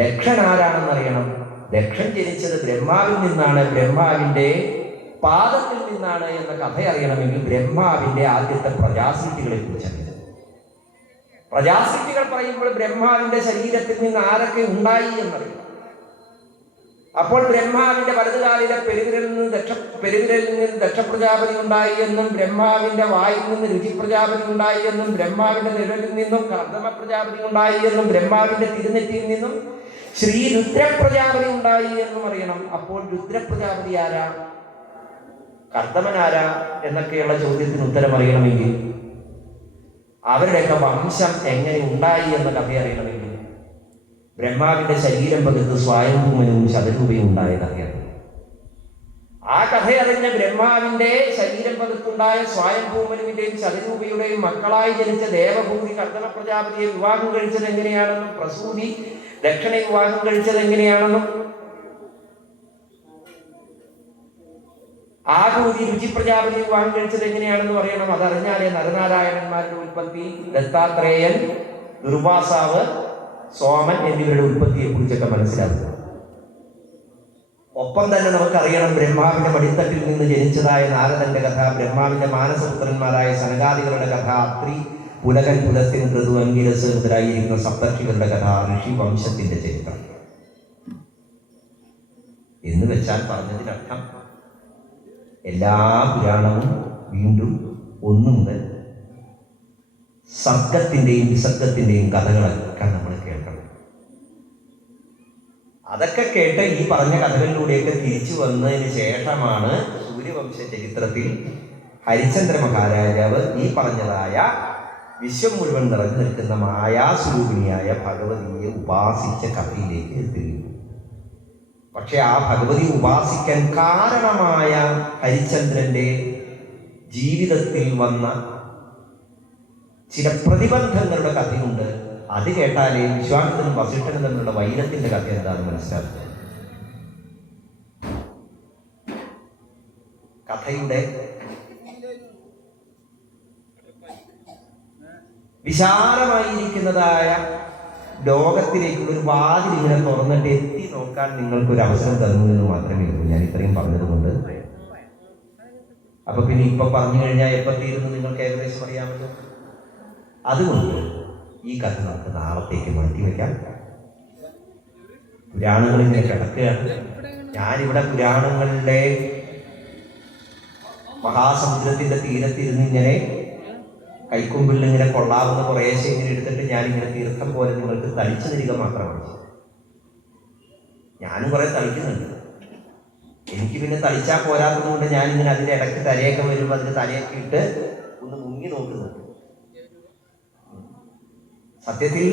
ദക്ഷൻ ആരാണെന്നറിയണം. ദക്ഷൻ ജനിച്ചത് ബ്രഹ്മാവിൽ നിന്നാണ്, ബ്രഹ്മാവിന്റെ പാദത്തിൽ നിന്നാണ് എന്ന കഥ അറിയണമെങ്കിൽ ബ്രഹ്മാവിന്റെ ആദ്യത്തെ പ്രജാസൃഷ്ടികളെ കുറിച്ചറിയണം. പ്രജാസൃഷ്ടികൾ പറയുമ്പോൾ ബ്രഹ്മാവിന്റെ ശരീരത്തിൽ നിന്ന് ആരൊക്കെ ഉണ്ടായി എന്നറിയണം. അപ്പോൾ ബ്രഹ്മാവിന്റെ വലതുകാലിലെ പെരുവിരലിൽ നിന്ന് ദക്ഷപ്രജാപതി ഉണ്ടായി എന്നും, ബ്രഹ്മാവിന്റെ വായിൽ നിന്ന് രുചി പ്രജാപതി ഉണ്ടായി എന്നും, ബ്രഹ്മാവിന്റെ നിഴലിൽ നിന്നും കർദമ പ്രജാപതി ഉണ്ടായി എന്നും, ബ്രഹ്മാവിന്റെ തിരുനെറ്റിയിൽ നിന്നും ശ്രീ രുദ്രപ്രജാപതി ഉണ്ടായി എന്നും അറിയണം. അപ്പോൾ രുദ്രപ്രജാപതി ആരാ, കർദമനാരാ എന്നൊക്കെയുള്ള ചോദ്യത്തിന് ഉത്തരം അറിയണമെങ്കിൽ അവരുടെയൊക്കെ വംശം എങ്ങനെ ഉണ്ടായി എന്ന കഥ അറിയണമെങ്കിൽ ബ്രഹ്മാവിന്റെ ശരീരം പകുത്ത് സ്വയംഭൂമനും ശതരൂപയും ഉണ്ടായതറിയണം. ആ കഥയറിഞ്ഞ ബ്രഹ്മാവിന്റെ ശരീരം പകുത്തുണ്ടായ സ്വയംഭൂമനുവിന്റെയും ശതരൂപയുടെയും മക്കളായി ജനിച്ച ദേവഭൂതി കർദമ പ്രജാപതിയെ വിവാഹം കഴിച്ചത് എങ്ങനെയാണെന്നും, പ്രസൂതി ദക്ഷനെ വിവാഹം കഴിച്ചത് എങ്ങനെയാണെന്നും, ആകൂതി രുചി പ്രജാപതി വിവാഹം കഴിച്ചത് എങ്ങനെയാണെന്ന് പറയണം. അതറിഞ്ഞാലേ നരനാരായണന്മാരുടെ ഉൽപ്പത്തി, ദത്താത്രേയൻ, ദുർവാസാവ്, സോമൻ എന്നിവരുടെ ഉൽപ്പത്തിയെ കുറിച്ചൊക്കെ മനസ്സിലാക്കുക. ഒപ്പം തന്നെ നമുക്കറിയണം ബ്രഹ്മാവിന്റെ മടിത്തട്ടിൽ നിന്ന് ജനിച്ചതായ നാരദന്റെ കഥ, ബ്രഹ്മാവിന്റെ മാനസപുത്രന്മാരായ സനകാദികളുടെ കഥ, അത്രി, പുലകൻ, പുലസ്ത്യൻ, ഋതു, അങ്കിരസ് മുതലായിരിക്കുന്ന സപ്തർഷികളുടെ കഥ, ഋഷി വംശത്തിന്റെ ചരിത്രം എന്ന് വെച്ചാൽ പറഞ്ഞതിനർത്ഥം എല്ലാ പുരാണവും വീണ്ടും ഒന്നു മുതൽ സർഗത്തിന്റെയും വിസർഗത്തിന്റെയും കഥകളൊക്കെ നമ്മൾ കേൾക്കണം. അതൊക്കെ കേട്ട് ഈ പറഞ്ഞ കഥകളിലൂടെയൊക്കെ തിരിച്ചു വന്നതിന് ശേഷമാണ് സൂര്യവംശ ചരിത്രത്തിൽ ഹരിചന്ദ്ര മഹാരാജാവ് ഈ പറഞ്ഞതായ വിശ്വം മുഴുവൻ നിറഞ്ഞു നിൽക്കുന്ന മായാസ്വരൂപിണിയായ ഭഗവതിയെ ഉപാസിച്ച കഥയിലേക്ക് എത്തുകയും, പക്ഷെ ആ ഭഗവതി ഉപാസിക്കാൻ കാരണമായ ഹരിചന്ദ്രന്റെ ജീവിതത്തിൽ വന്ന ചില പ്രതിബന്ധങ്ങളുടെ കഥയുണ്ട്. അത് കേട്ടാലേ വിശ്വാമിത്രനും വസിഷ്ഠനും തമ്മിലുള്ള വൈരത്തിന്റെ കഥ എന്താണെന്ന് മനസ്സിലാക്കുക. കഥയുടെ വിശാലമായിരിക്കുന്നതായ ലോകത്തിലേക്കുള്ള ഒരു വാതിൽ ഇങ്ങനെ തുറന്നിട്ട് എത്തി നോക്കാൻ നിങ്ങൾക്കൊരു അവസരം തന്നു എന്ന് മാത്രമേ ഉള്ളൂ. ഞാൻ ഇത്രയും പറഞ്ഞതുകൊണ്ട് അപ്പൊ പിന്നെ ഇപ്പൊ പറഞ്ഞു കഴിഞ്ഞാൽ എപ്പത്തിയിരുന്നു നിങ്ങൾക്ക് ഏകദേശം അറിയാമല്ലോ. അതുകൊണ്ട് ഈ കഥ നമുക്ക് നാളത്തേക്ക് മാറ്റിവെക്കാം. പുരാണങ്ങൾ ഇങ്ങനെ കിടക്കുകയാണ്. ഞാനിവിടെ പുരാണങ്ങളുടെ മഹാസമുദ്രത്തിന്റെ തീരത്തിരുന്ന് ഇങ്ങനെ കൈക്കൊമ്പിൽ ഇങ്ങനെ കൊള്ളാവുന്ന കുറേശ്ശെ ഇങ്ങനെ എടുത്തിട്ട് ഞാനിങ്ങനെ തീർത്ഥം പോലെ നിങ്ങൾക്ക് തളിച്ചു തരിക മാത്രമാണ്. ഞാനും കുറെ തളിക്കുന്നുണ്ട്. എനിക്ക് പിന്നെ തളിച്ചാൽ പോരാത്തത് കൊണ്ട് ഞാനിങ്ങനെ അതിൻ്റെ ഇടയ്ക്ക് തലയൊക്കെ വരുമ്പോൾ അതിന് തലയൊക്കെ ഇട്ട് ഒന്ന് മുങ്ങി നോക്കുന്നുണ്ട്. സത്യത്തിൽ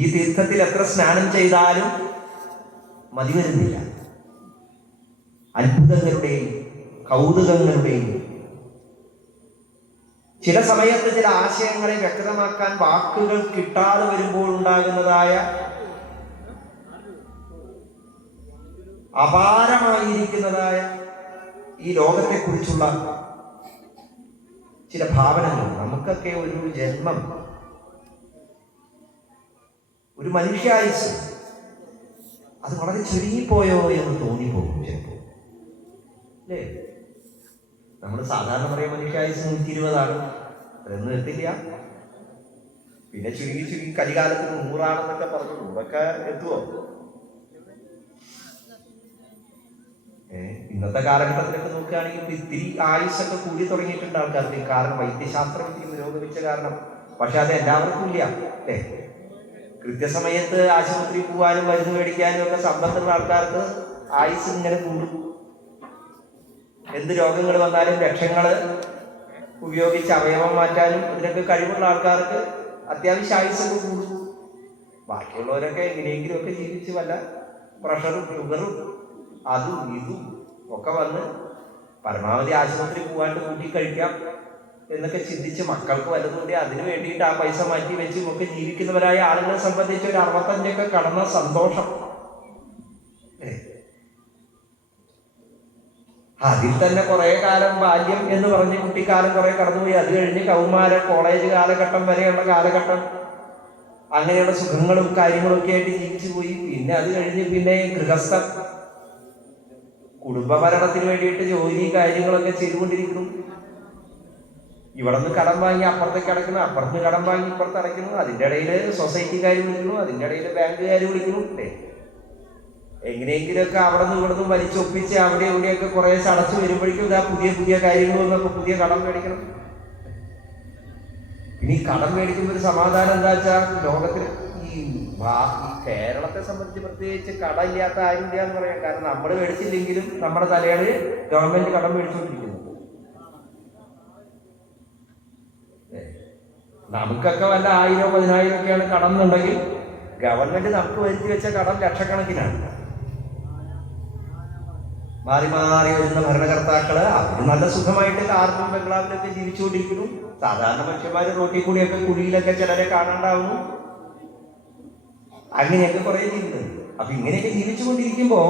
ഈ തീർത്ഥത്തിൽ എത്ര സ്നാനം ചെയ്താലും മതി വരുന്നില്ല. അത്ഭുതങ്ങളുടെയും കൗതുകങ്ങളുടെയും ചില സമയത്ത് ചില ആശയങ്ങളെ വ്യക്തമാക്കാൻ വാക്കുകൾ കിട്ടാതെ വരുമ്പോൾ ഉണ്ടാകുന്നതായ അപാരമായിരിക്കുന്നതായ ഈ ലോകത്തെക്കുറിച്ചുള്ള ചില ഭാവനകൾ. നമുക്കൊക്കെ ഒരു ജന്മം, ഒരു മനുഷ്യായുസ് അത് വളരെ ചുരുങ്ങിപ്പോയോ എന്ന് തോന്നിപ്പോകും ചിലപ്പോൾ, അല്ലേ? നമ്മൾ സാധാരണ പറയാം മനുഷ്യായുസ് 120 അതൊന്നും എത്തില്ല. പിന്നെ ചുരുങ്ങി കലികാലത്ത് 100 പറഞ്ഞു. 100 എത്തുവോ? ഇന്നത്തെ കാലഘട്ടത്തിലൊക്കെ നോക്കുകയാണെങ്കിൽ ഇത്തിരി ആയുസ്സൊക്കെ കൂടി തുടങ്ങിയിട്ടുണ്ട് ആൾക്കാർക്ക്. കാരണം വൈദ്യശാസ്ത്രം ഇത്തിരി പുരോഗമിച്ച കാരണം. പക്ഷെ അത് എല്ലാവർക്കും ഇല്ല, അല്ലേ? കൃത്യസമയത്ത് ആശുപത്രി പോകാനും മരുന്ന് മേടിക്കാനും ഒക്കെ സമ്പത്തുള്ള ആൾക്കാർക്ക് ആയുസ് ഇങ്ങനെ കൂടും. എന്ത് രോഗങ്ങൾ വന്നാലും ലക്ഷങ്ങൾ ഉപയോഗിച്ച് അവയവം മാറ്റാനും അതിനൊക്കെ കഴിവുള്ള ആൾക്കാർക്ക് അത്യാവശ്യം ആയുസ്സൊക്കെ കൂടും. ബാക്കിയുള്ളവരൊക്കെ എങ്ങനെയെങ്കിലുമൊക്കെ ജീവിച്ച് വല്ല പ്രഷറും ഷുഗറും അതും ഇതും ഒക്കെ വന്ന് പരമാവധി ആശുപത്രി പോകാണ്ട് കൂട്ടി കഴിക്കാം എന്നൊക്കെ ചിന്തിച്ച് മക്കൾക്ക് വല്ലതുകൊണ്ട് അതിനു വേണ്ടിയിട്ട് ആ പൈസ മാറ്റി വെച്ചും ഒക്കെ ജീവിക്കുന്നവരായ ആളുകളെ സംബന്ധിച്ച് ഒരു 65 കടന്ന സന്തോഷം. അതിൽ തന്നെ കുറെ കാലം ബാല്യം എന്ന് പറഞ്ഞ് കുട്ടിക്കാലം കുറെ കടന്നുപോയി. അത് കഴിഞ്ഞ് കൗമാര കോളേജ് കാലഘട്ടം വരെയുള്ള കാലഘട്ടം അങ്ങനെയുള്ള സുഖങ്ങളും കാര്യങ്ങളും ഒക്കെ ആയിട്ട് ജീവിച്ചു പോയി. പിന്നെ അത് കഴിഞ്ഞ് പിന്നെ ഗൃഹസ്ഥ കുടുംബഭരണത്തിന് വേണ്ടിയിട്ട് ജോലി കാര്യങ്ങളൊക്കെ ചെയ്തുകൊണ്ടിരിക്കുന്നു. ഇവിടെ നിന്ന് കടം വാങ്ങി അപ്പുറത്തേക്ക് അടയ്ക്കുന്നു, അപ്പുറത്ത് കടം വാങ്ങി ഇപ്പുറത്ത് അടയ്ക്കുന്നു. അതിൻ്റെ ഇടയിൽ സൊസൈറ്റിക്കാർ വിളിക്കുന്നു, അതിൻ്റെ ഇടയിൽ ബാങ്കുകാർ വിളിക്കുന്നു, അല്ലേ? എങ്ങനെയെങ്കിലുമൊക്കെ അവിടെ നിന്ന് ഇവിടെ നിന്ന് വലിച്ചൊപ്പിച്ച് അവിടെ ഇവിടെയൊക്കെ കുറേ അടച്ചു വരുമ്പോഴേക്കും ഇതാ പുതിയ കാര്യങ്ങളൊന്നൊക്കെ പുതിയ കടം മേടിക്കണം. ഇനി കടം മേടിക്കുമ്പോൾ ഒരു സമാധാനം എന്താ വെച്ചാൽ ലോകത്തിൽ ഈ കേരളത്തെ സംബന്ധിച്ച് പ്രത്യേകിച്ച് കടമില്ലാത്ത ആരും ഇല്ല എന്ന് പറയാം. കാരണം നമ്മൾ മേടിച്ചില്ലെങ്കിലും നമ്മുടെ തലയിൽ ഗവൺമെന്റ് കടം മേടിച്ചുകൊണ്ടിരിക്കുന്നു. നമുക്കൊക്കെ വല്ല 1000 10,000 ഒക്കെയാണ് കടം എന്നുണ്ടെങ്കിൽ ഗവൺമെന്റ് നമുക്ക് വരുത്തി വെച്ച കടം ലക്ഷക്കണക്കിനാണ്. മാറി മാറി വരുന്ന ഭരണകർത്താക്കള് അവർ നല്ല സുഖമായിട്ട് കാർക്കും ബംഗ്ലാവിലൊക്കെ ജീവിച്ചുകൊണ്ടിരിക്കുന്നു. സാധാരണ മനുഷ്യന്മാര് റോട്ടിൽ കൂടിയൊക്കെ കുഴിയിലൊക്കെ ചിലരെ കാണാണ്ടാവുന്നു. അങ്ങനെയൊക്കെ കുറെ ജീവിതം. അപ്പൊ ഇങ്ങനെയൊക്കെ ജീവിച്ചു കൊണ്ടിരിക്കുമ്പോ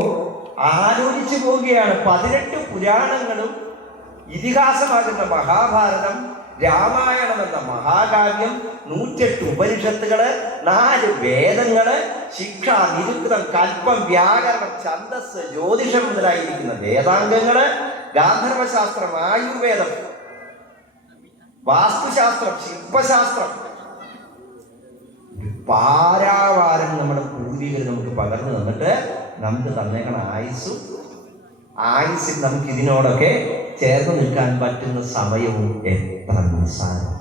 ആലോചിച്ചു പോവുകയാണ് 18 പുരാണങ്ങളും ഇതിഹാസമാകുന്ന മഹാഭാരതം, രാമായണം എന്ന മഹാകാവ്യം, 108 ഉപനിഷത്തുകള്, 4 വേദങ്ങള്, ശിക്ഷ, നിരുക്തം, കൽപ്പം, വ്യാകരണം, ഛന്ദസ്, ജ്യോതിഷം മുതലായിരിക്കുന്ന വേദാംഗങ്ങള്, ഗാന്ധർവശാസ്ത്രം, ആയുർവേദം, വാസ്തുശാസ്ത്രം, ശില്പശാസ്ത്രം, പാരാവാരം നമ്മുടെ പൂർവികർ നമുക്ക് പകർന്നു തന്നിട്ട് നമുക്ക് തന്നേക്കണ ആയുസ്സിൽ നമുക്ക് ഇതിനോടൊക്കെ ചേർന്ന് നിൽക്കാൻ പറ്റുന്ന സമയവും എത്ര നിസ്സാരം.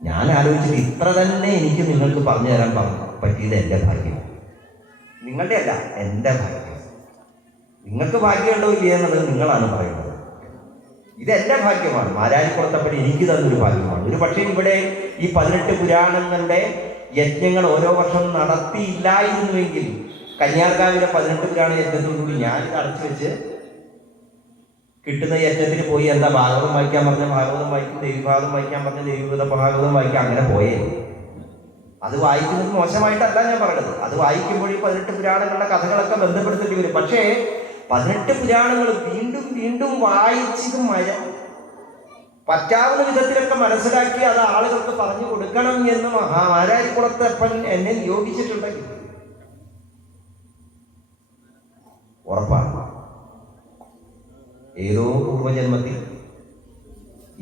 ഞാൻ ആലോചിച്ചിട്ട് ഇത്ര തന്നെ എനിക്ക് നിങ്ങൾക്ക് പറഞ്ഞു തരാൻ പറ്റിയത് എൻ്റെ ഭാഗ്യം. നിങ്ങളുടെ അല്ല, എൻ്റെ ഭാഗ്യം. നിങ്ങൾക്ക് ഭാഗ്യമുണ്ടോ ഇല്ല എന്നുള്ളത് നിങ്ങളാണ് പറയുന്നത്. ഇതെന്റെ ഭാഗ്യമാണ്. മാരാരിക്കുളത്തപ്പടി എനിക്ക് തന്നൊരു ഭാഗ്യമാണ്. ഒരു പക്ഷേ ഇവിടെ ഈ 18 പുരാണങ്ങളുടെ യജ്ഞങ്ങൾ ഓരോ വർഷം നടത്തിയില്ലായിരുന്നുവെങ്കിൽ കന്യാർകാവിലെ 18 പുരാണ യജ്ഞത്തോടുകൂടി ഞാൻ അടച്ചു വെച്ച് കിട്ടുന്ന യജ്ഞത്തിന് പോയി എന്താ ഭാഗവതം വായിക്കാൻ പറഞ്ഞ ഭാഗവതം വായിക്കും, ദേവിഭാഗം വായിക്കാൻ പറഞ്ഞ ദേവിഭൂത ഭാഗവതം വായിക്കാം, അങ്ങനെ പോയേ. അത് വായിക്കുന്നത് മോശമായിട്ടല്ല ഞാൻ പറഞ്ഞത്. അത് വായിക്കുമ്പോൾ ഈ 18 പുരാണങ്ങളുടെ കഥകളൊക്കെ ബന്ധപ്പെടുത്തേണ്ടി വരും. പക്ഷേ 18 പുരാണങ്ങൾ വീണ്ടും വീണ്ടും വായിച്ചത് പറ്റാവുന്ന വിധത്തിലൊക്കെ മനസ്സിലാക്കി അത് ആളുകൾക്ക് പറഞ്ഞു കൊടുക്കണം എന്ന് മാരാരിക്കുളത്തപ്പൻ എന്നെ നിയോഗിച്ചിട്ടുണ്ടെങ്കിൽ ഉറപ്പാണ് ഏതോ പൂർവജന്മത്തിൽ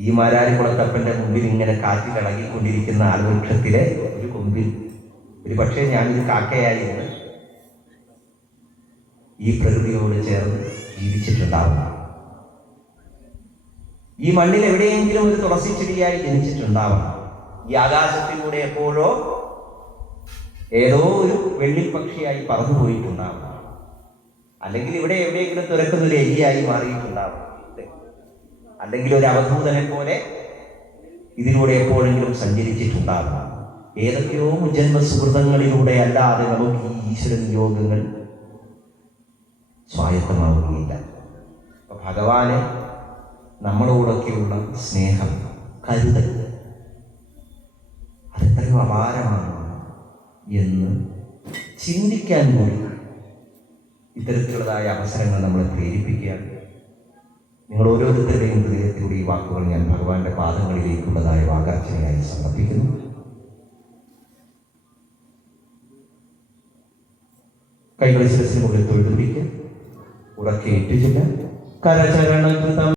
ഈ മാരാരിക്കുളത്തപ്പന്റെ മുമ്പിൽ ഇങ്ങനെ കാറ്റിലിളകിക്കൊണ്ടിരിക്കുന്ന ആൽവൃക്ഷത്തിലെ ഒരു കൊമ്പിൽ ഒരു പക്ഷേ ഞാനൊരു കാക്കയായിരുന്നു ഈ പ്രകൃതിയോട് ചേർന്ന് ജീവിച്ചിട്ടുണ്ടാവുക. ഈ മണ്ണിൽ എവിടെയെങ്കിലും ഒരു തുളസി ചെടിയായി ജനിച്ചിട്ടുണ്ടാവണം. ഈ ആകാശത്തിലൂടെ എപ്പോഴോ ഏതോ ഒരു വെള്ളിപ്പക്ഷിയായി പറന്നു പോയിട്ടുണ്ടാവണം. അല്ലെങ്കിൽ ഇവിടെ എവിടെയെങ്കിലും തുരക്കുന്ന ഒരു എലിയായി മാറിയിട്ടുണ്ടാവണം. അല്ലെങ്കിൽ ഒരു അവധൂതനെ പോലെ ഇതിലൂടെ എപ്പോഴെങ്കിലും സഞ്ചരിച്ചിട്ടുണ്ടാവണം. ഏതൊക്കെയോ മുജന്മ സുഹൃതങ്ങളിലൂടെ അല്ലാതെ നമുക്ക് ഈ ഈശ്വര നിയോഗങ്ങൾ സ്വായത്തമാവുകയില്ല. അപ്പൊ ഭഗവാന് നമ്മളോടൊക്കെയുള്ള സ്നേഹം, കരുതൽ അതെത്രയോ അപാരമാണ് എന്ന് ചിന്തിക്കാൻ കൂടി ഇത്തരത്തിലുള്ളതായ അവസരങ്ങൾ നമ്മളെ പ്രേരിപ്പിക്കുകയാണ്. നിങ്ങൾ ഓരോരുത്തരുടെയും ഹൃദയത്തിലൂടെ ഈ വാക്കുകൾ ഞാൻ ഭഗവാന്റെ പാദങ്ങളിലേക്കുള്ളതായ വാകാർച്ചനയായി സമർപ്പിക്കുന്നു. കൈകൾ ശിരസിന് മുകളിൽ തൊഴുതുപിടിക്കുക, ഉറക്കെ ഏറ്റുചൊല്ലുക. കരചരണകൃതം